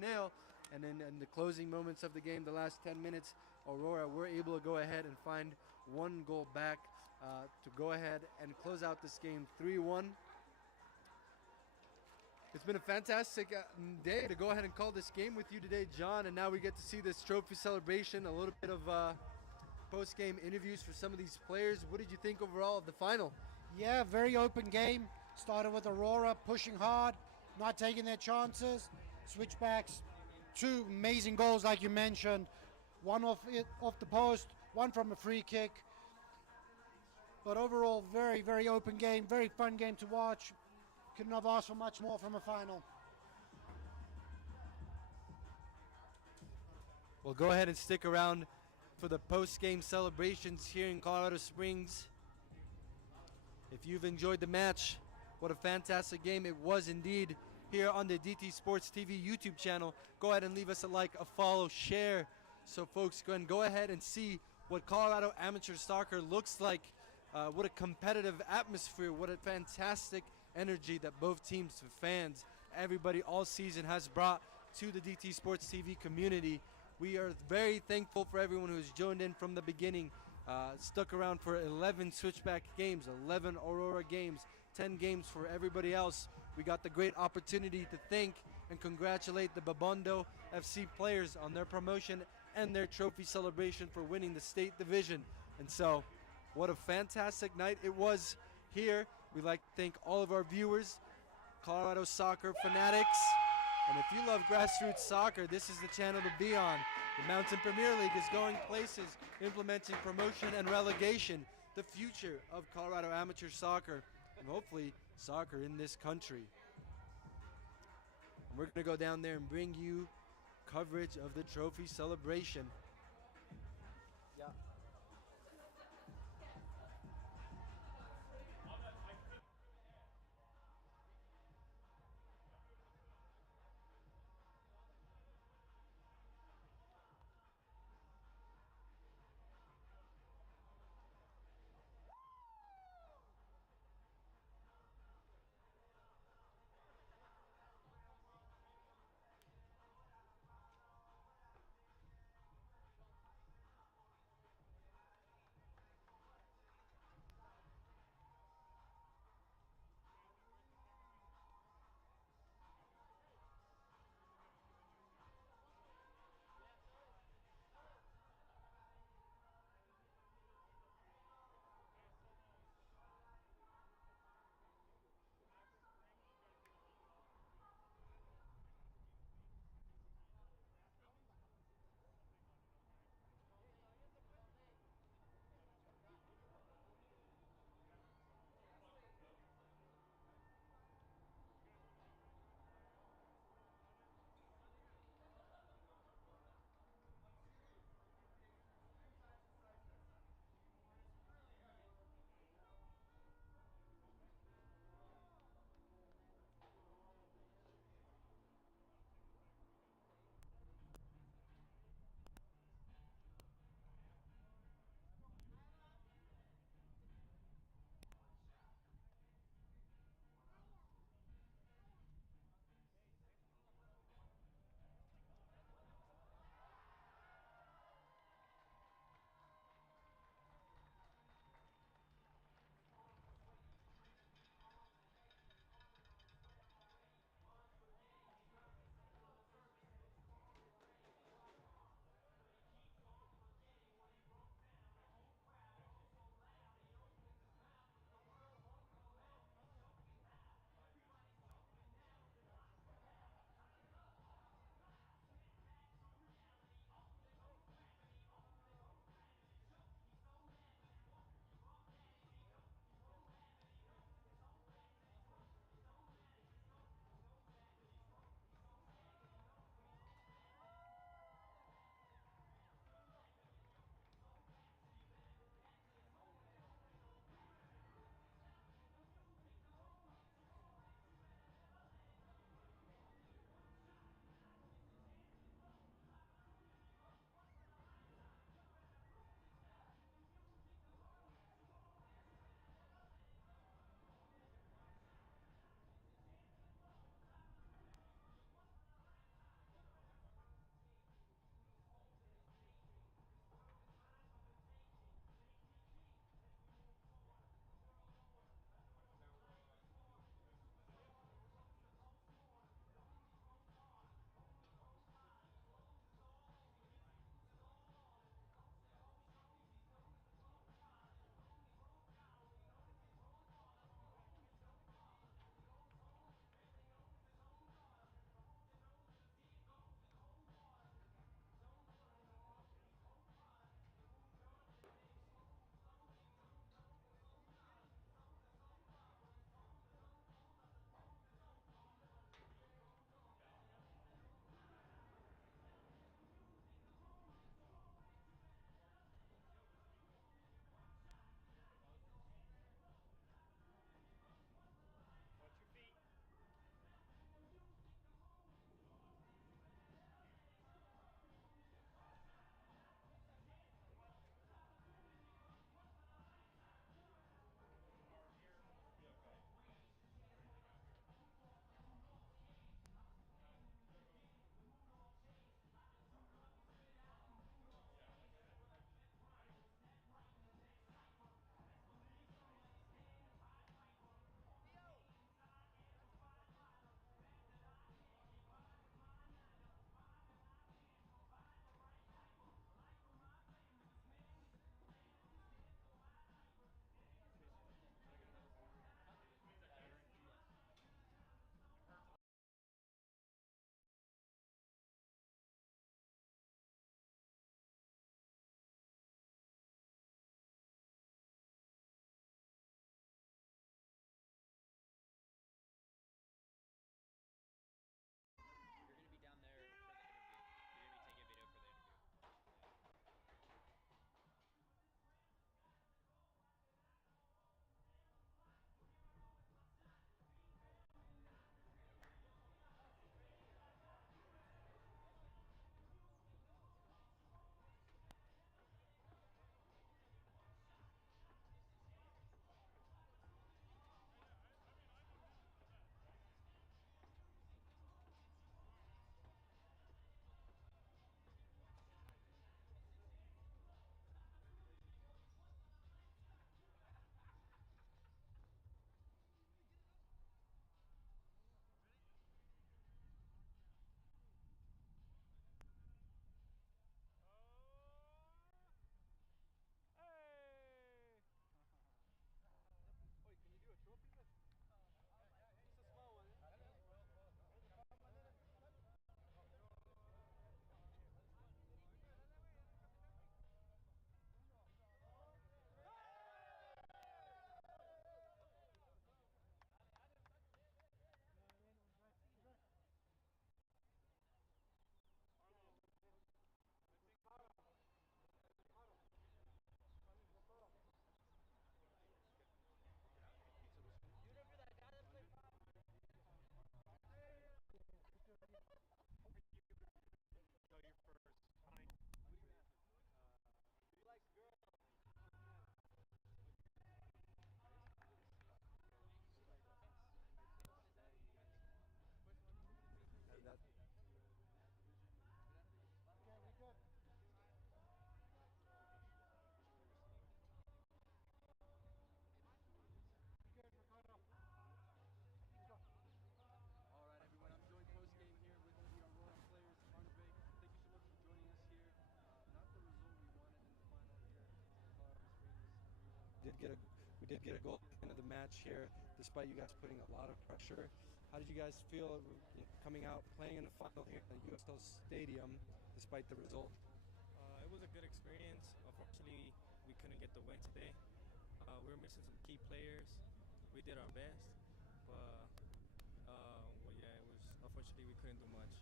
And then in the closing moments of the game, the last 10 minutes, Aurora were able to go ahead and find one goal back to go ahead and close out this game 3-1. It's been a fantastic day to go ahead and call this game with you today, John, and now we get to see this trophy celebration, a little bit of post-game interviews for some of these players. What did you think overall of the final? Yeah, very open game. Started with Aurora pushing hard, not taking their chances. Switchbacks, two amazing goals like you mentioned. One off the post, one from a free kick. But overall, very, very open game, very fun game to watch. Couldn't have asked for much more from a final. Well, go ahead and stick around for the post-game celebrations here in Colorado Springs. If you've enjoyed the match, what a fantastic game it was indeed here on the DT Sports TV YouTube channel. Go ahead and leave us a like, a follow, share, so folks can go ahead and see what Colorado amateur soccer looks like. What a competitive atmosphere, what a fantastic energy that both teams, fans, everybody all season has brought to the DT Sports TV community. We are very thankful for everyone who's joined in from the beginning, stuck around for 11 Switchback games, 11 Aurora games, 10 games for everybody else. We got the great opportunity to thank and congratulate the Babondo FC players on their promotion and their trophy celebration for winning the state division. And so, what a fantastic night it was here. We'd like to thank all of our viewers, Colorado soccer fanatics. And if you love grassroots soccer, this is the channel to be on. The Mountain Premier League is going places, implementing promotion and relegation, the future of Colorado amateur soccer, and hopefully soccer in this country. We're going to go down there and bring you coverage of the trophy celebration. did get a goal at the end of the match here, despite you guys putting a lot of pressure. How did you guys feel coming out, playing in the final here at USL Stadium, despite the result? It was a good experience. Unfortunately, we couldn't get the win today. We were missing some key players. We did our best, but well, yeah, it was unfortunately we couldn't do much.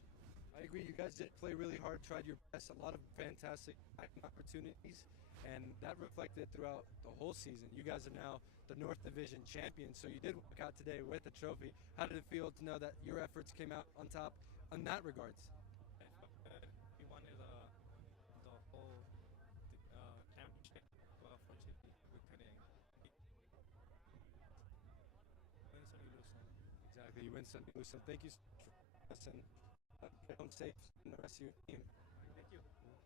I agree. You guys did play really hard, tried your best, a lot of fantastic attacking opportunities, and that reflected throughout the whole season. You guys are now the North Division champions, so you did walk out today with a trophy. How did it feel to know that your efforts came out on top in that regards? It felt good. We wanted the whole championship, but unfortunately we couldn't. Win some, you lose some. Exactly. You win some, you lose some. Thank you so much for listening. Get home safe and the rest of your team. Thank you. Let me see Sean.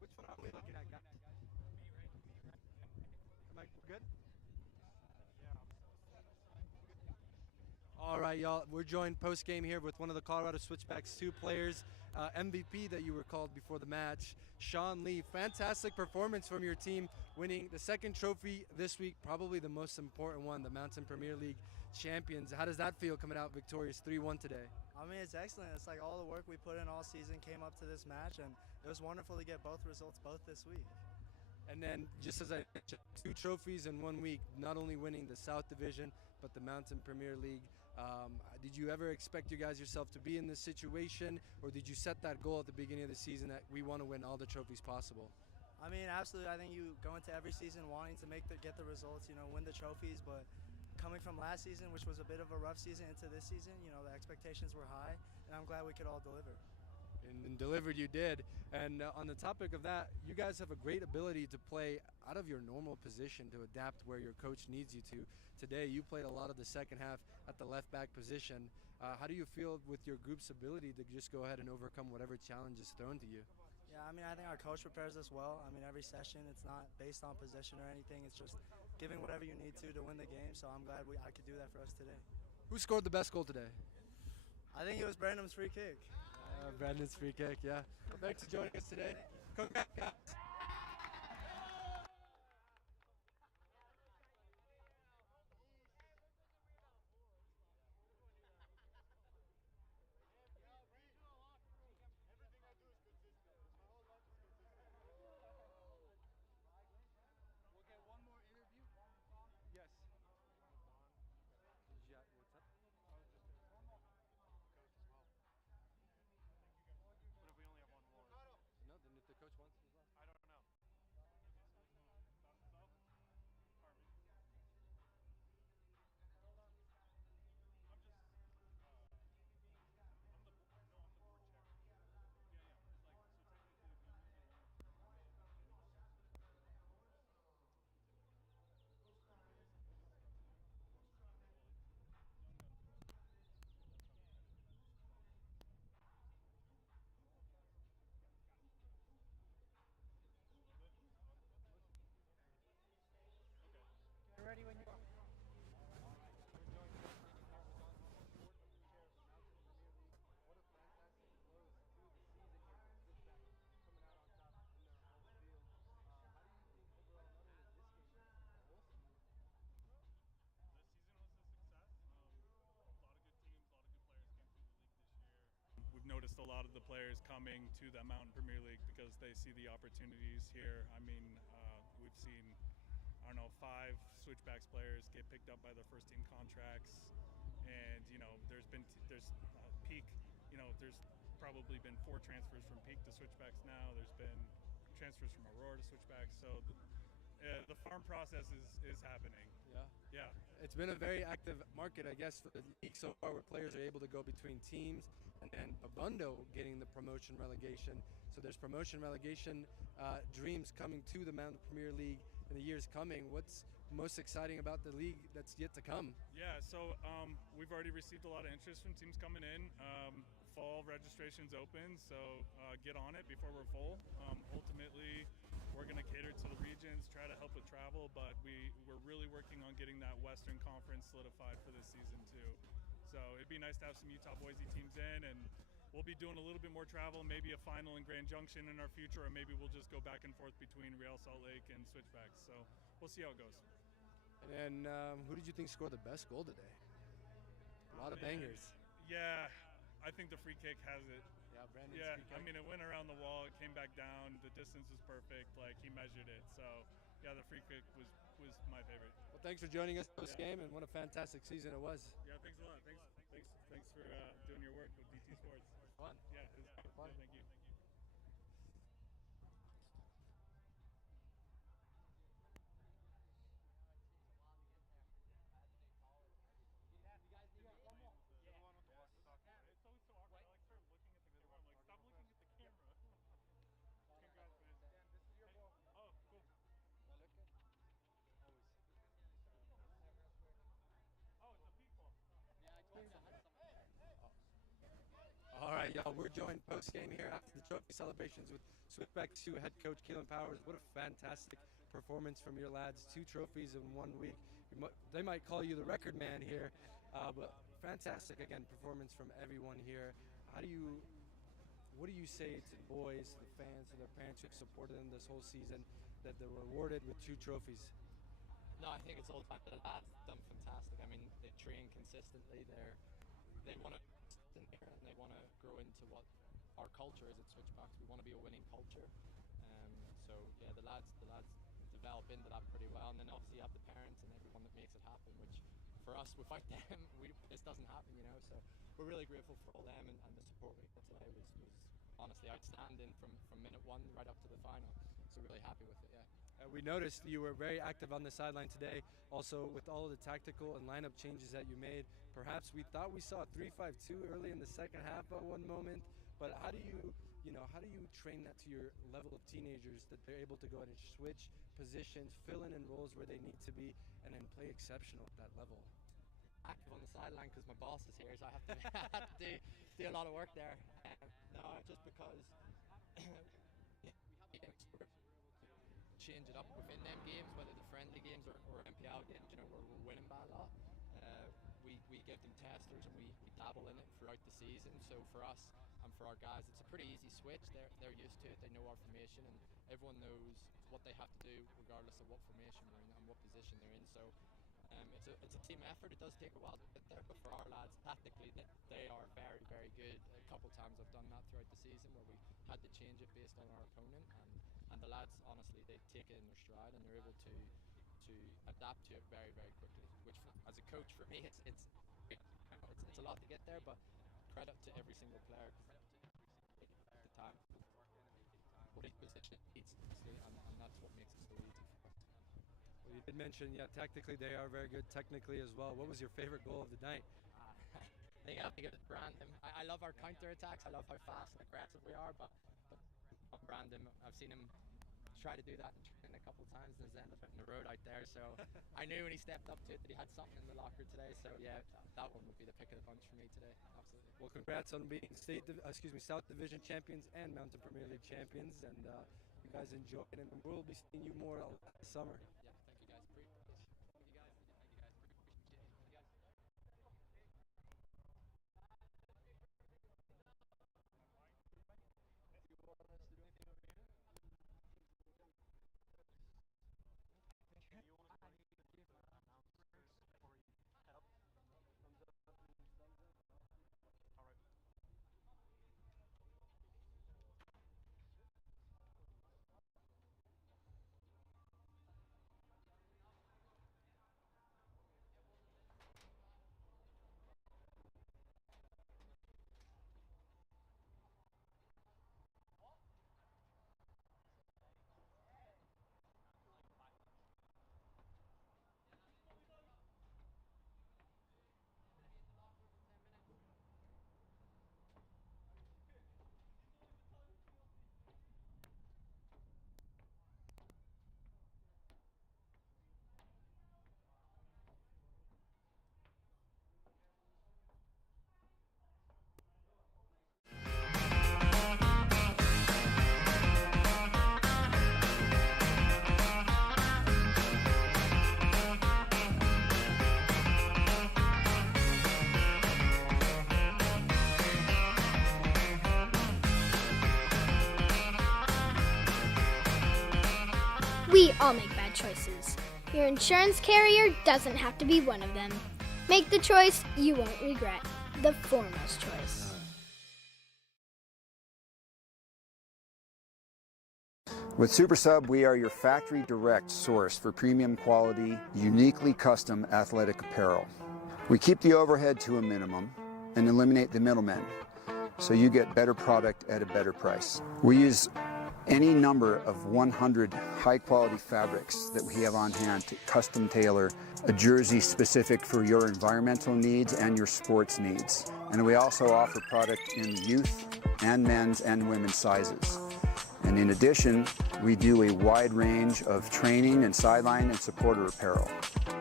Which one are we looking at, guys? Am I good? All right, y'all. We're joined post-game here with one of the Colorado Switchbacks II players, MVP that you were called before the match, Sean Lee. Fantastic performance from your team, winning the second trophy this week, probably the most important one, the Mountain Premier League champions. How does that feel coming out victorious 3-1 today? I mean, it's excellent. It's like all the work we put in all season came up to this match, and it was wonderful to get both results both this week. And then, just as I mentioned, 2 trophies in 1 week, not only winning the South Division, but the Mountain Premier League. Did you ever expect you guys yourself to be in this situation, or did you set that goal at the beginning of the season that we want to win all the trophies possible? I mean, absolutely. I think you go into every season wanting to get the results, win the trophies, but coming from last season, which was a bit of a rough season, into this season, the expectations were high, and I'm glad we could all deliver. And delivered you did. And on the topic of that, you guys have a great ability to play out of your normal position to adapt where your coach needs you to. Today, you played a lot of the second half at the left back position. How do you feel with your group's ability to just go ahead and overcome whatever challenge is thrown to you? Yeah, I mean, I think our coach prepares us well. I mean, every session, it's not based on position or anything. It's just giving whatever you need to win the game. So I'm glad I could do that for us today. Who scored the best goal today? I think it was Brandon's free kick. Brandon's free kick, yeah. Well, thanks for joining us today. Congrats, guys. No, then if the coach wants as well. noticed a lot of the players coming to the Mountain Premier League because they see the opportunities here. I mean, we've seen, I don't know, 5 Switchbacks players get picked up by their first team contracts, and there's Peak. There's probably been 4 transfers from Peak to Switchbacks now. There's been transfers from Aurora to Switchbacks. So the farm process is happening. Yeah. It's been a very active market, I guess, for the league so far, where players are able to go between teams, and then Abundo getting the promotion relegation. So there's promotion relegation dreams coming to the Mountain Premier League in the years coming. What's most exciting about the league that's yet to come? Yeah, so we've already received a lot of interest from teams coming in. Fall registration's open, so get on it before we're full. Ultimately, we're going to cater to the regions, try to help with travel, but we're really working on getting that Western Conference solidified for this season too. So it'd be nice to have some Utah Boise teams in, and we'll be doing a little bit more travel, maybe a final in Grand Junction in our future, or maybe we'll just go back and forth between Real Salt Lake and Switchbacks. So we'll see how it goes. And who did you think scored the best goal today? A lot of bangers. Yeah, I think the free kick has it. Yeah, Brandon's Yeah, free kick. I mean, it went around the wall, it came back down, the distance was perfect, like he measured it. So yeah, the free kick was my favorite. Well, thanks for joining us this game, and what a fantastic season it was. Yeah, thanks a lot. Thanks for doing your work with DT Sports. Fun. Yeah, it was fun. Yeah, thank you. It's always so awkward. I start looking at the camera. I'm like, stop looking at the camera. Congrats, man. Dan, this is your ball. Oh, cool. Do I look good? Always. Oh, it's a peak ball. Yeah, I told you I had some. All right, y'all, we're joined post-game here after the trophy celebrations with Switchbacks II head coach Keelan Powers. What a fantastic performance from your lads. 2 trophies in 1 week. They might call you the record man here, but fantastic, again, performance from everyone here. What do you say to the boys, to the fans, to their parents who have supported them this whole season, that they're rewarded with 2 trophies? No, I think it's all about the lads. Done fantastic. I mean, they train consistently. They want to in here, and they want to grow into what our culture is at Switchbacks. We want to be a winning culture. So yeah, the lads develop into that pretty well, and then obviously you have the parents and everyone that makes it happen, which for us, without them, this doesn't happen, So we're really grateful for all them, and the support we got today was honestly outstanding from minute 1 right up to the final. So really happy with it, yeah. We noticed you were very active on the sideline today, also with all of the tactical and lineup changes that you made. Perhaps we thought we saw a 3-5-2 early in the second half at one moment, but how do you train that to your level of teenagers, that they're able to go ahead and switch positions, fill in roles where they need to be, and then play exceptional at that level? Active on the sideline because my boss is here, so I have to do a lot of work there. No, just because change it up within them games, whether the friendly games or MPL games, where we're winning by a lot. We give them testers, and we dabble in it throughout the season. So for us and for our guys, it's a pretty easy switch. They're used to it. They know our formation, and everyone knows what they have to do regardless of what formation we're in and what position they're in. So it's a team effort. It does take a while to get there, but for our lads, tactically, they are very, very good. A couple times I've done that throughout the season where we had to change it based on our opponent, and the lads, honestly, they take it in their stride, and they're able to adapt to it very, very quickly, which as a coach for me, it's a lot to get there, but credit to every single player at the time. What each position needs, and that's what makes it so easy for us. Well, you did mention, tactically they are very good, technically as well. What was your favorite goal of the night? I think I have to give it to Brandon. I love our counter-attacks. I love how fast and aggressive we are, but Brandon, I've seen him try to do that in a couple of times, and has ended up in the road out there. So I knew when he stepped up to it that he had something in the locker today. So yeah, that one would be the pick of the bunch for me today. Absolutely. Well, congrats on being South Division champions and Mountain Premier League champions, and you guys enjoy it, and we'll be seeing you more this summer. Yeah, thank you guys. Appreciate it. Thank you guys. Appreciate it. Thank you guys. Do you want us to do anything over here? Do you want to give announcements before you head up? Thumbs up and thumbs up. All right. We all make bad choices. Your insurance carrier doesn't have to be one of them. Make the choice you won't regret. The foremost choice. With SuperSub, we are your factory direct source for premium quality, uniquely custom athletic apparel. We keep the overhead to a minimum and eliminate the middlemen, so you get better product at a better price. We use any number of 100 high-quality fabrics that we have on hand to custom tailor a jersey specific for your environmental needs and your sports needs. And we also offer product in youth and men's and women's sizes. And in addition, we do a wide range of training and sideline and supporter apparel.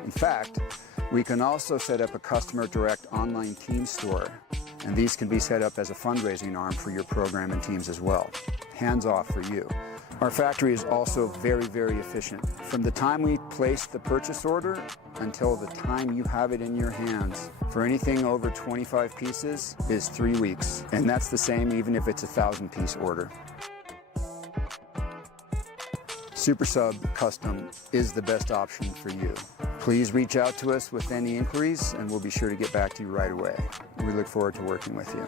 In fact, we can also set up a customer direct online team store, and these can be set up as a fundraising arm for your program and teams as well. Hands off for you. Our factory is also very, very efficient. From the time we place the purchase order until the time you have it in your hands, for anything over 25 pieces is 3 weeks. And that's the same even if it's a 1,000-piece order. SuperSub Custom is the best option for you. Please reach out to us with any inquiries and we'll be sure to get back to you right away. We look forward to working with you.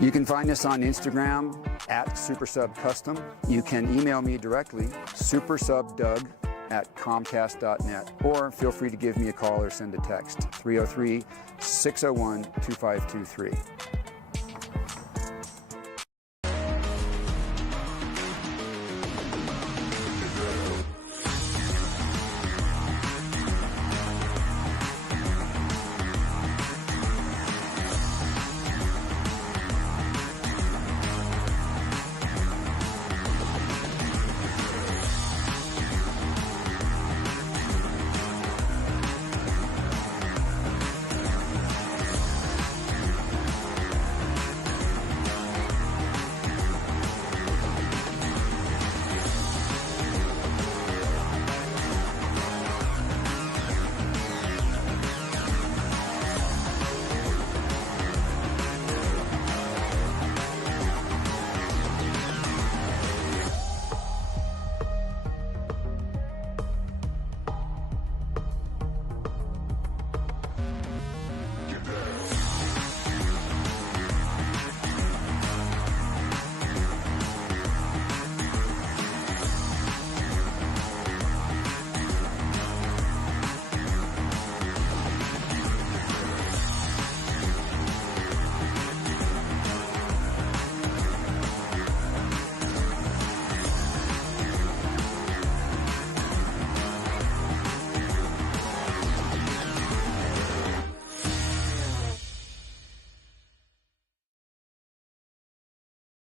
You can find us on Instagram at SuperSub Custom. You can email me directly, supersubdoug@comcast.net, or feel free to give me a call or send a text, 303-601-2523.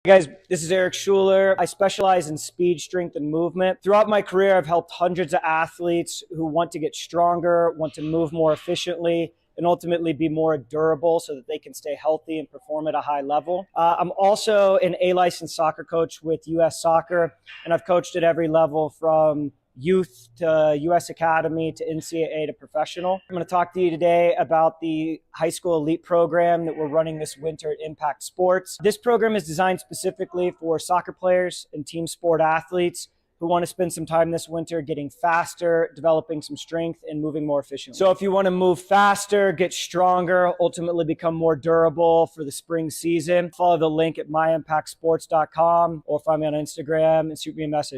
Hey guys, this is Eric Schuler. I specialize in speed, strength, and movement. Throughout my career, I've helped hundreds of athletes who want to get stronger, want to move more efficiently, and ultimately be more durable so that they can stay healthy and perform at a high level. I'm also an A-licensed soccer coach with U.S. Soccer, and I've coached at every level from youth to U.S. Academy to NCAA to professional. I'm going to talk to you today about the high school elite program that we're running this winter at Impact Sports. This program is designed specifically for soccer players and team sport athletes who want to spend some time this winter getting faster, developing some strength, and moving more efficiently. So if you want to move faster, get stronger, ultimately become more durable for the spring season, follow the link at myimpactsports.com or find me on Instagram and shoot me a message.